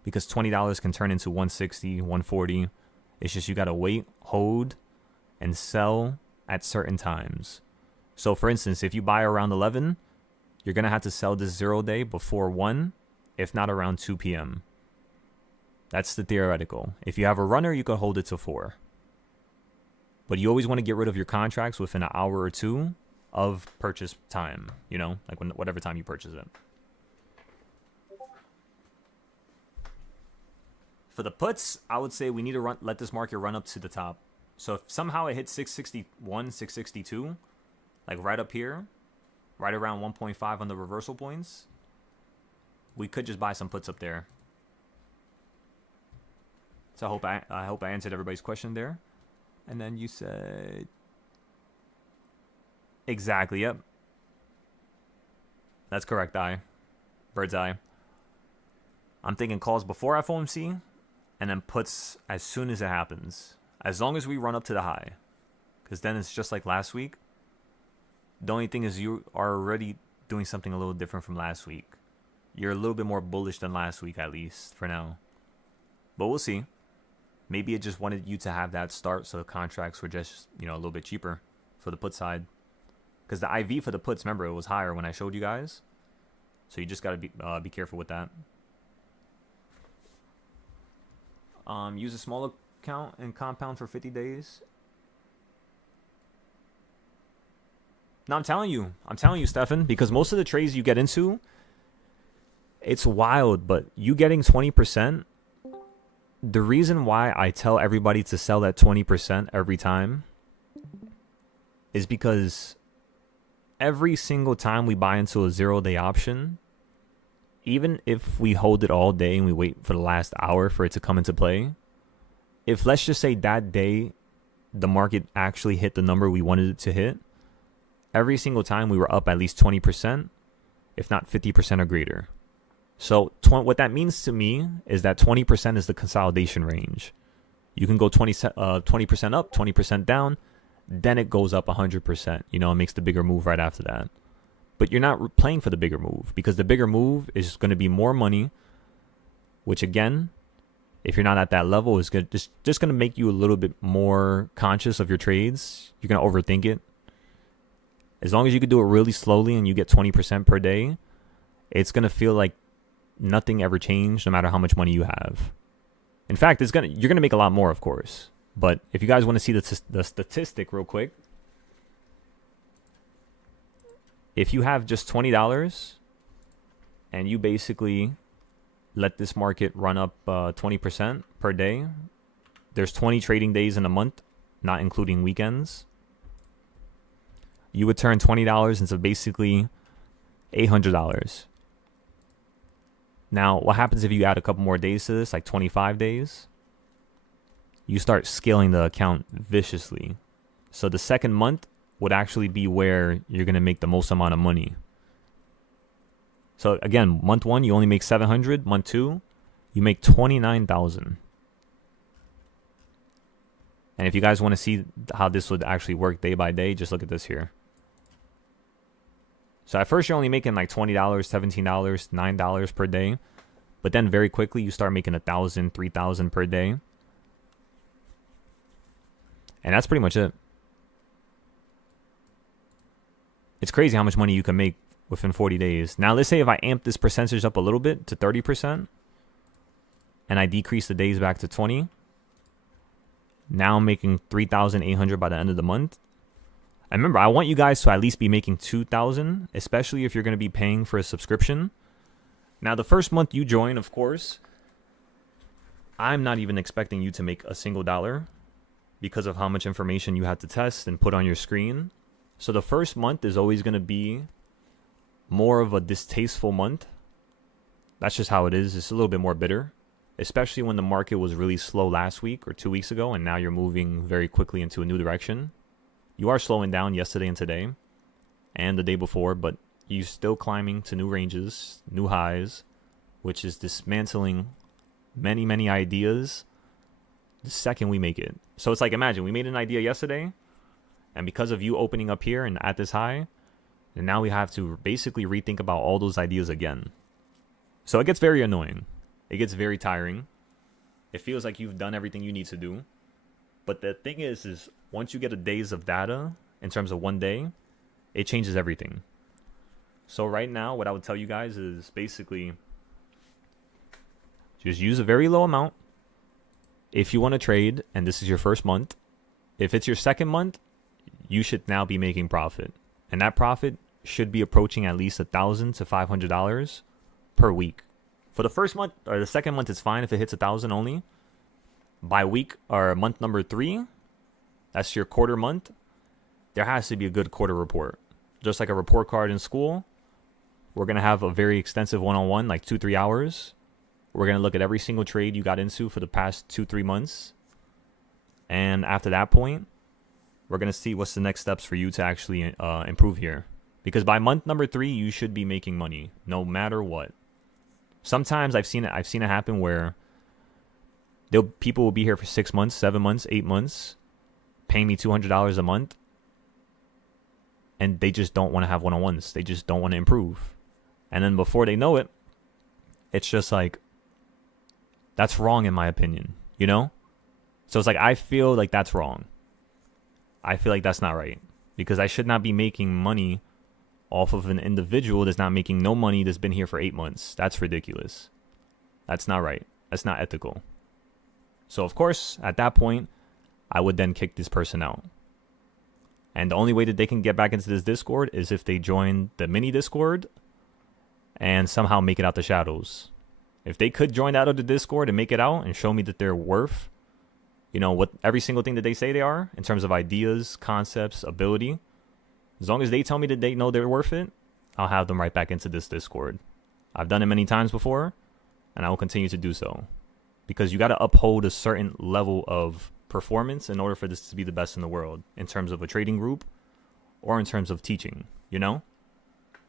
because $20 can turn into $160, $140. It's just you got to wait, hold, and sell at certain times. So for instance, if you buy around 11, you're going to have to sell this 0 day before 1, if not around 2 p.m. That's the theoretical. If you have a runner, you can hold it to 4. But you always want to get rid of your contracts within an hour or two of purchase time, like whatever time you purchase it. For the puts, I would say we need to let this market run up to the top. So if somehow it hits 661, 662, like right up here, right around 1.5 on the reversal points, we could just buy some puts up there. So I hope I answered everybody's question there. And then you said, exactly, yep. That's correct, bird's eye. I'm thinking calls before FOMC and then puts as soon as it happens. As long as we run up to the high. Because then it's just like last week. The only thing is you are already doing something a little different from last week. You're a little bit more bullish than last week, at least, for now. But we'll see. Maybe it just wanted you to have that start so the contracts were just, a little bit cheaper for the put side. Because the IV for the puts, remember, it was higher when I showed you guys. So you just got to be careful with that. Use a small account and compound for 50 days. No, I'm telling you, Stefan, because most of the trades you get into, it's wild, but you getting 20%, the reason why I tell everybody to sell that 20% every time is because every single time we buy into a 0-day option, even if we hold it all day and we wait for the last hour for it to come into play, if let's just say that day the market actually hit the number we wanted it to hit, every single time we were up at least 20%, if not 50% or greater. So what that means to me is that 20% is the consolidation range. You can go 20% up, 20% down, then it goes up 100%. It makes the bigger move right after that. But you're not playing for the bigger move, because the bigger move is going to be more money, which again, if you're not at that level, is just going to make you a little bit more conscious of your trades. You're going to overthink it. As long as you can do it really slowly and you get 20% per day, it's going to feel like nothing ever changed, no matter how much money you have. In fact, you're going to make a lot more, of course. But if you guys want to see the statistic real quick, if you have just $20 and you basically let this market run up 20% per day, there's 20 trading days in a month, not including weekends. You would turn $20 into basically $800. Now, what happens if you add a couple more days to this, like 25 days? You start scaling the account viciously. So the second month would actually be where you're going to make the most amount of money. So again, month 1, you only make $700. Month 2, you make $29,000. And if you guys want to see how this would actually work day by day, just look at this here. So at first you're only making like $20, $17, $9 per day. But then very quickly you start making $1,000, $3,000 per day. And that's pretty much it. It's crazy how much money you can make within 40 days. Now let's say if I amp this percentage up a little bit to 30% and I decrease the days back to 20. Now I'm making 3,800 by the end of the month. And remember, I want you guys to at least be making 2,000, especially if you're going to be paying for a subscription. Now, the first month you join, of course, I'm not even expecting you to make a single dollar because of how much information you have to test and put on your screen. So the first month is always going to be more of a distasteful month. That's just how it is. It's a little bit more bitter, especially when the market was really slow last week or 2 weeks ago, and now you're moving very quickly into a new direction. You are slowing down yesterday and today and the day before, but you're still climbing to new ranges, new highs, which is dismantling many, many ideas the second we make it. So it's like, imagine we made an idea yesterday, and because of you opening up here and at this high, and now we have to basically rethink about all those ideas again. So it gets very annoying. It gets very tiring. It feels like you've done everything you need to do. But the thing is once you get a days of data in terms of one day, it changes everything. So right now, what I would tell you guys is basically just use a very low amount. If you want to trade, and this is your first month, if it's your second month, you should now be making profit. And that profit should be approaching at least $1,000 to $500 per week. For the first month or the second month, it's fine if it hits 1,000 only. By week or month number 3, that's your quarter month, there has to be a good quarter report. Just like a report card in school, we're going to have a very extensive one-on-one, like 2-3 hours. We're going to look at every single trade you got into for the past 2-3 months. And after that point, we're going to see what's the next steps for you to actually improve here. Because by month number 3, you should be making money, no matter what. Sometimes I've seen it happen where people will be here for 6 months, 7 months, 8 months, paying me $200 a month, and they just don't want to have one-on-ones. They just don't want to improve. And then before they know it, it's just like, that's wrong in my opinion, you know? So it's like, I feel like that's wrong. I feel like that's not right. Because I should not be making money off of an individual that's not making no money that's been here for 8 months. That's ridiculous. That's not right. That's not ethical. So, of course, at that point, I would then kick this person out. And the only way that they can get back into this Discord is if they join the mini Discord and somehow make it out the shadows. If they could join out of the Discord and make it out and show me that they're worth, you know, what every single thing that they say they are in terms of ideas, concepts, ability, as long as they tell me that they know they're worth it, I'll have them right back into this Discord. I've done it many times before, and I will continue to do so. Because you got to uphold a certain level of performance in order for this to be the best in the world in terms of a trading group or in terms of teaching, you know?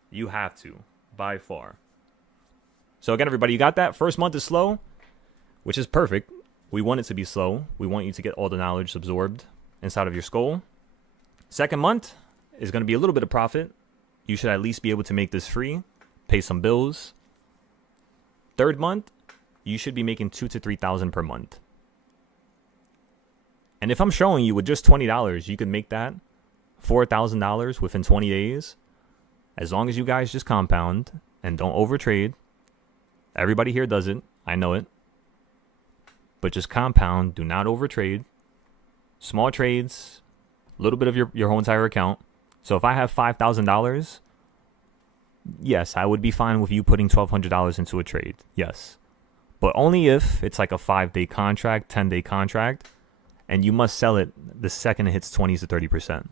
You have to, by far. So again, everybody, you got that? First month is slow, which is perfect. We want it to be slow. We want you to get all the knowledge absorbed inside of your skull. Second month is going to be a little bit of profit. You should at least be able to make this free, pay some bills. Third month, you should be making $2,000 to $3,000 per month. And if I'm showing you with just $20, you can make that $4,000 within 20 days. As long as you guys just compound and don't overtrade. Everybody here does it. I know it. But just compound. Do not overtrade. Small trades. A little bit of your whole entire account. So if I have $5,000, yes, I would be fine with you putting $1,200 into a trade. Yes. But only if it's like a 5-day contract, 10-day contract, and you must sell it the second it hits 20 to 30%.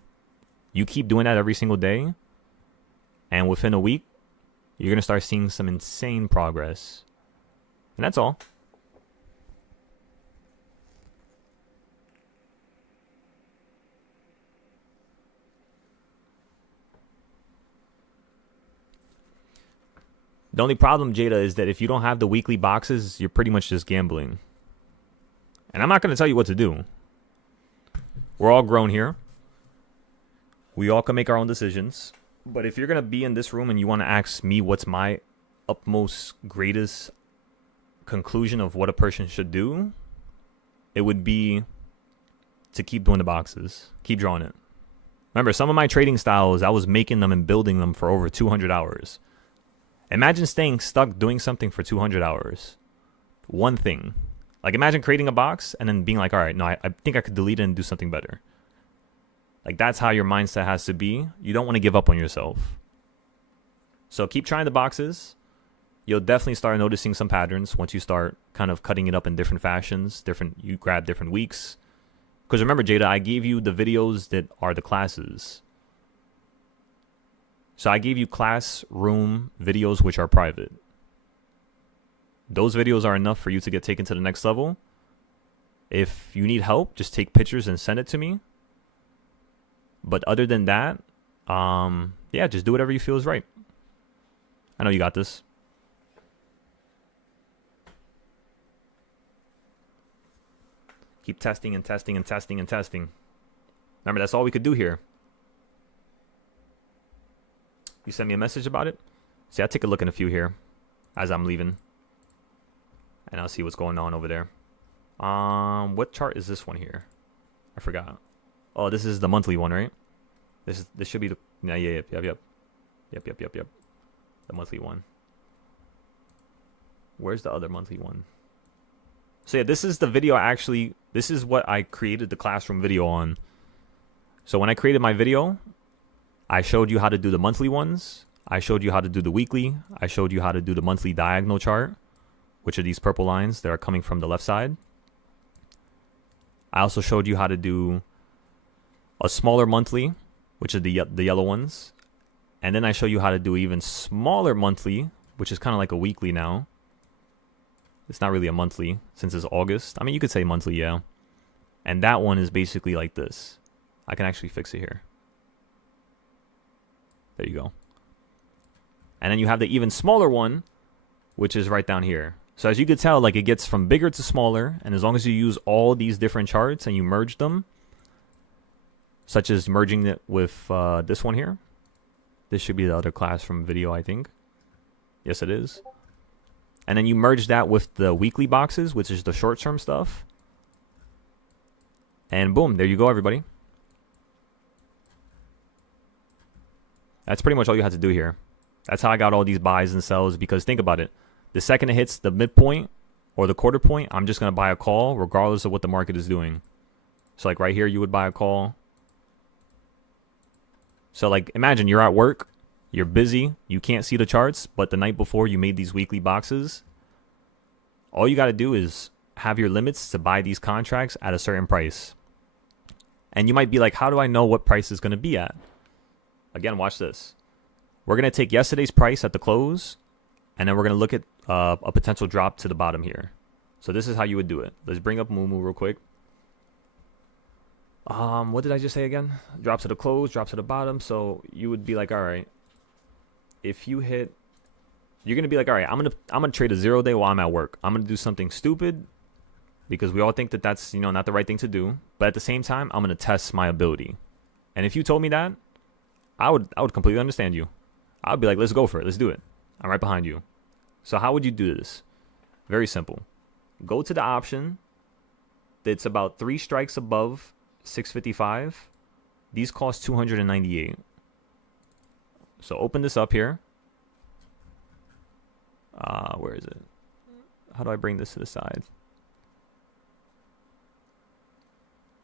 You keep doing that every single day, and within a week, you're going to start seeing some insane progress. And that's all. The only problem, Jada, is that if you don't have the weekly boxes, you're pretty much just gambling. And I'm not going to tell you what to do. We're all grown here. We all can make our own decisions. But if you're going to be in this room and you want to ask me what's my utmost greatest conclusion of what a person should do, it would be to keep doing the boxes. Keep drawing it. Remember, some of my trading styles, I was making them and building them for over 200 hours. Imagine staying stuck doing something for 200 hours. One thing. Like, imagine creating a box and then being like, all right, no, I think I could delete it and do something better. Like, that's how your mindset has to be. You don't want to give up on yourself. So keep trying the boxes. You'll definitely start noticing some patterns once you start kind of cutting it up in different fashions. You grab different weeks. Because remember, Jada, I gave you the videos that are the classes. So I gave you classroom videos which are private. Those videos are enough for you to get taken to the next level. If you need help, just take pictures and send it to me. But other than that, yeah, just do whatever you feel is right. I know you got this. Keep testing and testing and testing and testing. Remember, that's all we could do here. You send me a message about it? See, I'll take a look in a few here as I'm leaving. And I'll see what's going on over there. What chart is this one here? I forgot. Oh, this is the monthly one, right? This should be the yep. The monthly one. Where's the other monthly one? So yeah, this is the video this is what I created the classroom video on. So when I created my video, I showed you how to do the monthly ones. I showed you how to do the weekly. I showed you how to do the monthly diagonal chart, which are these purple lines that are coming from the left side. I also showed you how to do a smaller monthly, which is the yellow ones. And then I show you how to do even smaller monthly, which is kind of like a weekly now. It's not really a monthly since it's August. I mean, you could say monthly, yeah. And that one is basically like this. I can actually fix it here. There you go. And then you have the even smaller one, which is right down here. So as you can tell, like, it gets from bigger to smaller. And as long as you use all these different charts and you merge them, such as merging it with this one here. This should be the other classroom video, I think. Yes, it is. And then you merge that with the weekly boxes, which is the short-term stuff. And boom, there you go, everybody. That's pretty much all you have to do here. That's how I got all these buys and sells, because think about it. The second it hits the midpoint or the quarter point, I'm just going to buy a call regardless of what the market is doing. So like right here, you would buy a call. So like imagine you're at work, you're busy, you can't see the charts, but the night before you made these weekly boxes. All you got to do is have your limits to buy these contracts at a certain price. And you might be like, how do I know what price is going to be at? Again, watch this. We're going to take yesterday's price at the close, and then we're going to look at a potential drop to the bottom here. So this is how you would do it. Let's bring up Moomoo real quick. What did I just say again? Drop to the close, drop to the bottom. So you would be like, all right, if you hit, you're going to be like, all right, I'm going to trade a 0 day while I'm at work. I'm going to do something stupid because we all think that that's, not the right thing to do. But at the same time, I'm going to test my ability. And if you told me that, I would completely understand you. I would be like, let's go for it. Let's do it. I'm right behind you. So how would you do this? Very simple. Go to the option that's about 3 strikes above 655. These cost 298. So open this up here. Where is it? How do I bring this to the side?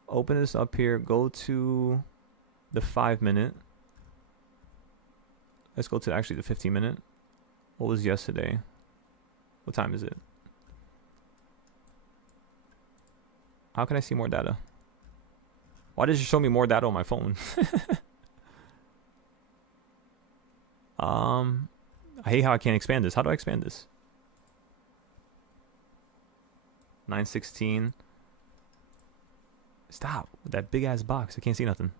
Open this up here. Go to the 5 minute. Let's go to actually the 15 minute. What was yesterday? What time is it? How can I see more data? Why does it show me more data on my phone? I hate how I can't expand this. How do I expand this? 916. Stop with that big ass box. I can't see nothing.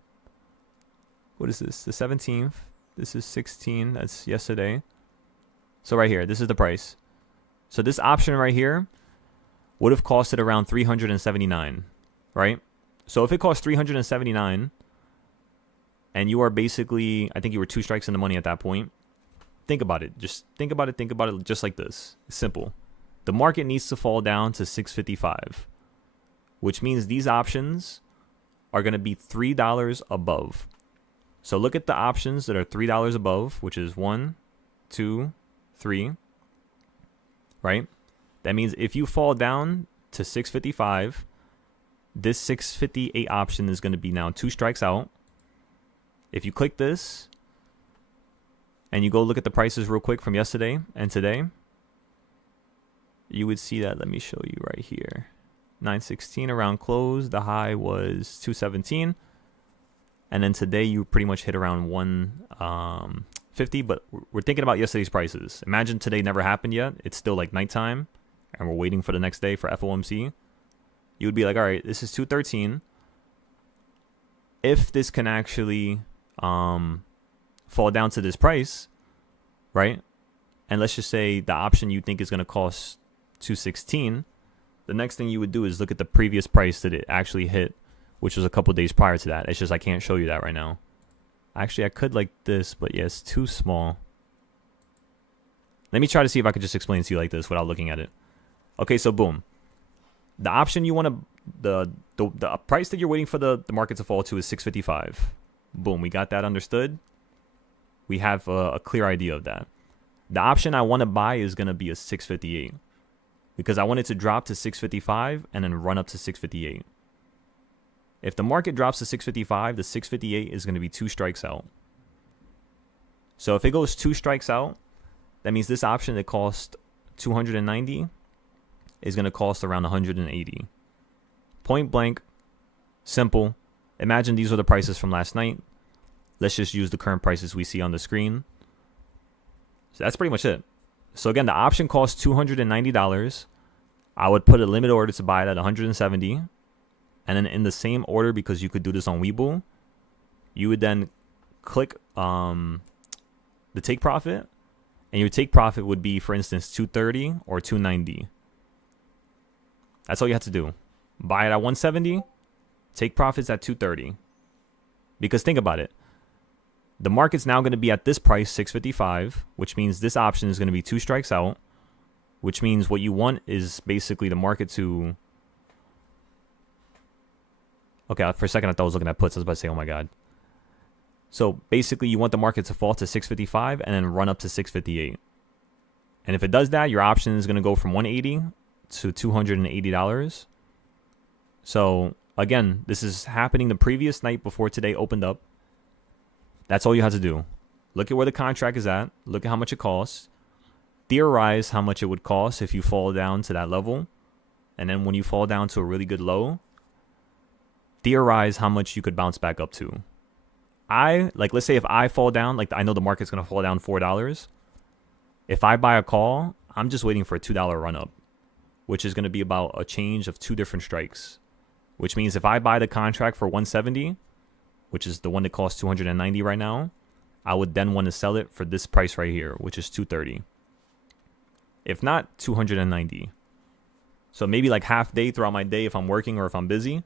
What is this? The 17th. This is 16. That's yesterday. So right here, this is the price. So this option right here would have costed around 379, right? So if it costs 379 and you are basically, I think you were 2 strikes in the money at that point, think about it. Just think about it just like this. It's simple. The market needs to fall down to 655, which means these options are going to be $3 above. So look at the options that are $3 above, which is 1, 2, 3, right? That means if you fall down to 655, this 658 option is going to be now 2 strikes out. If you click this and you go look at the prices real quick from yesterday and today, you would see that. Let me show you right here. 916 around close. The high was 217. And then today you pretty much hit around 150. But we're thinking about yesterday's prices. Imagine today never happened yet. It's still like nighttime and we're waiting for the next day for FOMC. You would be like, all right, this is 213. If this can actually fall down to this price, right? And let's just say the option you think is going to cost 216. The next thing you would do is look at the previous price that it actually hit, which was a couple days prior to that. It's just I can't show you that right now. Actually, I could like this, but yeah, it's too small. Let me try to see if I could just explain to you like this without looking at it. Okay, so boom. The option you want to, the price that you're waiting for the market to fall to is 655. Boom, we got that understood. We have a clear idea of that. The option I want to buy is going to be a 658 because I want it to drop to 655 and then run up to 658. If the market drops to 655, the 658 is going to be 2 strikes out. So if it goes 2 strikes out, that means this option that cost 290 is going to cost around 180. Point blank, simple. Imagine these were the prices from last night. Let's just use the current prices we see on the screen. So that's pretty much it. So again, the option costs $290. I would put a limit order to buy it at 170. And then in the same order, because you could do this on Webull, you would then click the take profit. And your take profit would be, for instance, 230 or 290. That's all you have to do. Buy it at 170. Take profits at 230. Because think about it. The market's now going to be at this price, 655, which means this option is going to be 2 strikes out, which means what you want is basically the market to... Okay, for a second I thought I was looking at puts. I was about to say, oh my God. So basically you want the market to fall to 655 and then run up to 658. And if it does that, your option is going to go from 180 to $280. So again, this is happening the previous night before today opened up. That's all you have to do. Look at where the contract is at. Look at how much it costs. Theorize how much it would cost if you fall down to that level. And then when you fall down to a really good low, theorize how much you could bounce back up to. Let's say if I fall down, like I know the market's going to fall down $4. If I buy a call, I'm just waiting for a $2 run up, which is going to be about a change of 2 different strikes. Which means if I buy the contract for 170, which is the one that costs 290 right now, I would then want to sell it for this price right here, which is 230. If not, 290. So maybe like half day throughout my day if I'm working or if I'm busy,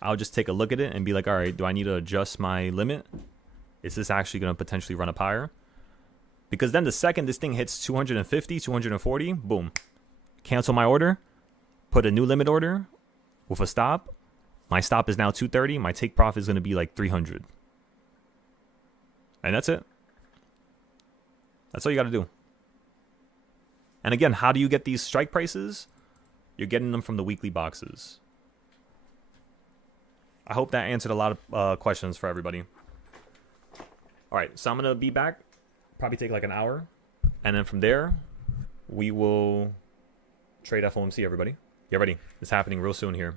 I'll just take a look at it and be like, all right, do I need to adjust my limit? Is this actually going to potentially run up higher? Because then the second this thing hits 250, 240, boom. Cancel my order, put a new limit order with a stop. My stop is now 230. My take profit is going to be like 300. And that's it. That's all you got to do. And again, how do you get these strike prices? You're getting them from the weekly boxes. I hope that answered a lot of questions for everybody. All right, so I'm going to be back. Probably take like an hour. And then from there, we will trade FOMC, everybody. Get ready. It's happening real soon here.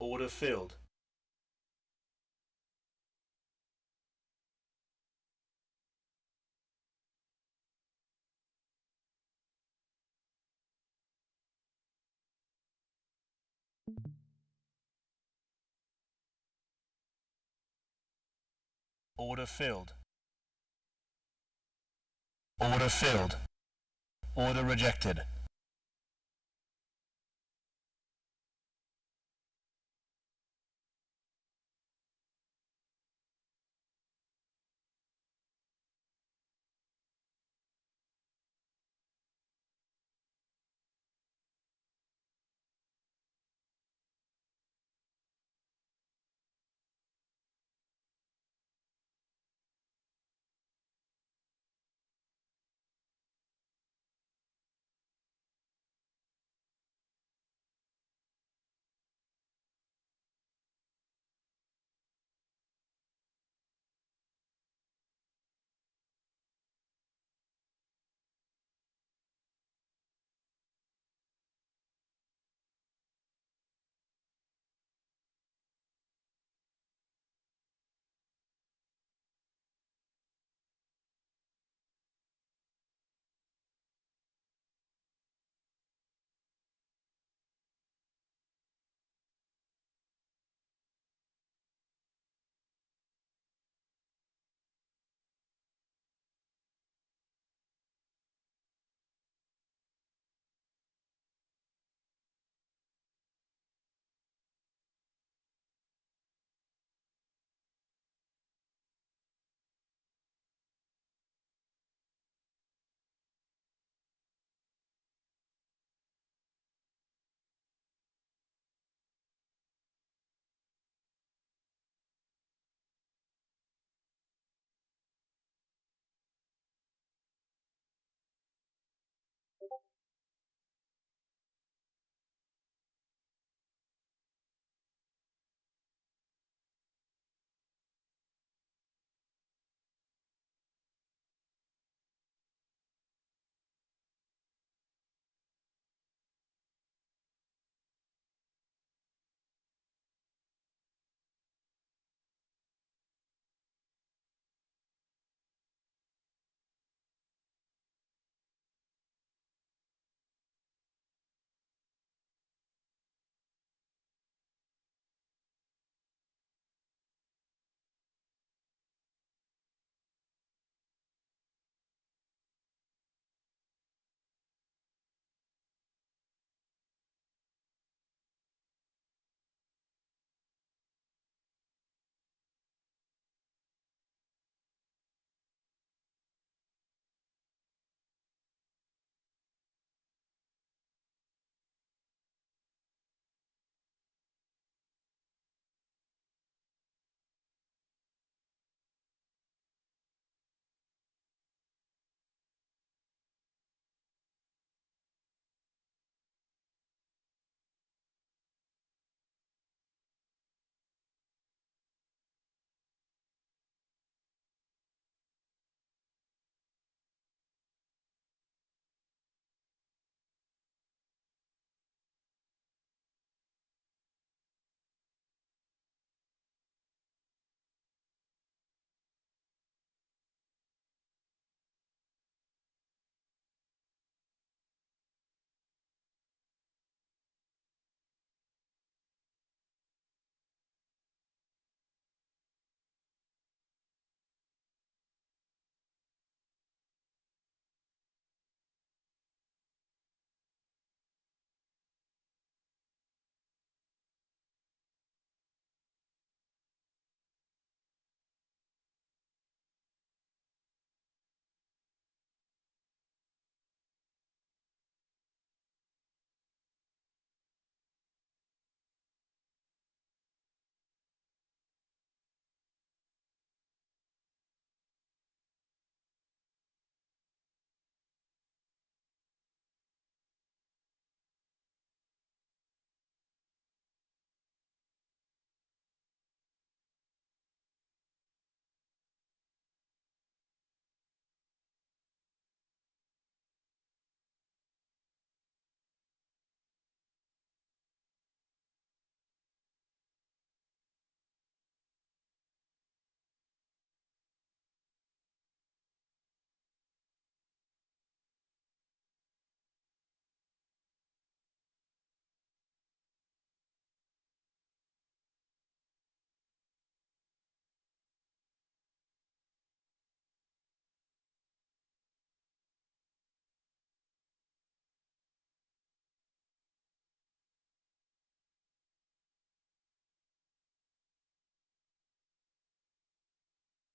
Order filled. Order filled. Order filled. Order rejected.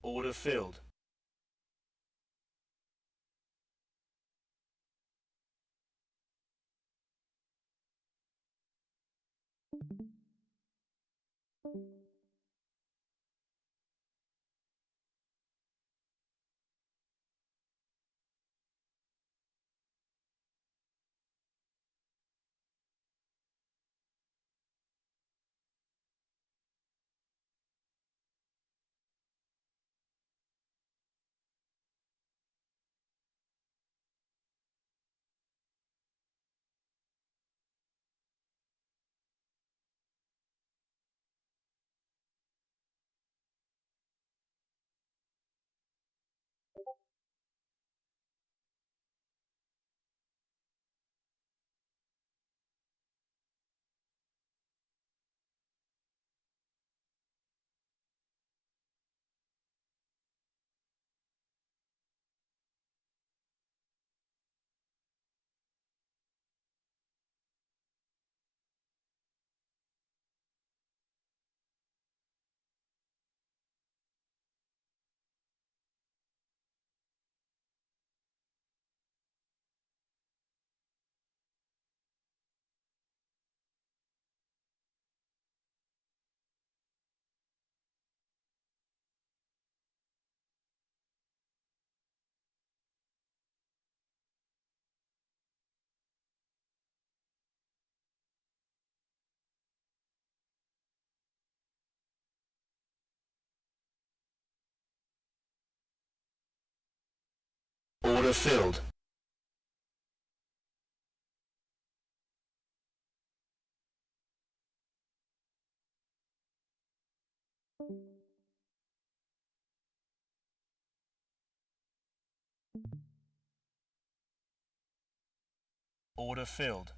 Order filled. Order filled. Order filled.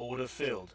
Order filled.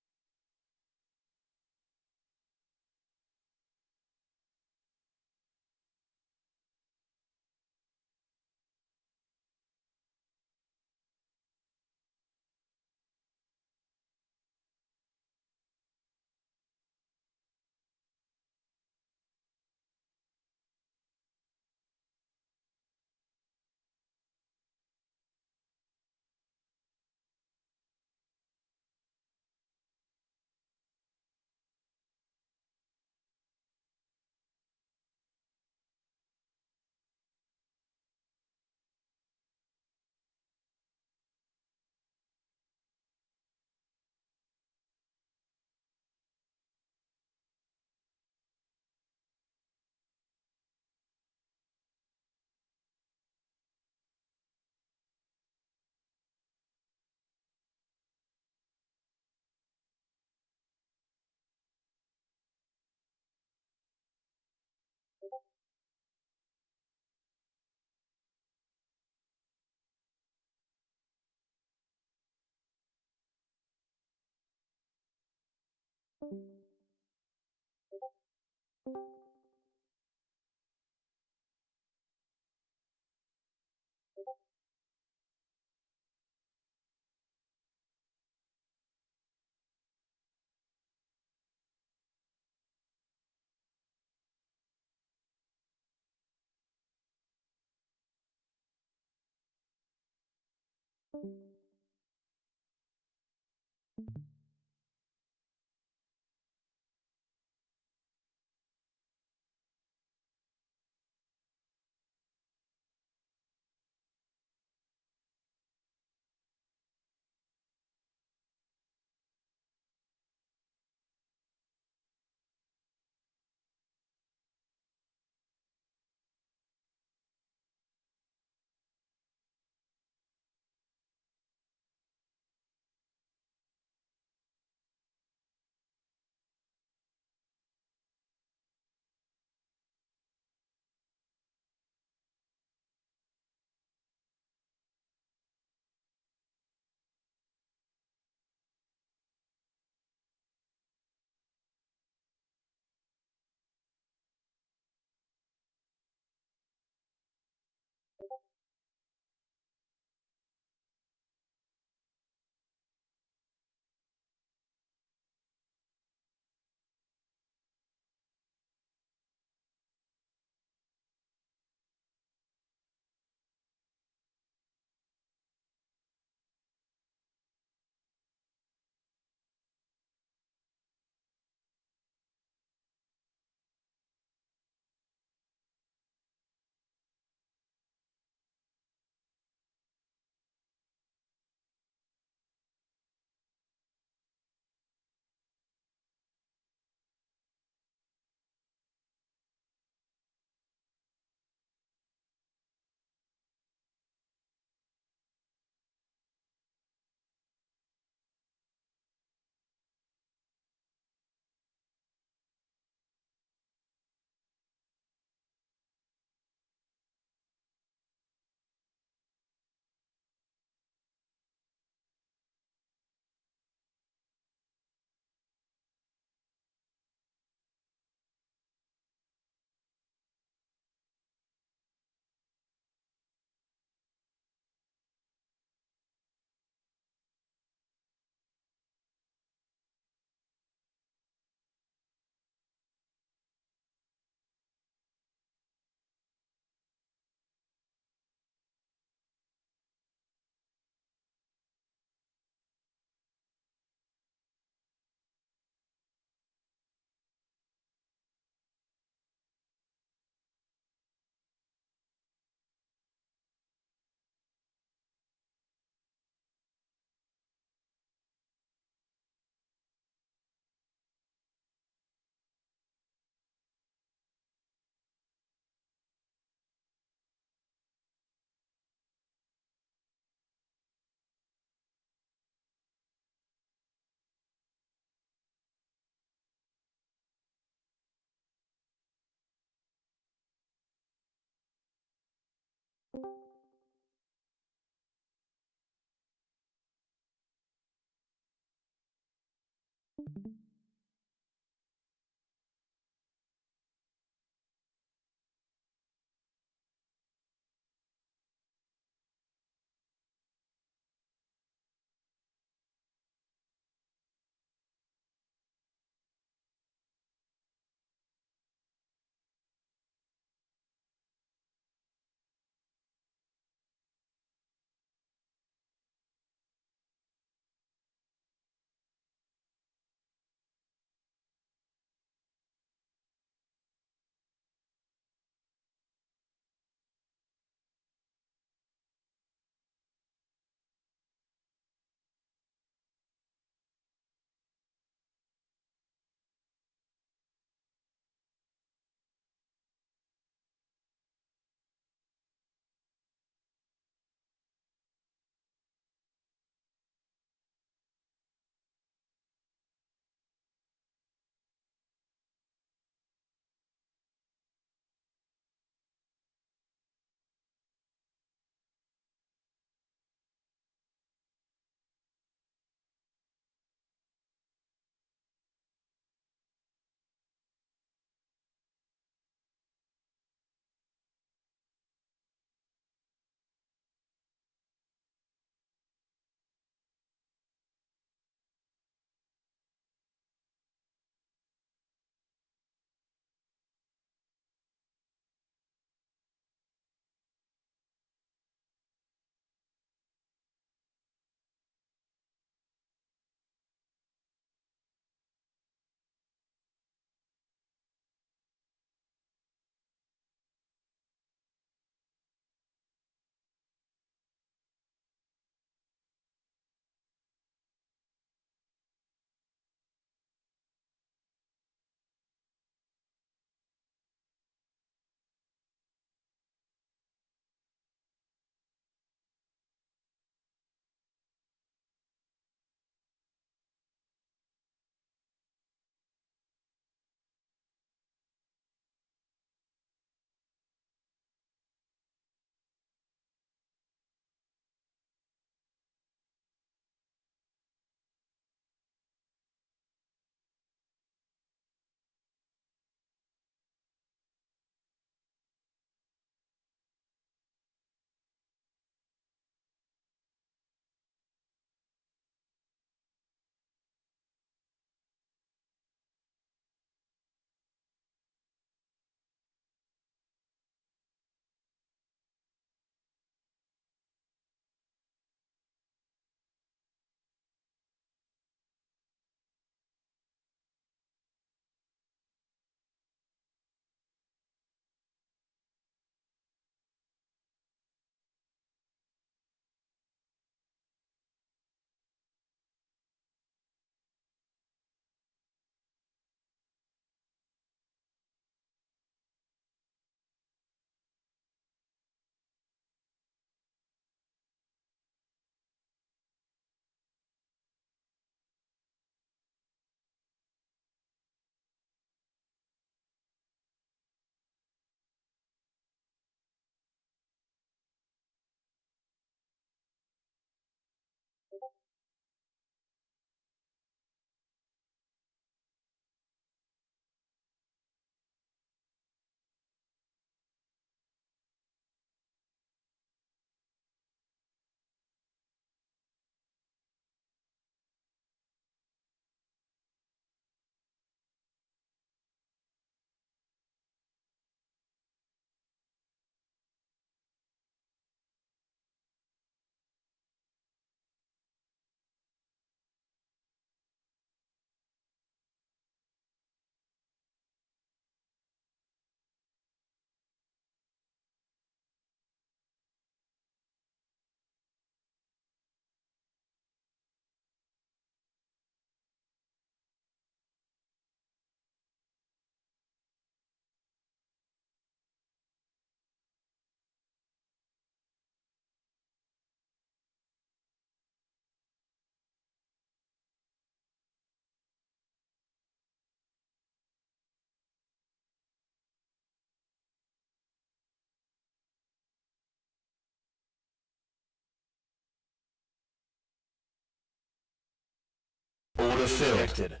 Order filled.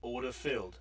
Order filled.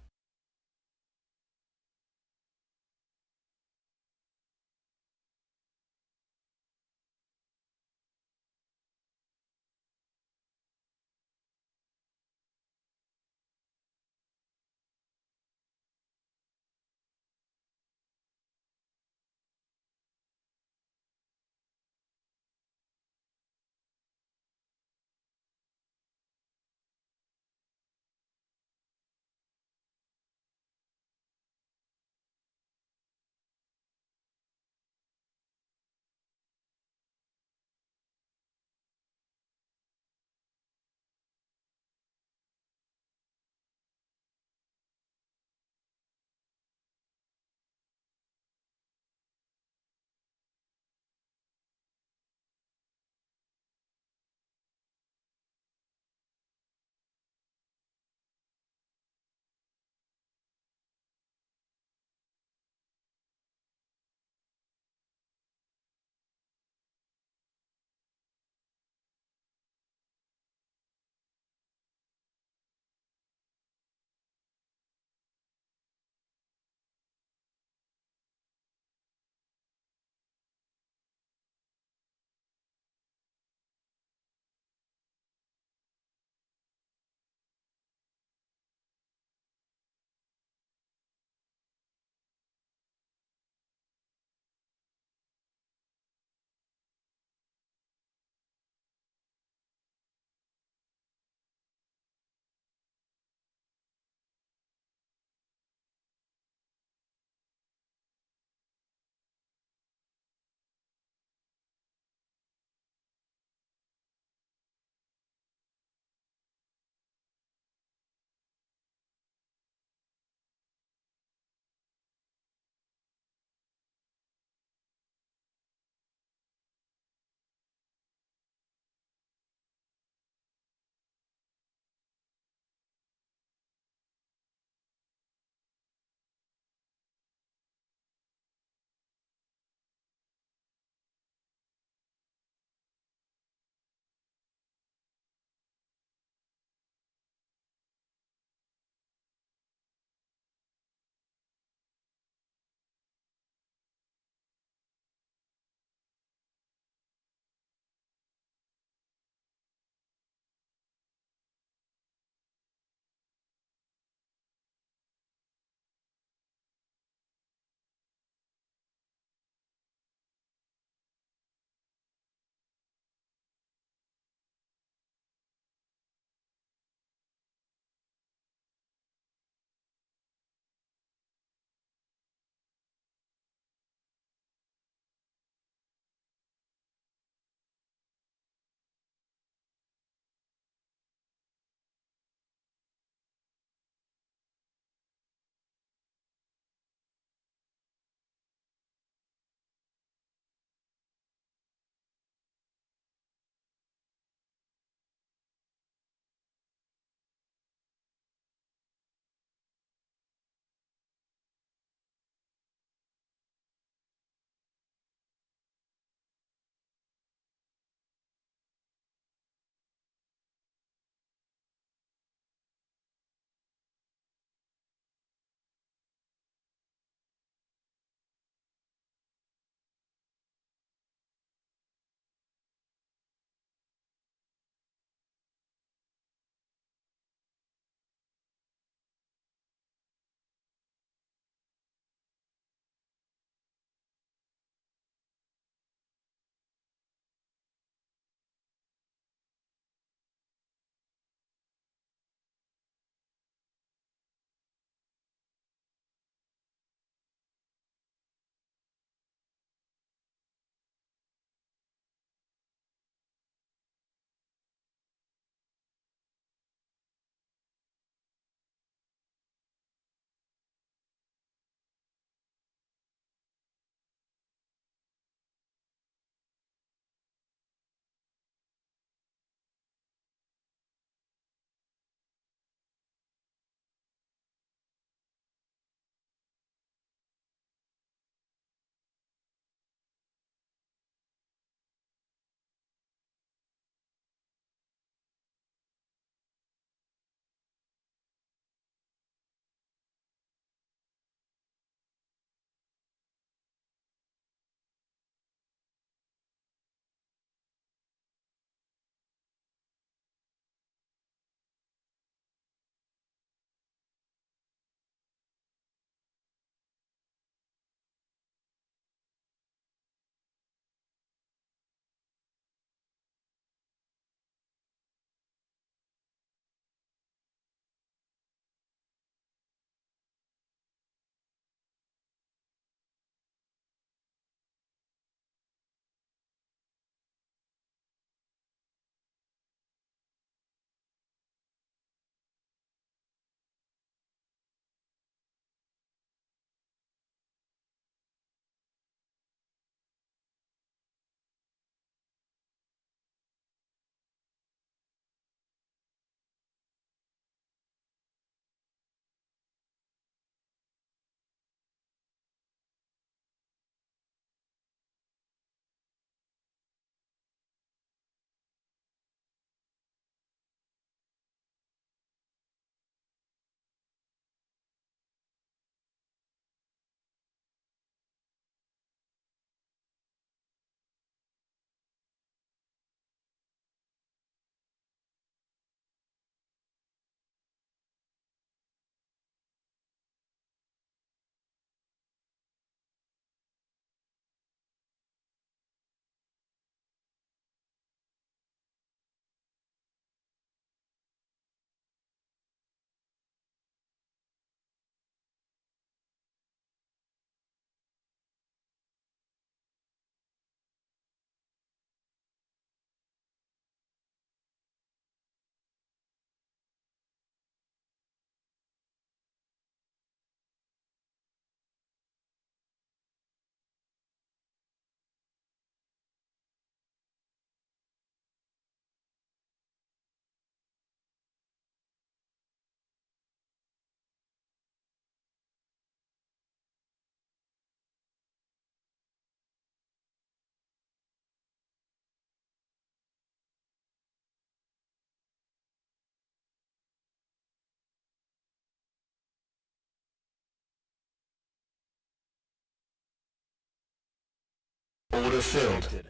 Order filled.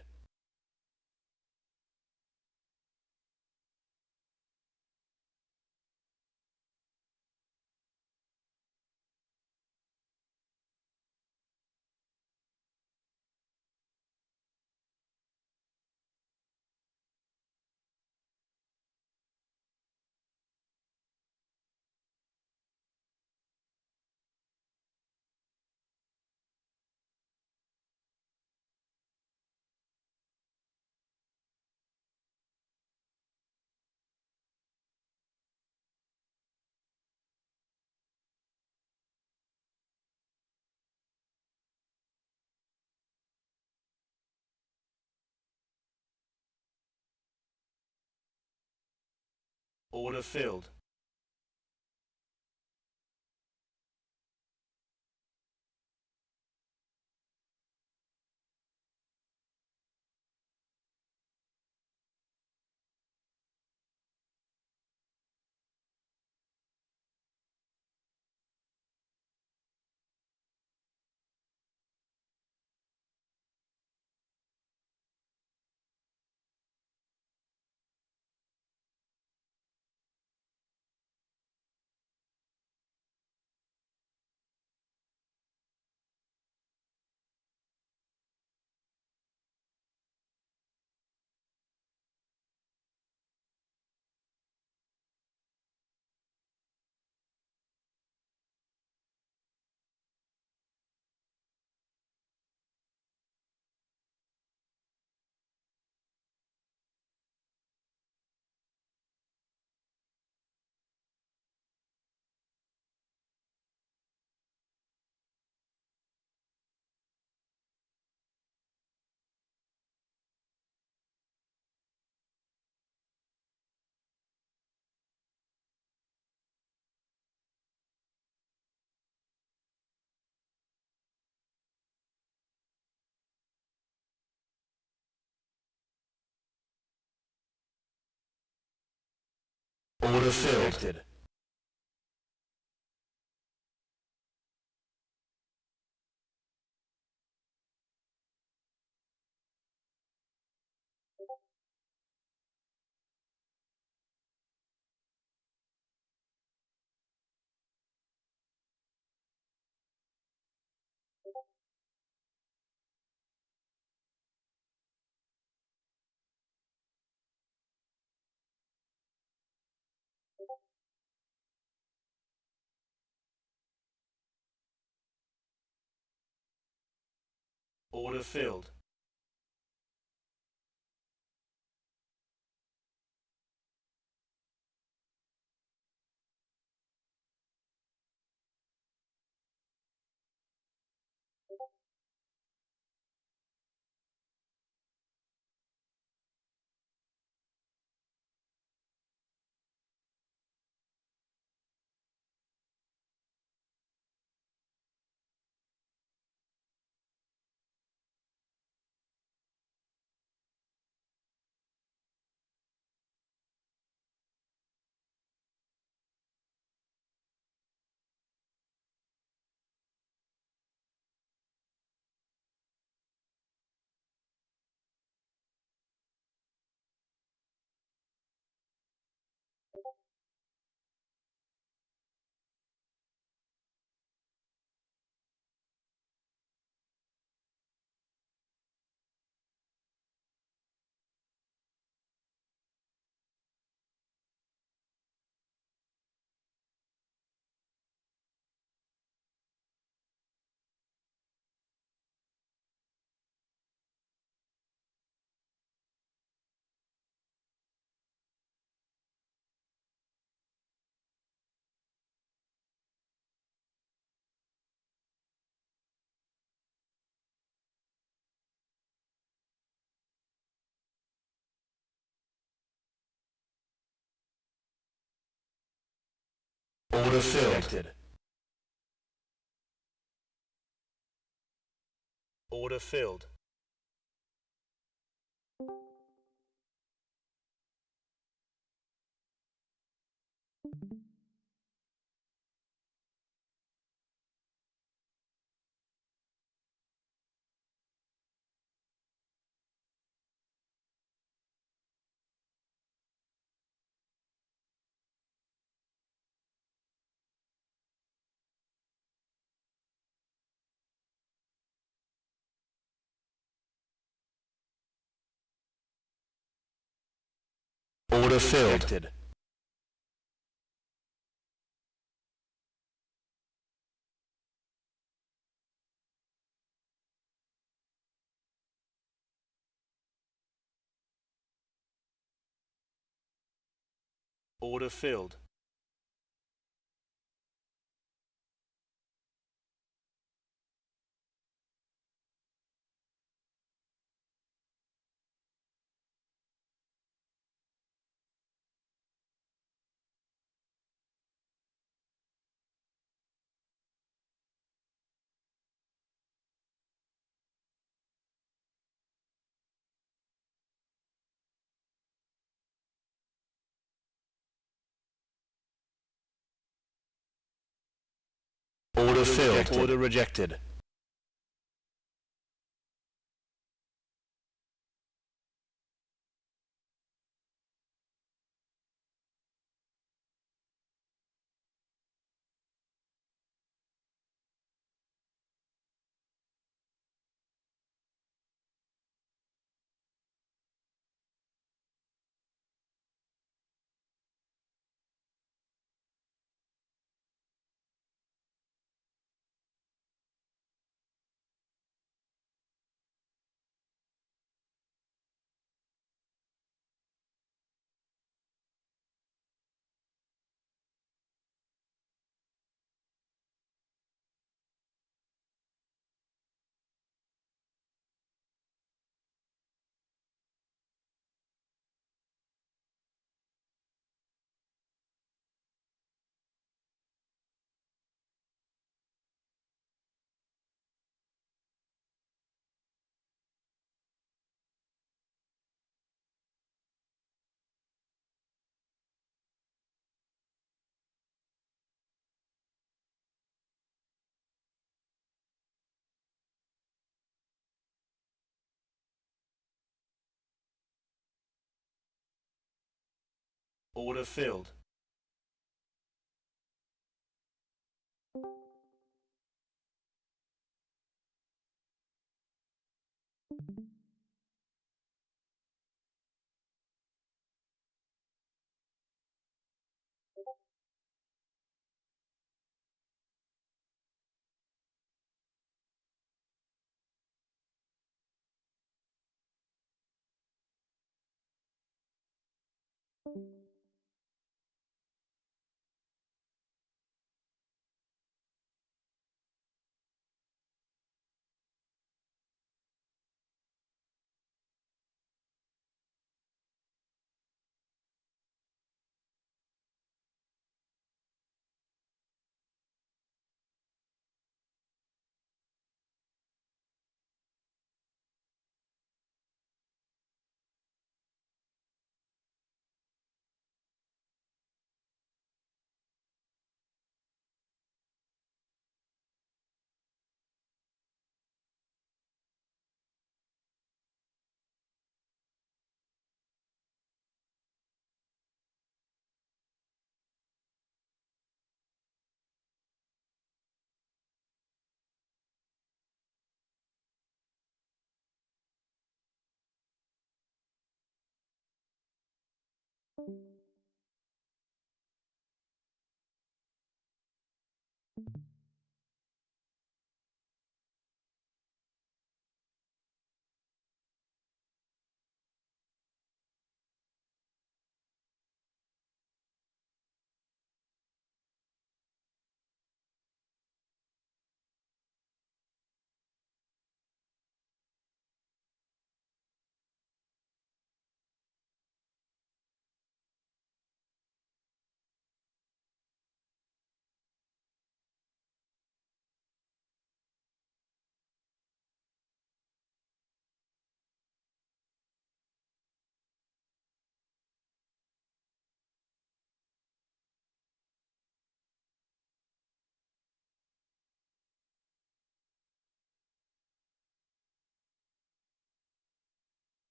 Order filled. Order filled. Order filled. Order filled. Order filled. Order filled. Order filled. Order filled. Order rejected. Order filled.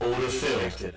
Order filled.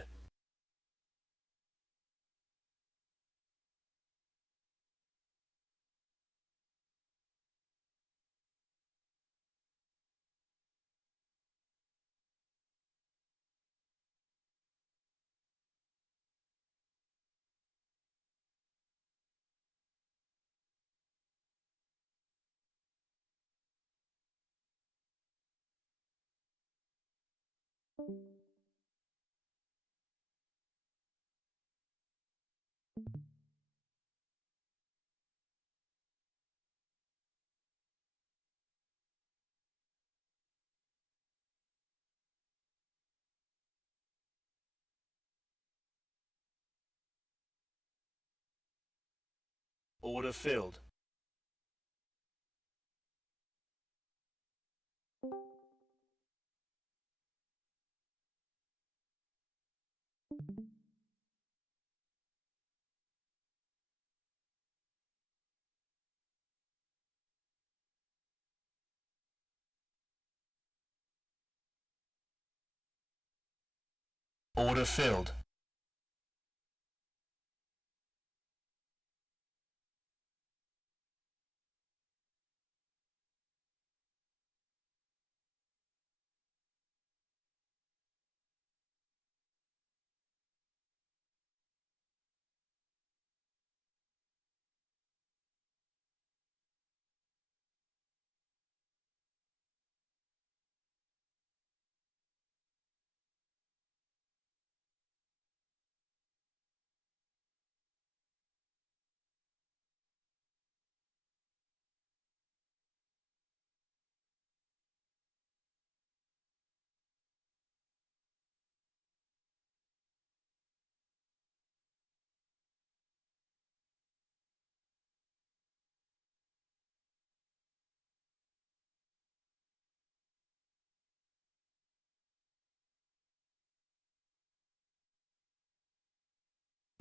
Order filled. Order filled.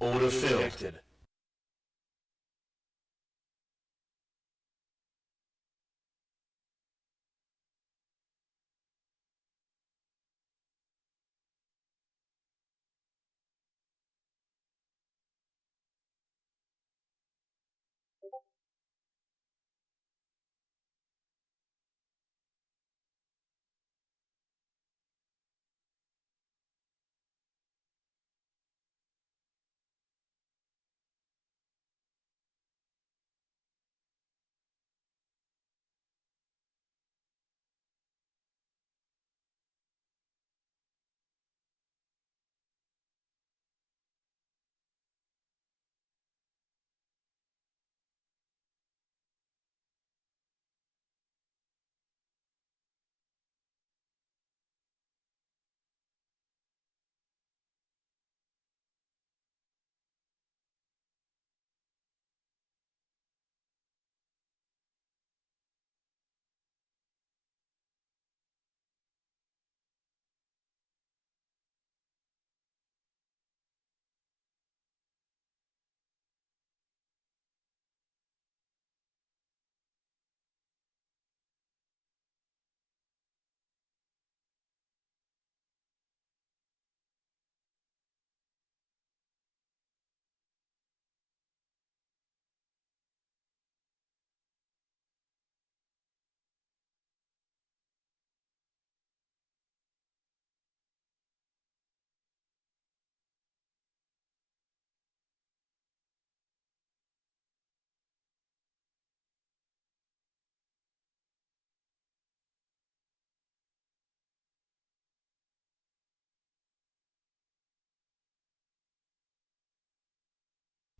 Order filled.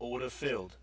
Order filled.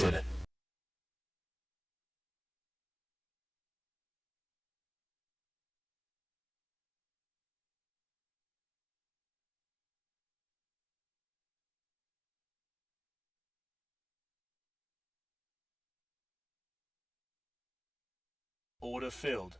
rejected. Order filled.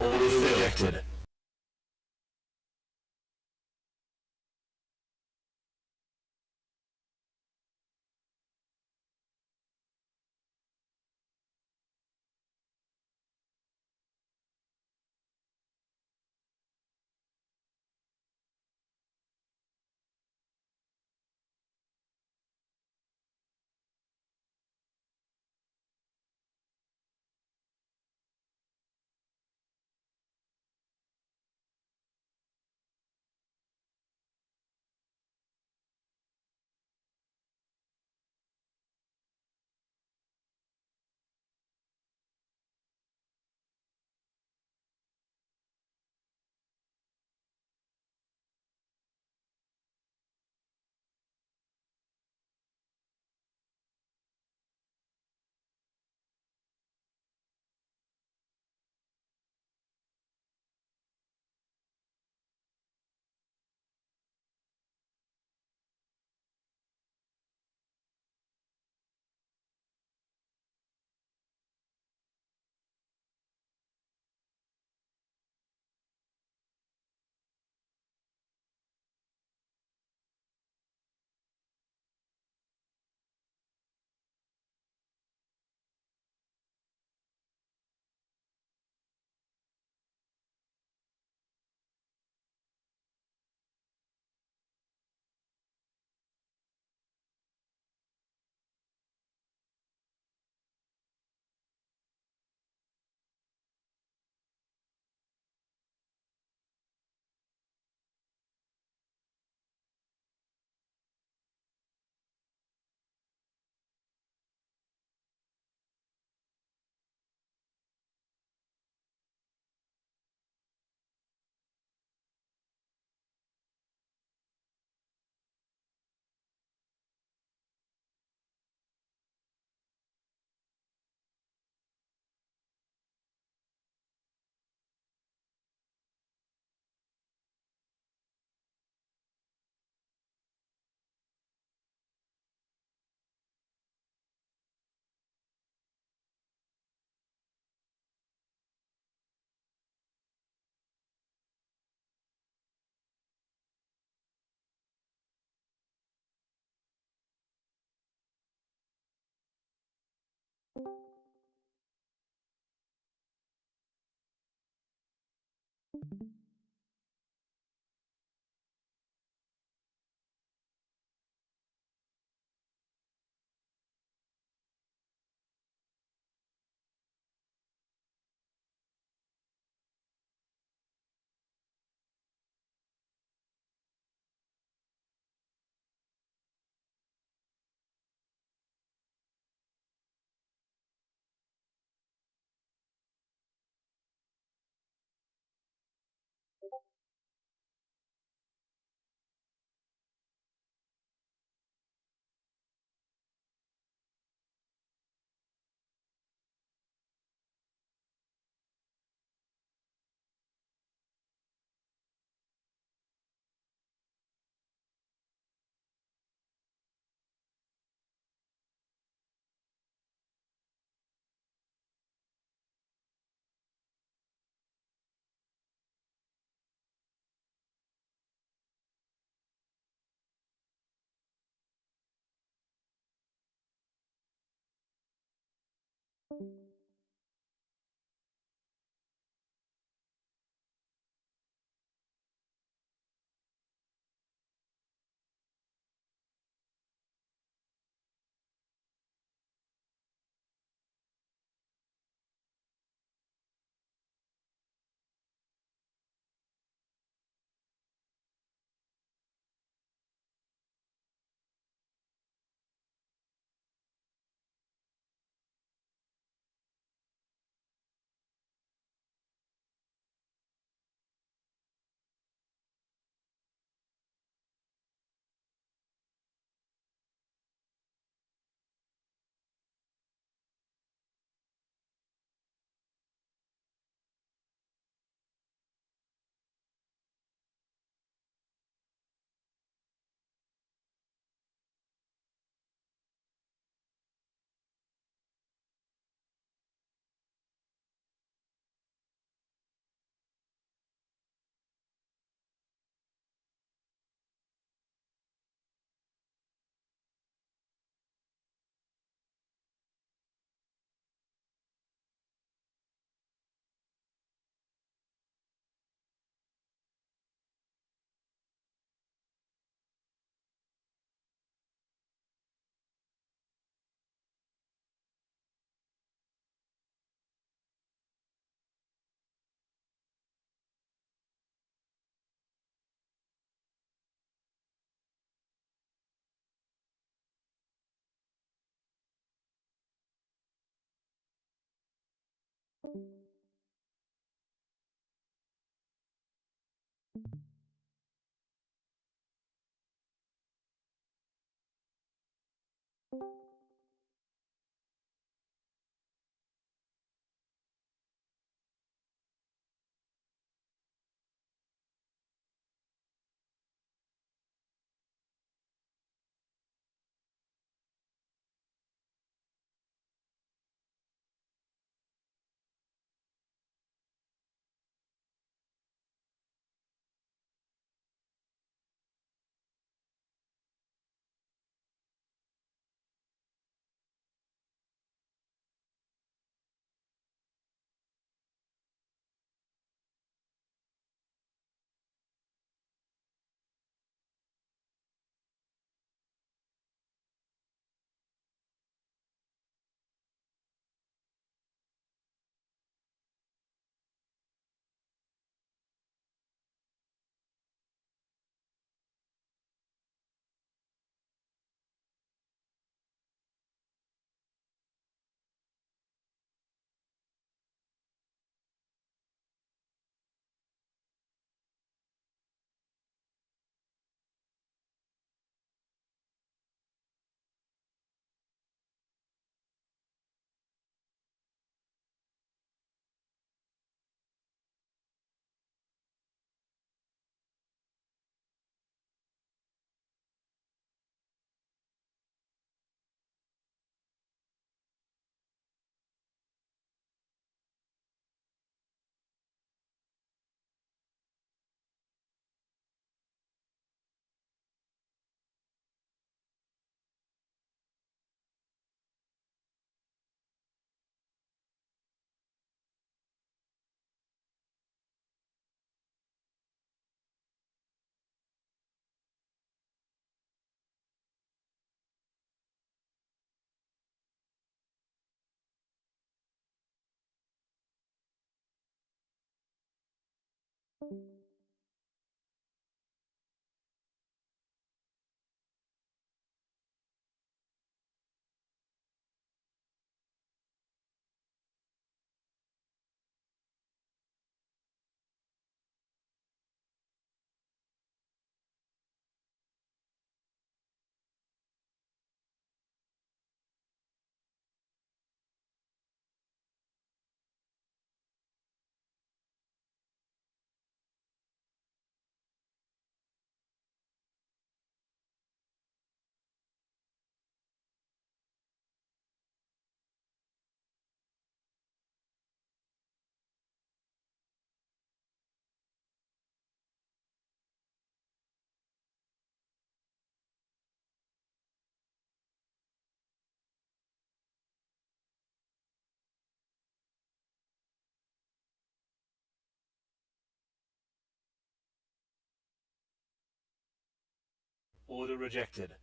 Order rejected. Order rejected.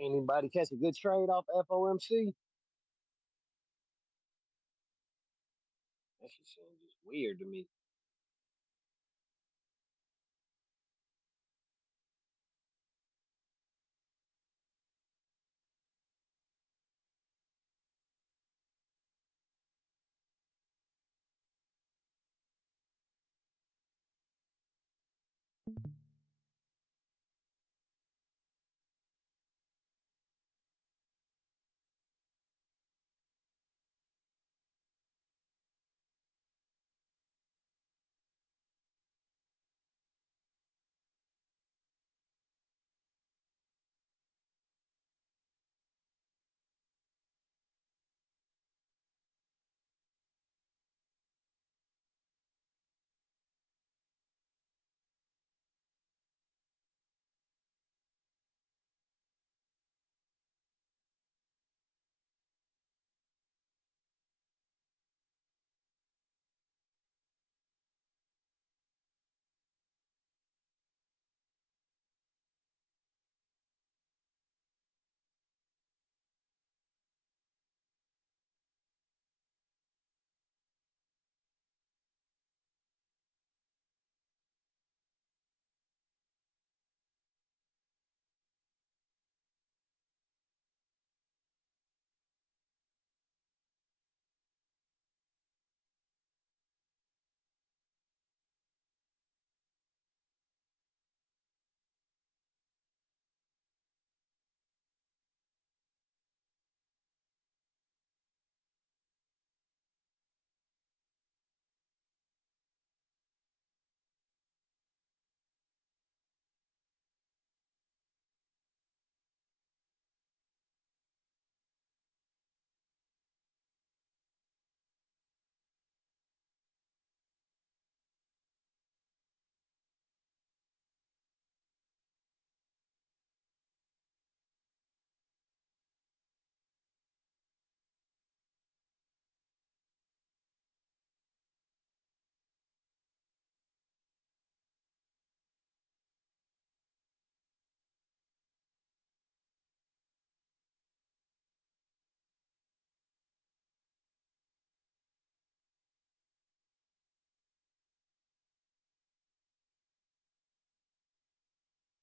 Anybody catch a good trade off FOMC? That shit seems just weird to me.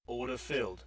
Order filled.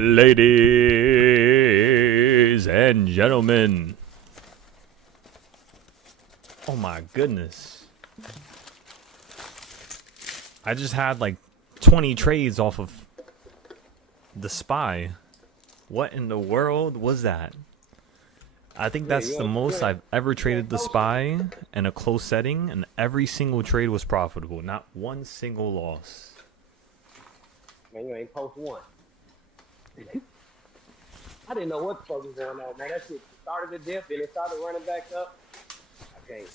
Ladies and gentlemen. Oh my goodness. I just had like 20 trades off of the SPY. What in the world was that? I think that's the most I've ever traded the SPY in a close setting, and every single trade was profitable. Not one single loss. Man, you ain't post one. I didn't know what the fuck was going on, man. That shit started to dip, then it started running back up. I can't.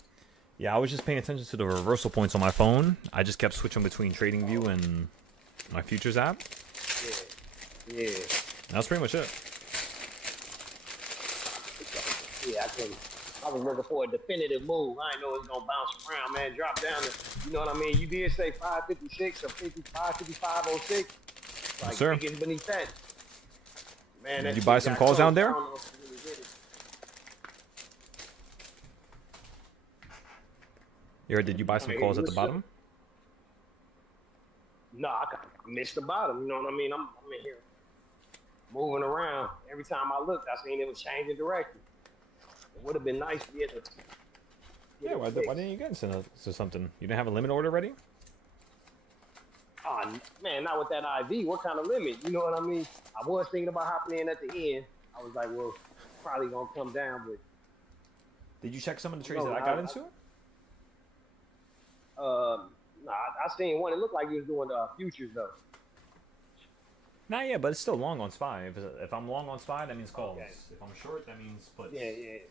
Yeah, I was just paying attention to the reversal points on my phone. I just kept switching between TradingView and my futures app. Yeah. That's pretty much it. Yeah, I was looking for a definitive move. I didn't know it was gonna bounce around, man. Drop down to, you know what I mean? You did say 556 or 5506. Like, Yes, sir. getting beneath that. Man, did you buy some calls down there? Did you buy some calls at the bottom? No, I missed the bottom. You know what I mean? I'm in here moving around. Every time I looked, I seen it was changing direction. It would have been nice to get it. Yeah, why didn't you get into something? You didn't have a limit order ready? Oh, man, not with that IV. What kind of limit? You know what I mean? I was thinking about hopping in at the end. I was like, well, probably going to come down. But did you check some of the trades that I got into? No, I seen one. It looked like he was doing futures, though. Not yet, but it's still long on SPY. If I'm long on SPY, that means calls. Okay. If I'm short, that means puts. Yeah. It's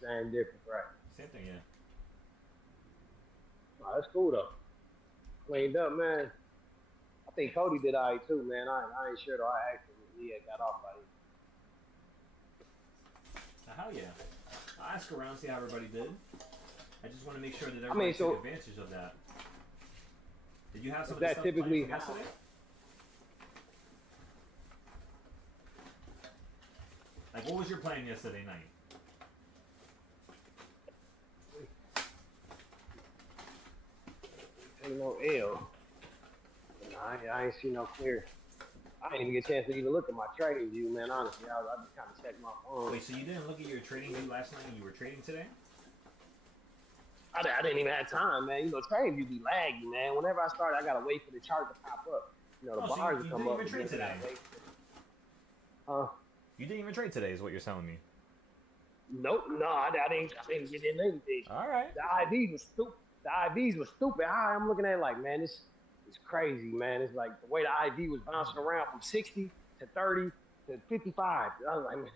the same difference, right? Same thing, yeah. Oh, that's cool, though. Cleaned up, man. I think Cody did all right, too, man. I ain't sure, though. I actually got off by it. Hell yeah. I'll ask around, see how everybody did. I just want to make sure that everybody took advantage of that. Did you have some of that typically yesterday? Like, what was your plan yesterday night? Ain't no L. I ain't see no clear. I didn't even get a chance to even look at my trading view, man. Honestly, I just kind of checked my phone. Wait, so you didn't look at your trading view last night when you were trading today? I didn't even have time, man. You know, trading view be laggy, man. Whenever I start, I gotta wait for the chart to pop up. You know, the bars to come up. You didn't even trade today? Huh? You didn't even trade today, is what you're telling me. Nope, no, I didn't get in anything. All right. The IVs was stupid. The IVs was stupid. I'm looking at it like, man, this is crazy, man. It's like the way the IV was bouncing around from 60 to 30 to 55. I was like, man,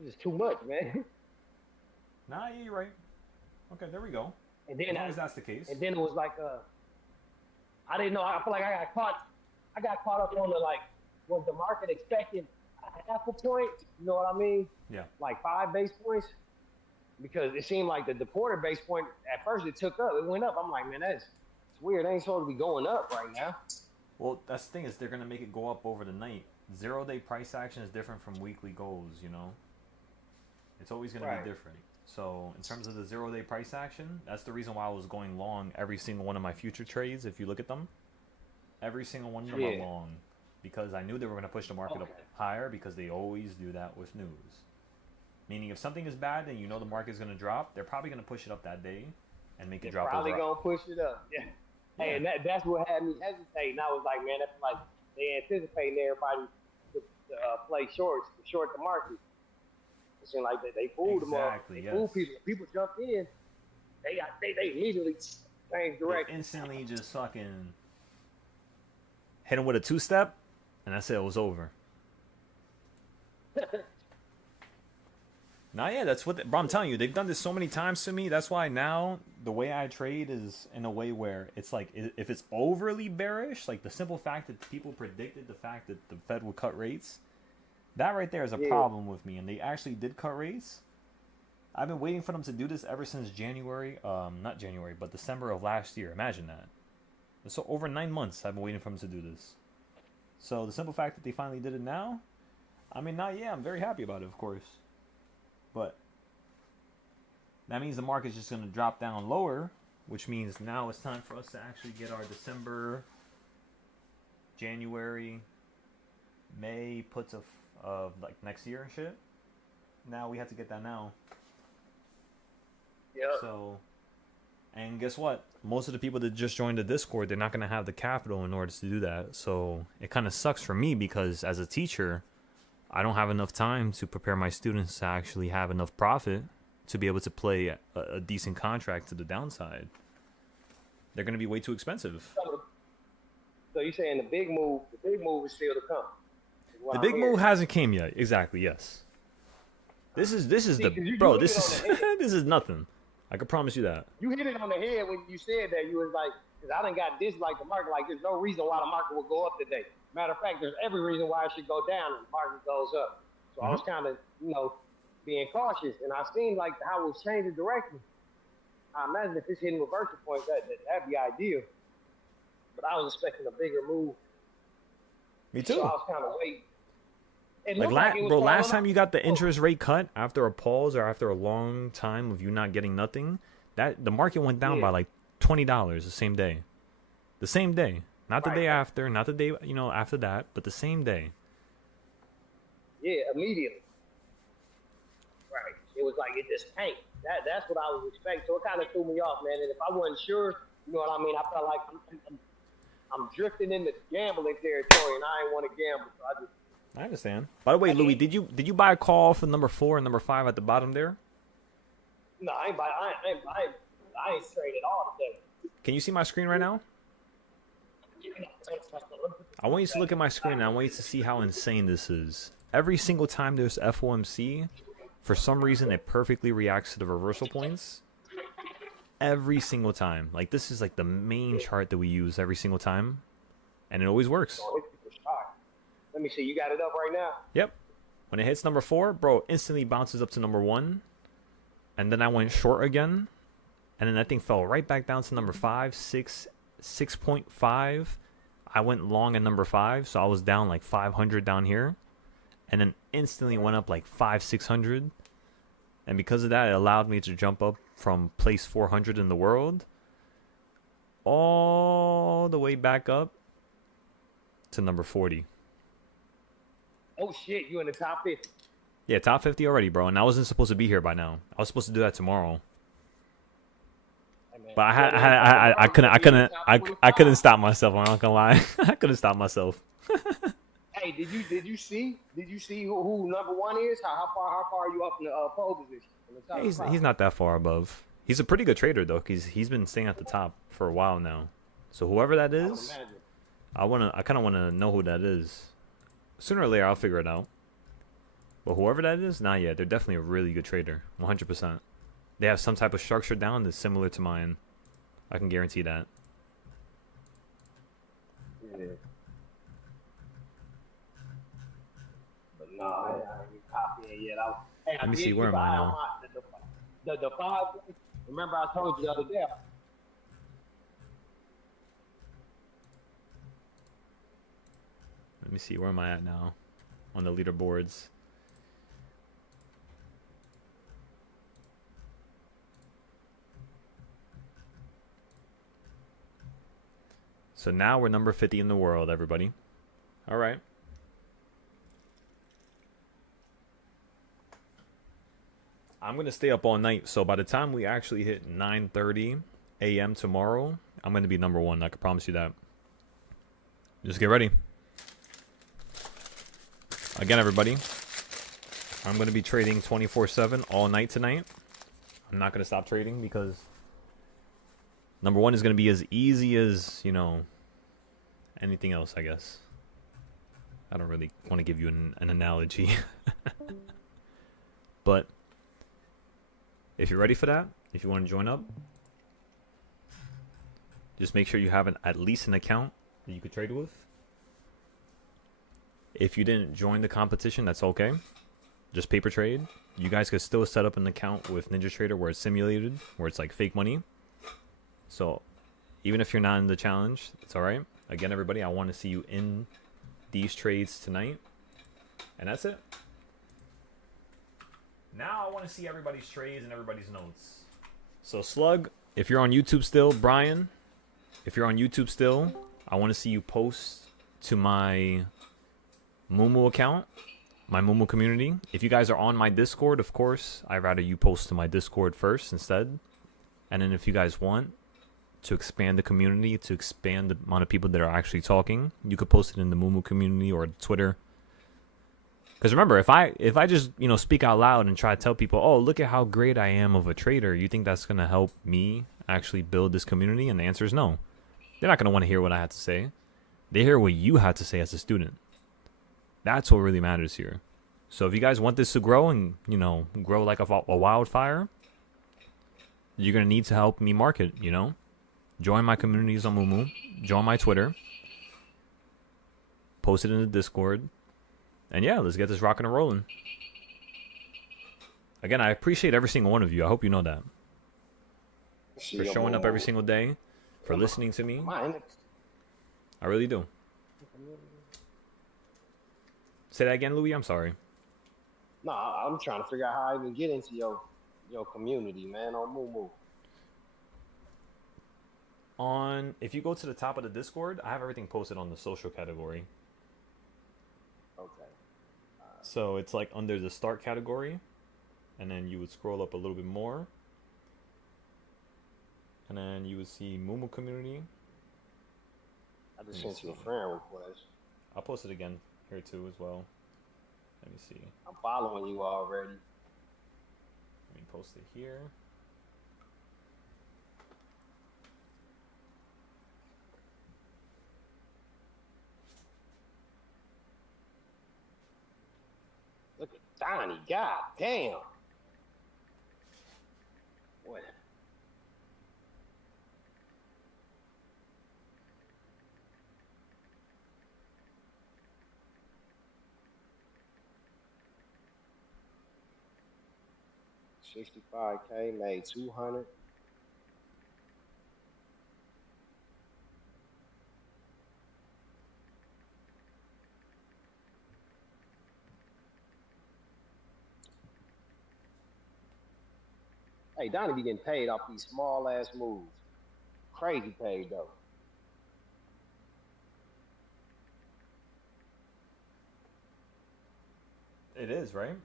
this is too much, man. Nah, yeah, you're right. Okay, there we go. And then as long as that's the case. And then it was like, I didn't know. I feel like I got caught up on the, like, was the market expecting a half a point? You know what I mean? Yeah. Like 5 base points. Because it seemed like the Porter base point, at first it took up. It went up. I'm like, man, it's weird. It ain't supposed to be going up right now. Well, that's the thing is they're going to make it go up over the night. 0-day price action is different from weekly goals, you know? It's always going to be different. So in terms of the 0-day price action, that's the reason why I was going long every single one of my future trades. If you look at them, every single one of them are long. Because I knew they were going to push the market up higher because they always do that with news. Meaning if something is bad and you know the market is going to drop, they're probably going to push it up that day and make it drop over. They're probably going to push it up. Yeah. Hey, and that's what had me hesitating. I was like, man, that's like they anticipating everybody to play short the market. It seemed like they fooled them up. They fooled people. People jumped in. They immediately changed direction. They instantly just fucking hit them with a 2-step, and that's it. It was over. Nah, yeah, that's what. Bro, I'm telling you, they've done this so many times to me. That's why now the way I trade is in a way where it's like if it's overly bearish, like the simple fact that people predicted the fact that the Fed would cut rates, that right there is a problem with me. And they actually did cut rates. I've been waiting for them to do this ever since not January, but December of last year. Imagine that. So over 9 months, I've been waiting for them to do this. So the simple fact that they finally did it now, I mean, I'm very happy about it, of course. But that means the market's just going to drop down lower, which means now it's time for us to actually get our December, January, May puts of like next year and shit. Now we have to get that now. Yeah. So, and guess what? Most of the people that just joined the Discord, they're not gonna have the capital in order to do that. So it kind of sucks for me because as a teacher, I don't have enough time to prepare my students to actually have enough profit to be able to play a decent contract to the downside. They're gonna be way too expensive. So you're saying the big move is still to come? The big move hasn't came yet. Exactly. Yes. This is bro. This is this is nothing. I can promise you that. You hit it on the head when you said that. You was like, because I done got dislike the market. Like, there's no reason why the market will go up today. Matter of fact, there's every reason why it should go down and the market goes up. So I was kind of, being cautious, and I seen like how it was changing direction. I imagine if it's hitting reversal points, that'd be ideal. But I was expecting a bigger move. Me too. So I was kind of waiting. Last time you got the interest rate cut after a pause or after a long time of you not getting nothing, that the market went down by like $20 the same day. The same day. Not the day after, not the day, after that, but the same day. Yeah, immediately. Right. It was like it just tanked. That's what I was expecting. So it kind of threw me off, man. And if I wasn't sure, you know what I mean? I felt like I'm drifting into gambling territory, and I ain't want to gamble. So I understand. By the way, Louis, did you buy a call for number 4 and number 5 at the bottom there? No, I ain't straight at all today. Can you see my screen right now? I want you to look at my screen and I want you to see how insane this is. Every single time there's FOMC, for some reason it perfectly reacts to the reversal points. Every single time. Like, this is like the main chart that we use every single time. And it always works. Let me see. You got it up right now? Yep. When it hits number 4, bro, instantly bounces up to number 1. And then I went short again. And then that thing fell right back down to number 5, 6, 6.5. I went long at number 5, so I was down like 500 down here. And then instantly went up like 600. And because of that, it allowed me to jump up from place 400 in the world all the way back up to number 40. Oh shit, you in the top 50. Yeah, top 50 already, bro. And I wasn't supposed to be here by now. I was supposed to do that tomorrow. But I couldn't stop myself. I'm not gonna lie. I couldn't stop myself. Hey, did you see who number 1 is? How far are you up in the pole position? He's not that far above. He's a pretty good trader though, because he's been staying at the top for a while now. So whoever that is, I kind of wanna know who that is. Sooner or later, I'll figure it out. But whoever that is, not yet. They're definitely a really good trader. 100%. They have some type of structure down that's similar to mine. I can guarantee that. Yeah. But no, I ain't copying yet. Let me see, where am I now? The 5, remember I told you the other day. Let me see, where am I at now on the leaderboards? So now we're number 50 in the world, everybody. All right. I'm going to stay up all night. So by the time we actually hit 9:30 a.m. tomorrow, I'm going to be number 1. I can promise you that. Just get ready. Again, everybody, I'm going to be trading 24/7 all night tonight. I'm not going to stop trading because number 1 is going to be as easy as, anything else, I guess. I don't really want to give you an analogy. But if you're ready for that, if you want to join up, just make sure you have at least an account that you could trade with. If you didn't join the competition, that's okay. Just paper trade. You guys could still set up an account with NinjaTrader where it's simulated, where it's like fake money. So even if you're not in the challenge, it's all right. Again, everybody, I want to see you in these trades tonight. And that's it. Now I want to see everybody's trades and everybody's notes. So Slug, if you're on YouTube still, Brian, if you're on YouTube still, I want to see you post to my Moomoo account, my Moomoo community. If you guys are on my Discord, of course, I'd rather you post to my Discord first instead. And then if you guys want to expand the community, to expand the amount of people that are actually talking, you could post it in the Moomoo community or Twitter. Because remember, if I just speak out loud and try to tell people, oh, look at how great I am of a trader, you think that's gonna help me actually build this community? And the answer is no. They're not gonna want to hear what I have to say. They hear what you have to say as a student. That's what really matters here. So if you guys want this to grow and grow like a wildfire, you're gonna need to help me market. Join my communities on Moomoo, join my Twitter, post it in the Discord. And yeah, let's get this rocking and rolling. Again, I appreciate every single one of you. I hope you know that. For showing up every single day, for listening to me. I really do. Say that again, Louis. I'm sorry. No, I'm trying to figure out how I even get into your community, man, on Moomoo. If you go to the top of the Discord, I have everything posted on the social category. Okay. So it's like under the start category, and then you would scroll up a little bit more, and then you would see Moomoo community. I just sent you a friend request. I'll post it again here too as well. Let me see. I'm following you already. Let me post it here. Look at Donnie. God damn. What? $65K made 200. Hey, Donnie be getting paid off these small ass moves. Crazy paid though. It is, right?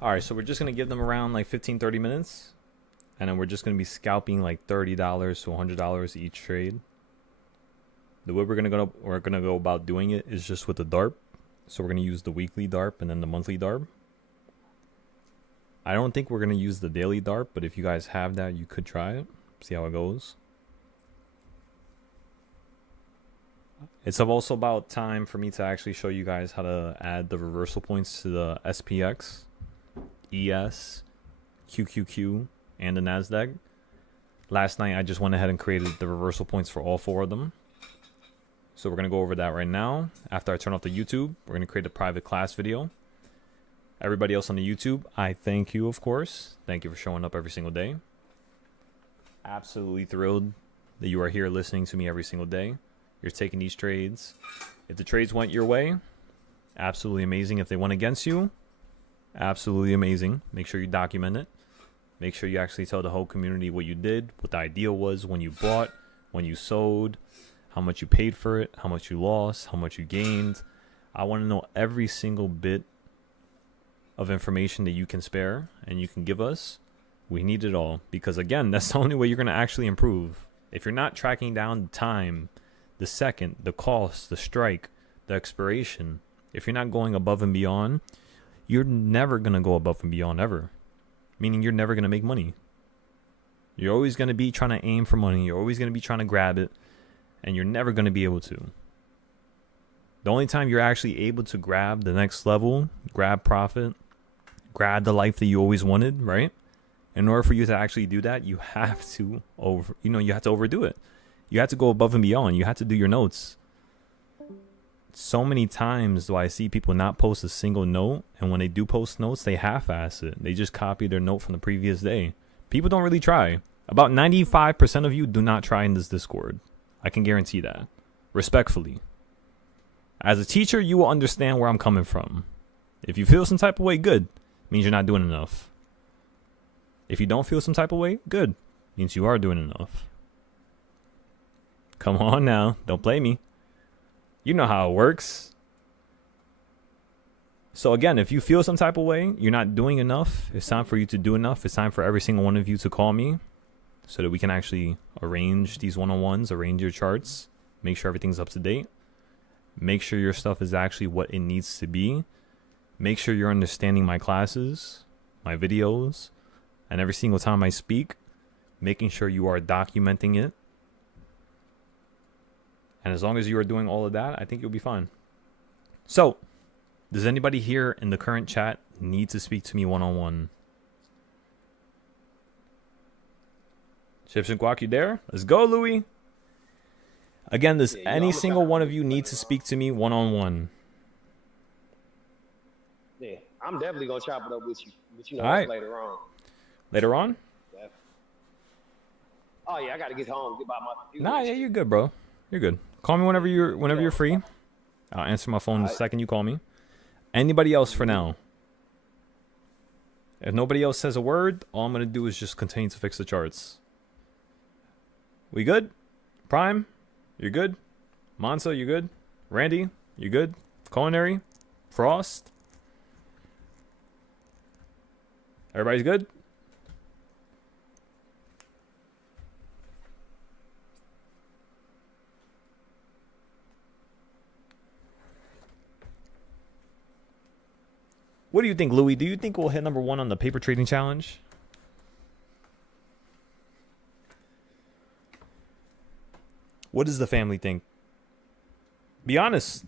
Alright, so we're just going to give them around like 15-30 minutes. And then we're just going to be scalping like $30 to $100 each trade. The way we're going to go about doing it is just with the DARP. So we're going to use the weekly DARP and then the monthly DARP. I don't think we're going to use the daily DARP, but if you guys have that, you could try it. See how it goes. It's also about time for me to actually show you guys how to add the reversal points to the SPX, ES, QQQ, and the NASDAQ. Last night, I just went ahead and created the reversal points for all 4 of them. So we're going to go over that right now. After I turn off the YouTube, we're going to create a private class video. Everybody else on the YouTube, I thank you, of course. Thank you for showing up every single day. Absolutely thrilled that you are here listening to me every single day. You're taking these trades. If the trades went your way, absolutely amazing. If they went against you, absolutely amazing. Make sure you document it. Make sure you actually tell the whole community what you did, what the idea was when you bought, when you sold, how much you paid for it, how much you lost, how much you gained. I want to know every single bit of information that you can spare and you can give us We need it all. Because again, that's the only way you're going to actually improve. If you're not tracking down the time, the second, the cost, the strike, the expiration, if you're not going above and beyond, you're never going to go above and beyond ever. Meaning you're never going to make money. You're always going to be trying to aim for money. You're always going to be trying to grab it. And you're never going to be able to. The only time you're actually able to grab the next level, grab profit, grab the life that you always wanted, right? In order for you to actually do that, you have to you have to overdo it. You have to go above and beyond. You have to do your notes. So many times do I see people not post a single note, and when they do post notes, they half-ass it. They just copy their note from the previous day. People don't really try. About 95% of you do not try in this Discord. I can guarantee that. Respectfully. As a teacher, you will understand where I'm coming from. If you feel some type of way, good. Means you're not doing enough. If you don't feel some type of way, good. Means you are doing enough. Come on now. Don't play me. You know how it works. So again, if you feel some type of way, you're not doing enough, it's time for you to do enough. It's time for every single one of you to call me so that we can actually arrange these one-on-ones, arrange your charts, make sure everything's up to date. Make sure your stuff is actually what it needs to be. Make sure you're understanding my classes, my videos, and every single time I speak, making sure you are documenting it. And as long as you are doing all of that, I think you'll be fine. So, does anybody here in the current chat need to speak to me one-on-one? Chips and Guac, you there? Let's go, Louis. Again, does any single one of you need to speak to me one-on-one? Yeah, I'm definitely going to chop it up with you. But you know, All right. later on. Later on? Yeah. Oh, yeah, I got to get home. Get by my computer. Nah, yeah, you're good, bro. You're good. Call me whenever you're free. I'll answer my phone the second you call me. Anybody else for now? If nobody else says a word, all I'm going to do is just continue to fix the charts. We good? Prime? You're good? Monza, you good? Randy, you good? Culinary? Frost? Everybody's good? What do you think, Louis? Do you think we'll hit number 1 on the paper trading challenge? What does the family think? Be honest.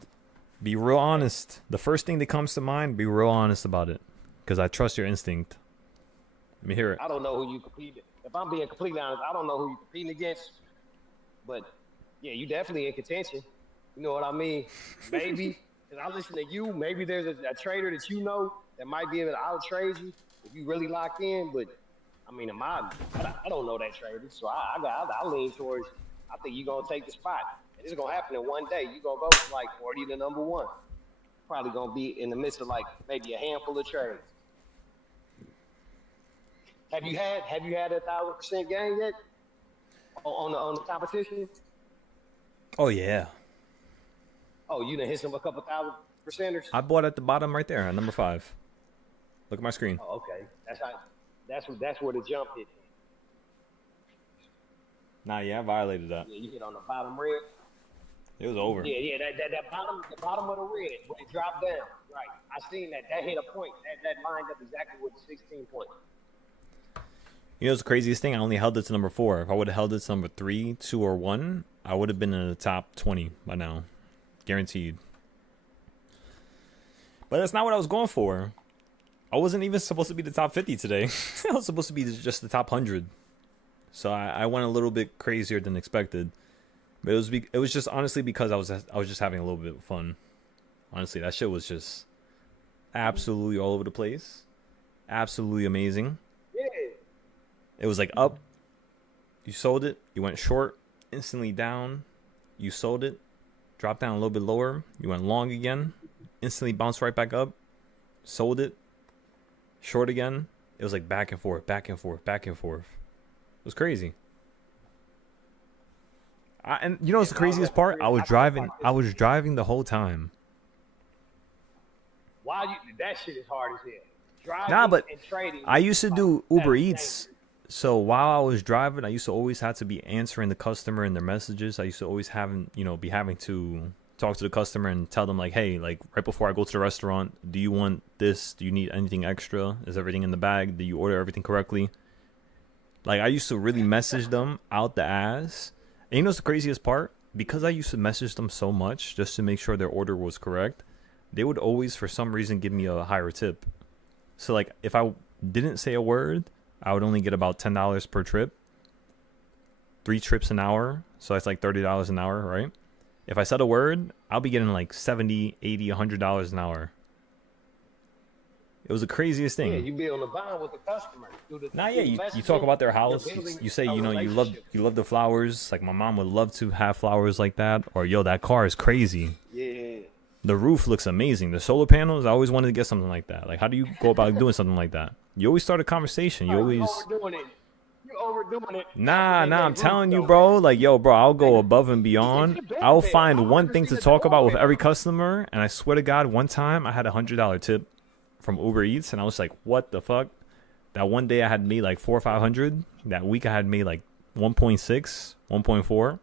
Be real honest. The first thing that comes to mind, be real honest about it. Because I trust your instinct. Let me hear it. I don't know who you compete. If I'm being completely honest, I don't know who you're competing against. But, yeah, you definitely in contention. You know what I mean? Maybe. Because I listen to you. Maybe there's a trader that you know that might be able to out-trade you if you really lock in. But, I mean, I don't know that trader. So I lean towards, I think you're going to take the spot. And it's going to happen in one day. You're going to go from like 40 to number 1. Probably going to be in the midst of like maybe a handful of trades. Have you had 1,000% gain yet on the competition? Oh, yeah. Oh, you done hit some a couple thousand percenters? I bought at the bottom right there at number 5. Look at my screen. Oh, okay. That's where the jump hit. Nah, yeah, I violated that. Yeah, you hit on the bottom red. It was over. Yeah, that bottom of the red, when it dropped down. Right. I seen that. That hit a point. That lined up exactly with the 16 point. You know, it's the craziest thing. I only held it to number 4. If I would have held it to number 3, 2, or 1, I would have been in the top 20 by now. Guaranteed. But that's not what I was going for. I wasn't even supposed to be the top 50 today. I was supposed to be just the top 100. So I went a little bit crazier than expected. But it was just honestly because I was just having a little bit of fun. Honestly, that shit was just absolutely all over the place. Absolutely amazing. Yeah. It was like up. You sold it. You went short. Instantly down. You sold it. Dropped down a little bit lower. You went long again. Instantly bounced right back up. Sold it. Short again. It was like back and forth, back and forth, back and forth. It was crazy. And you know what's the craziest part? I was driving the whole time. That shit is hard as hell. Driving but and trading. I used to do that's Uber dangerous. Eats. So while I was driving, I used to always have to be answering the customer and their messages. I used to always be having to talk to the customer and tell them like, hey, like right before I go to the restaurant, do you want this? Do you need anything extra? Is everything in the bag? Do you order everything correctly? Like I used to really message them out the ass. And you know what's the craziest part? Because I used to message them so much just to make sure their order was correct, they would always for some reason give me a higher tip. So like if I didn't say a word, I would only get about $10 per trip. 3 trips an hour, so that's like $30 an hour, right? If I said a word, I'll be getting like $70, $80, $100 an hour. It was the craziest thing. Yeah, you be on the bond with the customer. You talk about their house. You say, you love the flowers. Like my mom would love to have flowers like that. Or yo, that car is crazy. Yeah. The roof looks amazing. The solar panels, I always wanted to get something like that. Like how do you go about doing something like that? You always start a conversation. You always You're overdoing it. Nah, I'm telling you, bro. Like, yo, bro, I'll go above and beyond. I'll find one thing to talk about with every customer. And I swear to God, one time I had $100 tip from Uber Eats, and I was like, what the fuck? That one day I had made like 400 or 500. That week I had made like 1.6, 1.4.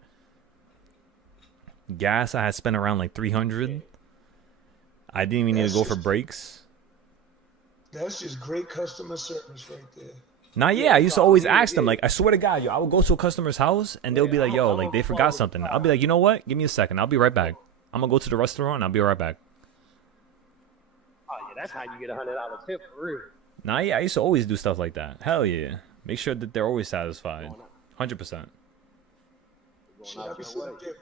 Gas I had spent around like 300. I didn't even need to go for breaks. That's just great customer service right there. I used to always ask them, like, I swear to God, yo, I would go to a customer's house, and they'll be like, yo, like, they forgot something. I'll be like, you know what? Give me a second. I'll be right back. I'm going to go to the restaurant, and I'll be right back. Oh, yeah, that's how you get $100 tip for real. I used to always do stuff like that. Hell yeah. Make sure that they're always satisfied. 100%. Shit, I be sitting up there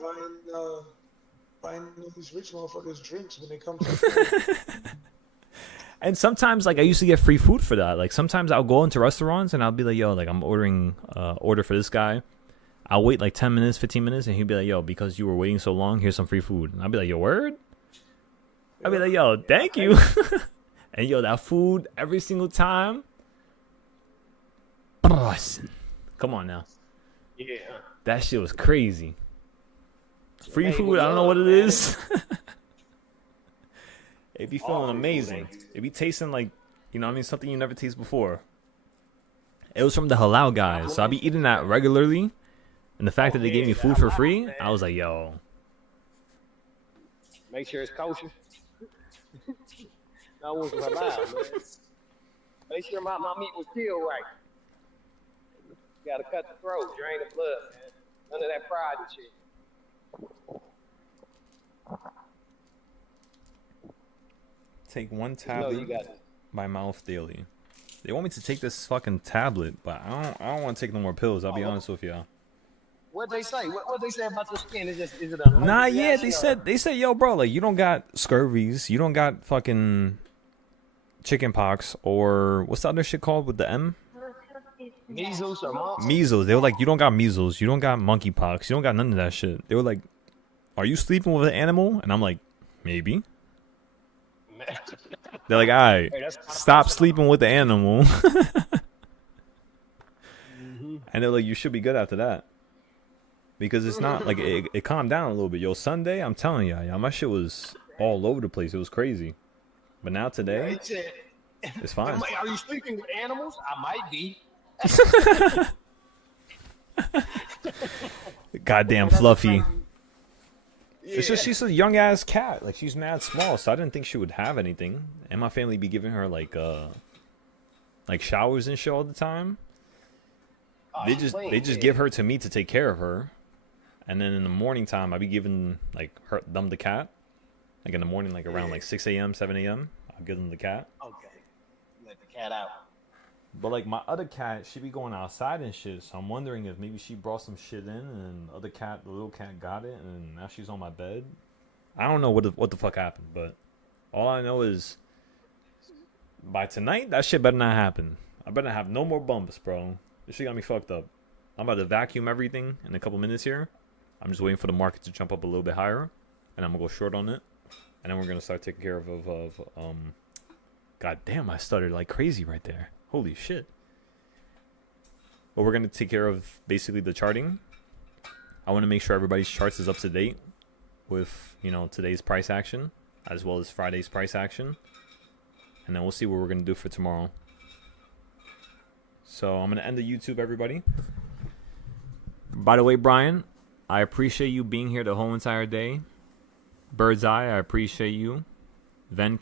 buying these rich motherfuckers drinks when they come to And sometimes, like, I used to get free food for that. Like, sometimes I'll go into restaurants, and I'll be like, yo, like, I'm ordering order for this guy. I'll wait, like, 10 minutes, 15 minutes, and he'll be like, yo, because you were waiting so long, here's some free food. And I'll be like, yo, word? I'll be like, yo, thank you. And, yo, that food, every single time. Come on now. Yeah. That shit was crazy. Free food, I don't know what it is. It be feeling amazing. It be tasting like, you know what I mean, something you never tasted before. It was from the halal guy, so I be eating that regularly. And the fact that they gave me food for free, I was like, yo. Make sure it's kosher. I was halal, man. Make sure my meat was killed right. You gotta cut the throat, drain the blood, man. None of that fried and shit. Take one tablet by mouth daily. They want me to take this fucking tablet, but I don't want to take no more pills. I'll be honest with y'all. What they say? What they say about your skin? Is it a Nah, yeah, they said, yo, bro, like you don't got scurvies, you don't got fucking chicken pox, or what's the other shit called with the M? Measles or mumps? Measles. They were like, you don't got measles, you don't got monkeypox, you don't got none of that shit. They were like, are you sleeping with an animal? And I'm like, maybe. They're like, all right, stop sleeping with the animal. And they're like, you should be good after that. Because it's not, like, it calmed down a little bit. Yo, Sunday, I'm telling y'all, my shit was all over the place. It was crazy. But now today, it's fine. Are you sleeping with animals? I might be. Goddamn Fluffy. It's just she's a young ass cat. Like she's mad small, so I didn't think she would have anything. And my family be giving her like showers and shit all the time. They just give her to me to take care of her. And then in the morning time I be giving like them the cat. Like in the morning, like around like 6 a.m., 7 a.m. I'll give them the cat. Okay. Let the cat out. But like my other cat, she be going outside and shit. So I'm wondering if maybe she brought some shit in, and the little cat got it, and now she's on my bed. I don't know what the fuck happened, but all I know is by tonight that shit better not happen. I better not have no more bumps, bro. This shit got me fucked up. I'm about to vacuum everything in a couple minutes here. I'm just waiting for the market to jump up a little bit higher, and I'm gonna go short on it, and then we're gonna start taking care of God damn, I stuttered like crazy right there. Holy shit. Well, we're going to take care of basically the charting. I want to make sure everybody's charts is up to date with, you know, today's price action as well as Friday's price action. and then we'll see what we're gonna do for tomorrow. So I'm gonna end the YouTube, everybody. By the way, Brian, I appreciate you being here the whole entire day. Bird's Eye, I appreciate you. Then